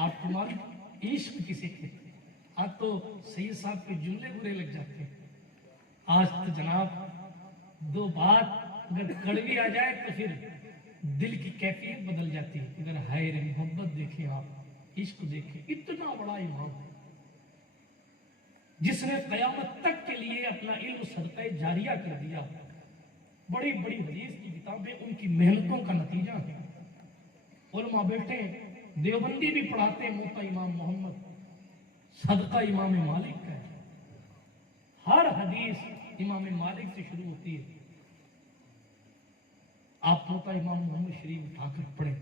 آپ تمہارا عشق کسے کہتے ہیں؟ آج تو سید صاحب کے جملے برے لگ جاتے ہیں۔ آج تو جناب دو بات اگر کڑوی آ جائے تو پھر دل کی کیفیت بدل جاتی ہے۔ اگر ہائے رے محبت دیکھیں، آپ عشق دیکھیں، اتنا بڑا امام جس نے قیامت تک کے لیے اپنا علم صدقہ جاریہ کر دیا۔ بڑی بڑی حدیث کی کتابیں ان کی محنتوں کا نتیجہ ہے۔ علماء بیٹھے دیوبندی بھی پڑھاتے ہیں، موتا امام محمد، صدقہ امام مالک کا ہے۔ ہر حدیث امام مالک سے شروع ہوتی ہے۔ آپ موتا امام محمد شریف اٹھا کر پڑھیں۔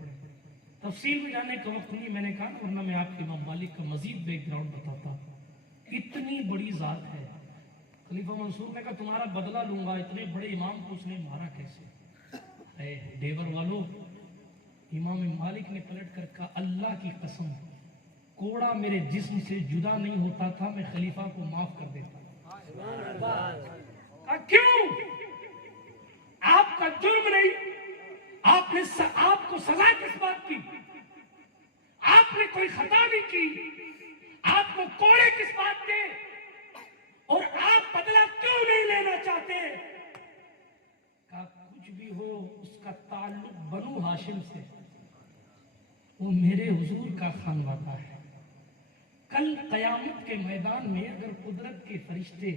تفصیل میں جانے کا وقت نہیں، میں نے کہا ورنہ میں آپ کے امام مالک کا مزید بیک گراؤنڈ بتاتا۔ اتنی بڑی ذات ہے۔ خلیفہ منصور نے کہا تمہارا بدلہ لوں گا، اتنے بڑے امام کو اس نے مارا کیسے؟ اے ڈیور والو، امام مالک نے پلٹ کر کہا اللہ کی قسم کوڑا میرے جسم سے جدا نہیں ہوتا تھا، میں خلیفہ کو معاف کر دیتا۔ کہا کیوں؟ آپ کا جرم نہیں، آپ کو سزا کس بات کی؟ آپ نے کوئی خطا نہیں کی، آپ کو کوڑے کس بات کے؟ اور آپ بدلہ کیوں نہیں لینا چاہتے؟ کہا کچھ بھی ہو اس کا تعلق بنو ہاشم سے، وہ میرے حضور کا خانوادہ ہے۔ کل قیامت کے میدان میں اگر قدرت کے فرشتے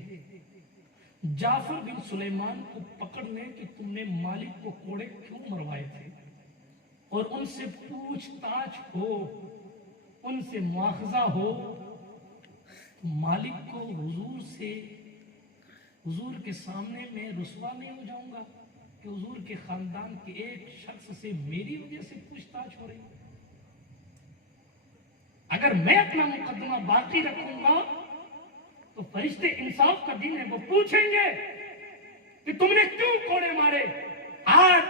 جعفر بن سلیمان کو پکڑنے کہ تم نے مالک کو کوڑے کیوں مروائے تھے اور ان سے پوچھ تاچھ ہو، ان سے مواخذہ ہو، تو مالک کو حضور کے سامنے میں رسوا نہیں ہو جاؤں گا کہ حضور کے خاندان کے ایک شخص سے میری وجہ سے پوچھ تاچھ ہو رہی؟ اگر میں اپنا مقدمہ باقی رکھوں گا تو فرشتے انصاف کا دن ہے، وہ پوچھیں گے کہ تم نے کیوں کوڑے مارے۔ آج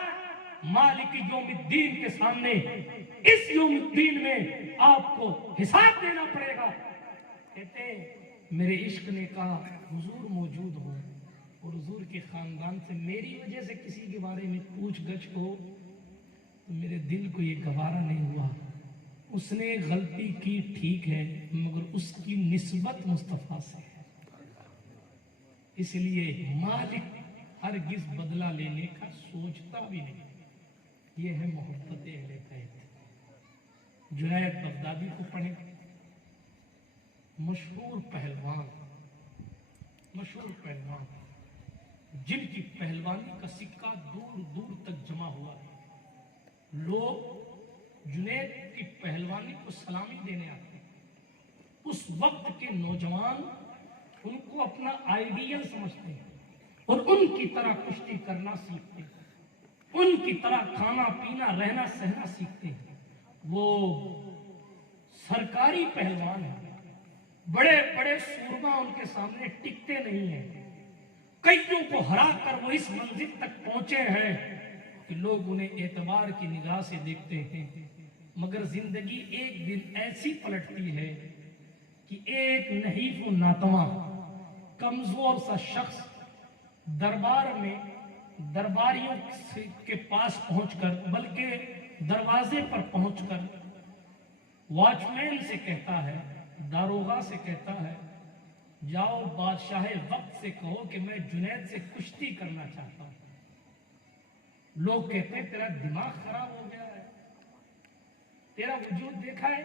مالک یوم الدین کے سامنے، اس یوم الدین میں آپ کو حساب دینا پڑے گا۔ کہتے میرے عشق نے کہا حضور موجود ہو اور حضور کے خاندان سے میری وجہ سے کسی کے بارے میں پوچھ گچھ ہو تو میرے دل کو یہ گوارا نہیں ہوا۔ اس نے غلطی کی ٹھیک ہے، مگر اس کی نسبت مصطفیٰ سے ہے، اس لیے مالک ہرگز بدلہ لینے کا سوچتا بھی نہیں۔ یہ ہے محبت اہل بیت۔ جنید بغدادی کو پڑھیں، مشہور پہلوان جن کی پہلوانی کا سکہ دور دور تک جمع ہوا ہے۔ لوگ جنید کی پہلوانی کو سلامی دینے آتے ہیں۔ اس وقت کے نوجوان ان کو اپنا آئیڈیل سمجھتے ہیں اور ان کی طرح کشتی کرنا سیکھتے ہیں، ان کی طرح کھانا پینا رہنا سہنا سیکھتے ہیں۔ وہ سرکاری پہلوان ہیں، بڑے بڑے سورما ان کے سامنے ٹکتے نہیں ہیں۔ کئیوں کو ہرا کر وہ اس منزل تک پہنچے ہیں کہ لوگ انہیں اعتبار کی نگاہ سے دیکھتے ہیں، مگر زندگی ایک دن ایسی پلٹتی ہے کہ ایک نحیف و ناتواں کمزور سا شخص دربار میں درباریوں کے پاس پہنچ کر، بلکہ دروازے پر پہنچ کر واچ مین سے کہتا ہے، داروغہ سے کہتا ہے جاؤ بادشاہ وقت سے کہو کہ میں جنید سے کشتی کرنا چاہتا ہوں۔ لوگ کہتے ہیں تیرا دماغ خراب ہو گیا ہے، تیرا وجود دیکھا ہے،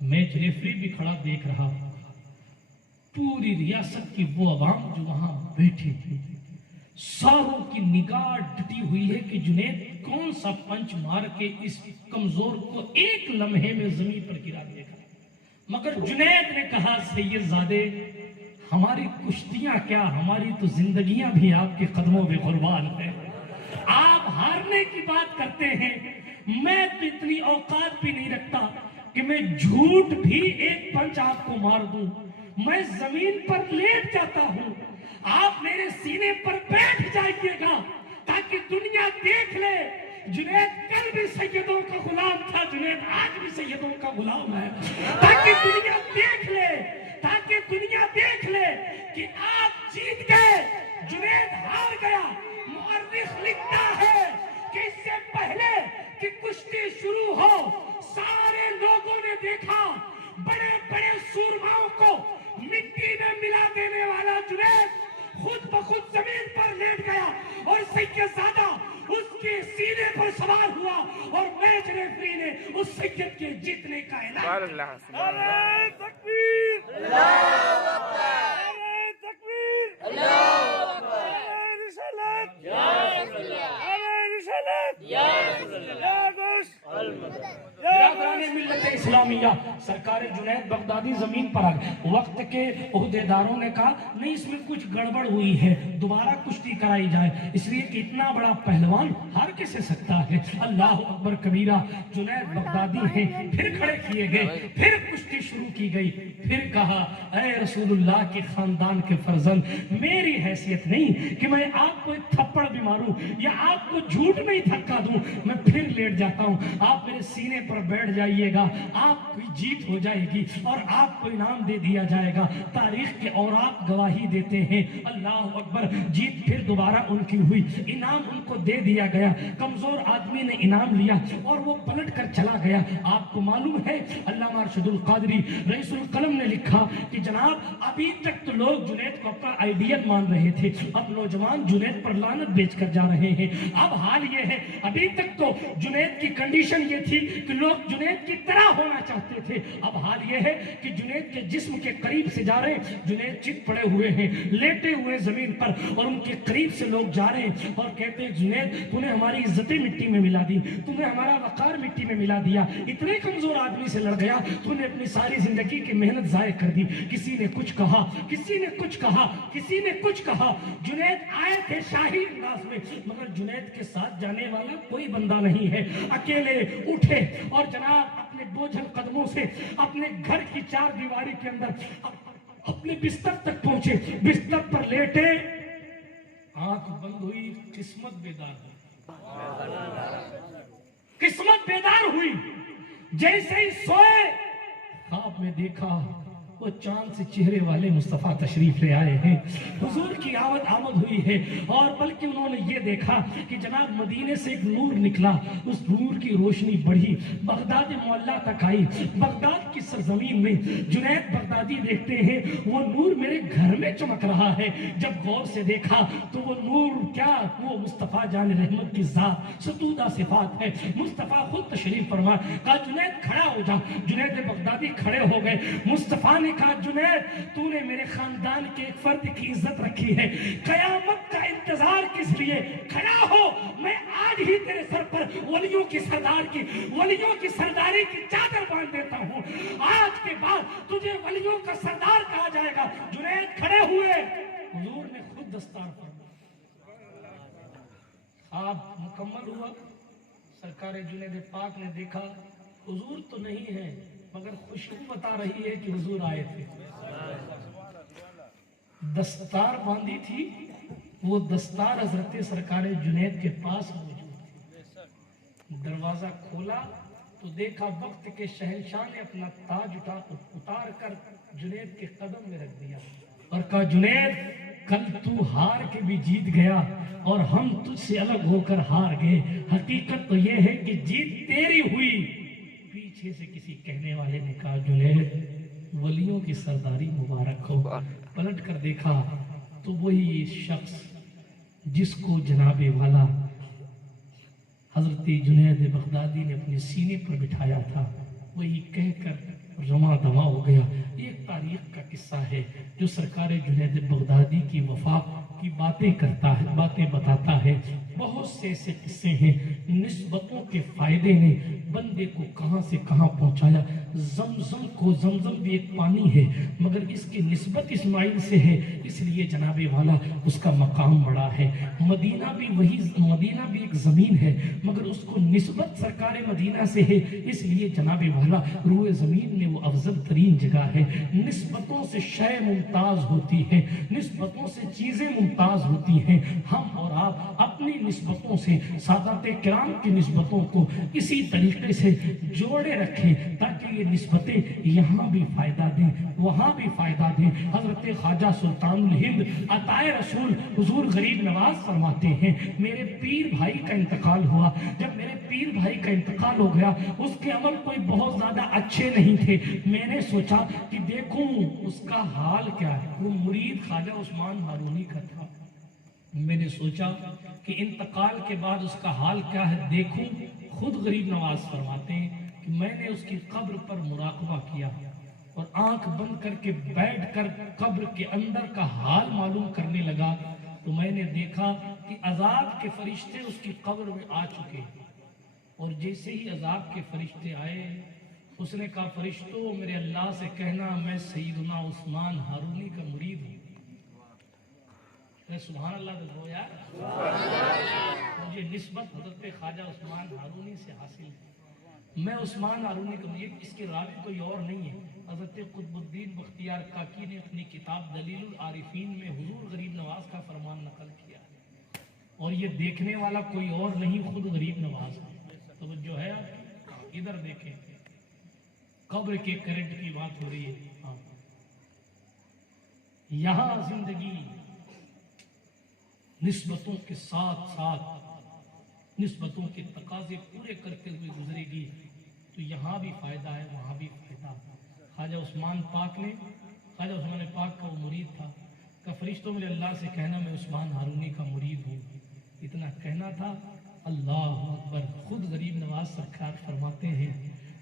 میچ ریفری بھی کھڑا دیکھ رہا ہوگا، پوری ریاست کی وہ عوام جو وہاں بیٹھی تھی، ساروں کی نگاہ ڈٹی ہوئی ہے کہ جنید کون سا پنچ مار کے اس کمزور کو ایک لمحے میں زمین پر گرا دے گا۔ مگر جنید نے کہا سید زادے ہماری کشتیاں کیا، ہماری تو زندگیاں بھی آپ کے قدموں میں قربان ہیں۔ آپ ہارنے کی بات کرتے ہیں، میں تو اتنی اوقات بھی نہیں رکھتا کہ میں جھوٹ بھی ایک پنچ آپ کو مار دوں، میں زمین پر لیٹ جاتا ہوں، آپ میرے سینے پر بیٹھ جائیے گا تاکہ دنیا دیکھ لے جنید کل بھی سیدوں کا غلام تھا، جنید آج بھی سیدوں کا غلام ہے، تاکہ دنیا دیکھ لے، تاکہ دنیا دیکھ لے کہ آپ جیت گئے، جنید ہار گیا۔ مورخ لکھتا ہے کہ اس سے پہلے کہ کشتی شروع ہو سارے لوگوں نے دیکھا بڑے بڑے سورماؤں کو مٹی میں ملا دینے والا جنید خود بخود زمین پر لیٹ گیا اور سید زادہ اس کے سینے پر سوار ہوا اور میچ ریفری نے اس سید کے جیتنے کا اعلان کیا۔ نعرہ تکبیر، اللہ اکبر، نعرہ تکبیر، اللہ اکبر، نعرہ رسالت، یا رسول اللہ، نعرہ رسالت، یا رسول اللہ، یا گوش، برادران ملت اسلامیہ، سرکار جنید بغدادی زمین پر آ گئے۔ وقت کے عہدیداروں نے کہا نہیں اس میں کچھ گڑبڑ ہوئی ہے، دوبارہ کشتی کرائی جائے، اس لیے کہ اتنا بڑا پہلوان ہار کیسے سکتا ہے۔ اللہ اکبر کبیرہ، جنید بغدادی ہیں، پھر کھڑے کیے گئے، پھر کشتی شروع کی گئی، پھر کہا اے رسول اللہ کے خاندان کے فرزند، میری حیثیت نہیں کہ میں آپ کو ایک تھپڑ بھی ماروں یا آپ کو جھوٹ میں ہی دھکا دوں، میں پھر لیٹ جاتا ہوں، آپ میرے سینے پر بیٹھ جائیے گا، آپ کی جیت ہو جائے گی اور آپ کو انعام دے دیا جائے گا۔ تاریخ کے اوراق گواہی دیتے ہیں، اللہ اکبر، جیت پھر دوبارہ ان کی ہوئی، انعام ان کو دے دیا گیا، کمزور آدمی نے انعام لیا اور وہ پلٹ کر چلا گیا۔ آپ کو معلوم ہے علامہ ارشد القادری رئیس القلم نے لکھا کہ جناب ابھی تک تو لوگ جنید کو اپنا آئیڈیل مان رہے تھے، اب نوجوان جنید پر لعنت بیچ کر جا رہے ہیں۔ اب حال یہ ہے، ابھی تک تو جنید کی کنڈیشن یہ تھی کہ لوگ جنید کی طرح ہونا چاہتے تھے، اب حال یہ ہے کہ جنید کے جسم کے قریب سے جا رہے ہیں، جنید چت پڑے ہوئے ہیں لیٹے ہوئے زمین پر، اور ان کے قریب سے لوگ جا رہے ہیں اور کہتے ہیں جنید تو نے ہماری عزتیں مٹی میں ملا دی، تو نے ہمارا وقار مٹی میں ملا دیا، اتنے کمزور آدمی سے لڑ گیا، تو نے اپنی ساری زندگی کی محنت ضائع کر دی۔ کسی نے کچھ کہا، کسی نے کچھ کہا، کسی نے کچھ کہا، جنید آئے تھے شاہی انداز میں، مگر جنید کے ساتھ جانے والا کوئی بندہ نہیں ہے، اکیلے اٹھے اور جناب اپنے بوجھل قدموں سے اپنے گھر کی چار دیواری کے اندر اپنے بستر تک پہنچے، بستر پر لیٹے، آنکھ بند ہوئی، قسمت بیدار ہوئی، قسمت بیدار ہوئی، جیسے ہی سوئے خواب میں دیکھا وہ چاند سے چہرے والے مصطفیٰ تشریف لے آئے ہیں، حضور کی آمد ہوئی ہے، اور بلکہ انہوں نے یہ دیکھا کہ جناب مدینے سے ایک نور نکلا، اس نور کی روشنی بڑھی، بغداد معلیٰ تک آئی، بغداد کی سرزمین میں جنید بغدادی دیکھتے ہیں وہ نور میرے گھر میں چمک رہا ہے، جب غور سے دیکھا تو وہ نور کیا، وہ مصطفیٰ جان رحمت کی ذات ستودہ صفات ہے، مصطفیٰ خود تشریف فرما، کہا جنید کھڑا ہو جا، جنید بغدادی کھڑے ہو گئے، مصطفیٰ نے کہا جنید تو نے میرے خاندان کے ایک فرد کی عزت رکھی ہے، قیامت کا انتظار کس لیے، کھڑا ہو، میں آج ہی تیرے سر پر ولیوں کی سرداری کی چادر باندھ دیتا ہوں، آج کے بعد تجھے ولیوں کا سردار کہا جائے گا۔ جنید کھڑے ہوئے، حضور نے خود دستار فرمایا، خواب مکمل ہوا، سرکار جنید پاک نے دیکھا حضور تو نہیں ہے مگر خوشبو بتا رہی ہے کہ حضور آئے تھے، دستار باندھی تھی، وہ دستار حضرت سرکار جنید کے پاس موجود تھی، دروازہ کھولا تو دیکھا وقت کے شہنشاہ نے اپنا تاج اتار کر جنید کے قدم میں رکھ دیا اور کہا جنید کل تو ہار کے بھی جیت گیا اور ہم تجھ سے الگ ہو کر ہار گئے، حقیقت تو یہ ہے کہ جیت تیری ہوئی۔ پیچھے سے کسی کہنے والے نے کہا جنید ولیوں کی سرداری مبارک ہو، پلٹ کر دیکھا تو وہی شخص جس کو جناب والا حضرت جنید بغدادی نے اپنے سینے پر بٹھایا تھا، وہی کہہ کر رواں دواں ہو گیا۔ ایک تاریخ کا قصہ ہے جو سرکار جنید بغدادی کی وفا کی باتیں کرتا ہے، باتیں بتاتا ہے۔ بہت سے ایسے قصے ہیں، نسبتوں کے فائدے نے بندے کو کہاں سے کہاں پہنچایا۔ زمزم بھی ایک پانی ہے مگر اس کی نسبت اسماعیل سے ہے، اس لیے جناب والا اس کا مقام بڑا ہے۔ مدینہ بھی ایک زمین ہے مگر اس کو نسبت سرکار مدینہ سے ہے، اس لیے جناب والا روئے زمین میں وہ افضل ترین جگہ ہے۔ نسبتوں سے شے ممتاز ہوتی ہے، نسبتوں سے چیزیں ممتاز ہوتی ہیں۔ ہم اور آپ اپنی نسبتوں سے سادات کرام کی نسبتوں کو اسی طریقے سے جوڑے رکھیں تاکہ یہ نسبتیں یہاں بھی فائدہ دیں، وہاں بھی فائدہ دیں۔ حضرت خواجہ سلطان الہند عطائے رسول حضور غریب نواز فرماتے ہیں، میرے پیر بھائی کا انتقال ہوا۔ جب میرے پیر بھائی کا انتقال ہو گیا، اس کے عمل کوئی بہت زیادہ اچھے نہیں تھے۔ میں نے سوچا کہ دیکھوں اس کا حال کیا ہے۔ وہ مرید خواجہ عثمان ہارونی کا تھا۔ میں نے سوچا کہ انتقال کے بعد اس کا حال کیا ہے دیکھوں۔ خود غریب نواز فرماتے ہیں کہ میں نے اس کی قبر پر مراقبہ کیا اور آنکھ بند کر کے بیٹھ کر قبر کے اندر کا حال معلوم کرنے لگا تو میں نے دیکھا کہ عذاب کے فرشتے اس کی قبر میں آ چکے، اور جیسے ہی عذاب کے فرشتے آئے اس نے کہا، فرشتوں میرے اللہ سے کہنا میں سیدنا عثمان ہارونی کا مرید ہوں۔ سبحان اللہ دو یار، مجھے نسبت حضرت خواجہ عثمان ہارونی سے حاصل ہے۔ میں عثمان ہارونی کا مرید، اس کے راوی کوئی اور نہیں ہے۔ حضرت قطب الدین بختیار کاکی نے اپنی کتاب دلیل العارفین میں حضور غریب نواز کا فرمان نقل کیا ہے، اور یہ دیکھنے والا کوئی اور نہیں، خود غریب نواز ہے۔ توجہ ہے آپ کی؟ ادھر دیکھیں، قبر کے کرنٹ کی بات ہو رہی ہے۔ یہاں زندگی نسبتوں کے ساتھ ساتھ نسبتوں کے تقاضے پورے کرتے ہوئے گزرے گی تو یہاں بھی فائدہ ہے، وہاں بھی فائدہ۔ خواجہ عثمان پاک کا وہ مرید تھا کہ فرشتوں میرے اللہ سے کہنا میں عثمان ہارونی کا مرید ہوں۔ اتنا کہنا تھا، اللہ اکبر۔ خود غریب نواز سرکار فرماتے ہیں،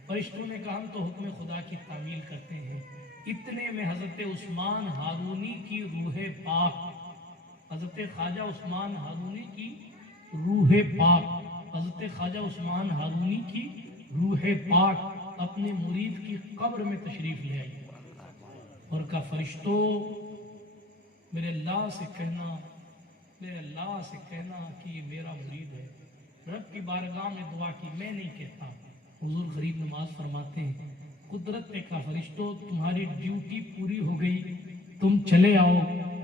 فرشتوں نے کہا ہم تو حکم خدا کی تعمیل کرتے ہیں۔ اتنے میں حضرت عثمان ہارونی کی روح پاک، حضرت خواجہ عثمان ہارونی کی روح پاک، حضرت خواجہ عثمان ہارونی کی روح پاک اپنے مرید کی قبر میں تشریف لے آئی اور کہا، فرشتوں میرے اللہ سے کہنا کہ یہ میرا مرید ہے۔ رب کی بارگاہ میں دعا کی، میں نہیں کہتا۔ حضور غریب نواز فرماتے ہیں، قدرت نے کہا، فرشتوں تمہاری ڈیوٹی پوری ہو گئی، تم چلے آؤ،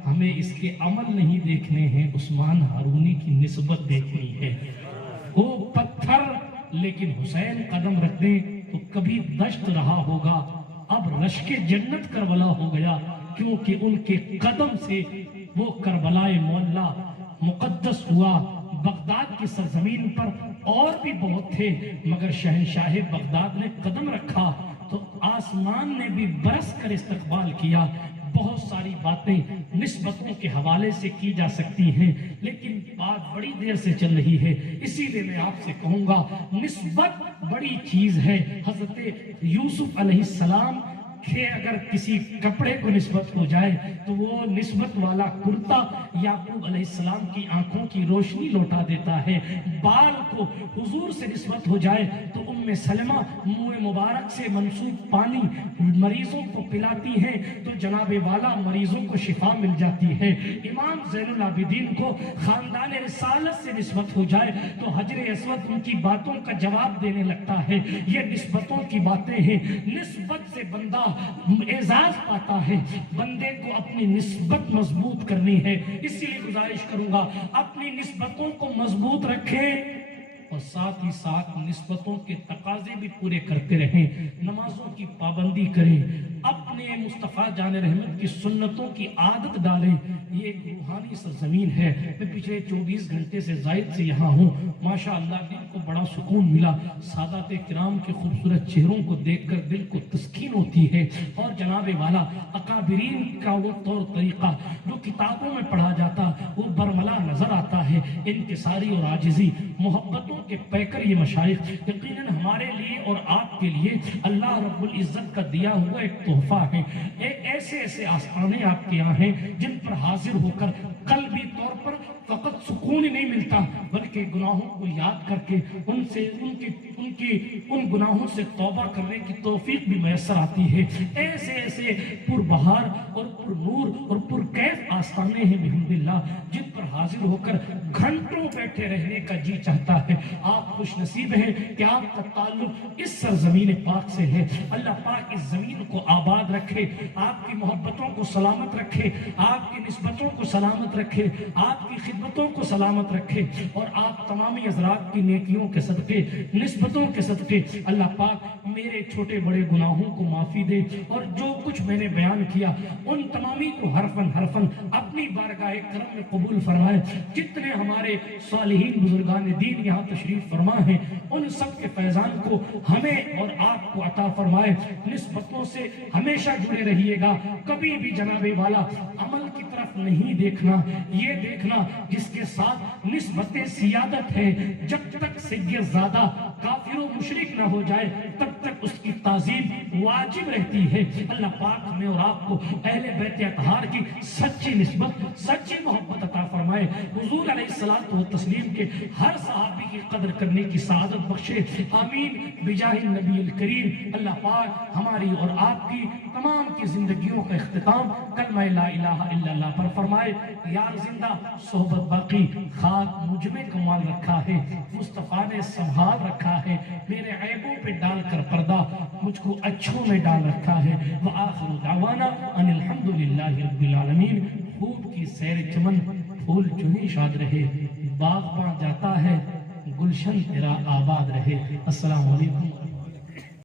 ہمیں اس کے عمل نہیں دیکھنے ہیں، عثمان ہارونی کی نسبت دیکھنی ہے۔ وہ پتھر لیکن حسین قدم رکھ دیں تو کبھی دشت رہا ہوگا، اب رشک جنت کربلا ہو گیا، کیونکہ ان کے قدم سے وہ کربلائے معلیٰ مقدس ہوا۔ بغداد کی سرزمین پر اور بھی بہت تھے مگر شہنشاہ بغداد نے قدم رکھا تو آسمان نے بھی برس کر استقبال کیا۔ بہت ساری باتیں نسبتوں کے حوالے سے کی جا سکتی ہیں لیکن بات بڑی دیر سے چل رہی ہے، اسی لیے میں آپ سے کہوں گا نسبت بڑی چیز ہے۔ حضرت یوسف علیہ السلام کہ اگر کسی کپڑے کو نسبت ہو جائے تو وہ نسبت والا کرتا یعقوب علیہ السلام کی آنکھوں کی روشنی لوٹا دیتا ہے۔ بال کو حضور سے نسبت ہو جائے تو ام سلمہ منہ مبارک سے منسوب پانی مریضوں کو پلاتی ہیں تو جناب والا مریضوں کو شفا مل جاتی ہے۔ امام زین العابدین کو خاندان رسالت سے نسبت ہو جائے تو حجر اسود ان کی باتوں کا جواب دینے لگتا ہے۔ یہ نسبتوں کی باتیں ہیں، نسبت سے بندہ اعزاز پاتا ہے۔ بندے کو اپنی نسبت مضبوط کرنی ہے، اسی لیے گزارش کروں گا اپنی نسبتوں کو مضبوط رکھیں اور ساتھ ہی ساتھ نسبتوں کے تقاضے بھی پورے کرتے رہیں، نمازوں کی پابندی کریں، اب اپنے مصطفیٰ جان رحمت کی سنتوں کی عادت ڈالیں. یہ ایک روحانی سرزمین ہے. میں پچھلے 24 گھنٹے سے زائد سے یہاں ہوں. ماشاءاللہ دل کو بڑا سکون ملا. سادات کرام کے خوبصورت چہروں کو دیکھ کر دل کو تسکین ہوتی ہے. اور جناب والا اکابرین کا وہ طور طریقہ جو کتابوں میں پڑھا جاتا وہ برملا نظر آتا ہے. انکساری اور عاجزی محبتوں کے پیکر یہ مشائخ یقیناً ہمارے لیے اور آپ کے لیے اللہ رب العزت کا دیا ہوا ایک تحفہ ہے. ایسے آستانے آپ کے یہاں ہیں جن پر حاضر ہو کر قلبی طور پر فقط سکون ہی نہیں ملتا بلکہ گناہوں کو یاد کر کے ان گناہوں سے توبہ کرنے کی توفیق بھی میسر آتی ہے. ایسے پر بہار اور پر نور اور پر کیف آستانے ہیں بحمداللہ جن پر حاضر ہو کر گھنٹوں بیٹھے رہنے کا جی چاہتا ہے. آپ خوش نصیب ہیں کہ آپ کا تعلق اس سرزمین پاک سے ہے. اللہ پاک اس زمین کو آباد رکھے, آپ کی محبتوں کو سلامت رکھے, آپ کی نسبتوں کو سلامت رکھے, آپ کی خدمتوں کو سلامت رکھے اور آپ تمامی حضرات کی نیکیوں کے صدقے نسبتوں کے صدقے اللہ پاک میرے چھوٹے بڑے گناہوں کو معافی دے اور جو کچھ میں نے بیان کیا ان تمامی کو حرفاً اپنی بارگاہ کرم میں قبول فرمائے. جتنے ہمارے صالحین بزرگان دین یہاں تشریف فرما ہیں ان سب کے فیضان کو ہمیں اور آپ کو عطا فرمائے. نسبتوں سے ہمیشہ جڑے رہیے گا. کبھی بھی جناب والا عمل کی طرف نہیں دیکھنا, یہ دیکھنا جس کے ساتھ نسبت سیادت ہے. جب تک سید زادہ کافر و مشرک نہ ہو جائے تب تک اس کی تعظیم واجب رہتی ہے. اللہ پاک ہمیں اور آپ کو اہل بیت اطہار کی سچی نسبت سچی محبت عطا فرمائے. حضور علیہ الصلوۃ والتسلیم کے ہر صحابی کی قدر کرنے کی سعادت بخشے. آمین بجاہ النبی الکریم. اللہ پاک ہماری اور آپ کی تمام کی زندگیوں کا اختتام کلمہ لا الہ الا اللہ پر فرمائے. یار زندہ صحبت باقی, خاک مجھ میں کمال رکھا ہے, مصطفیٰ نے سنبھال رکھا ہے, میرے عیبوں پہ ڈال کر پردہ مجھ کو اچھوں میں ڈال رکھا ہے. وآخر دعوانا ان الحمدللہ رب العالمین. خوب کی سیر چمن پھول چنی شاد رہے, باغ باں جاتا ہے گلشن تیرا آباد رہے. السلام علیکم.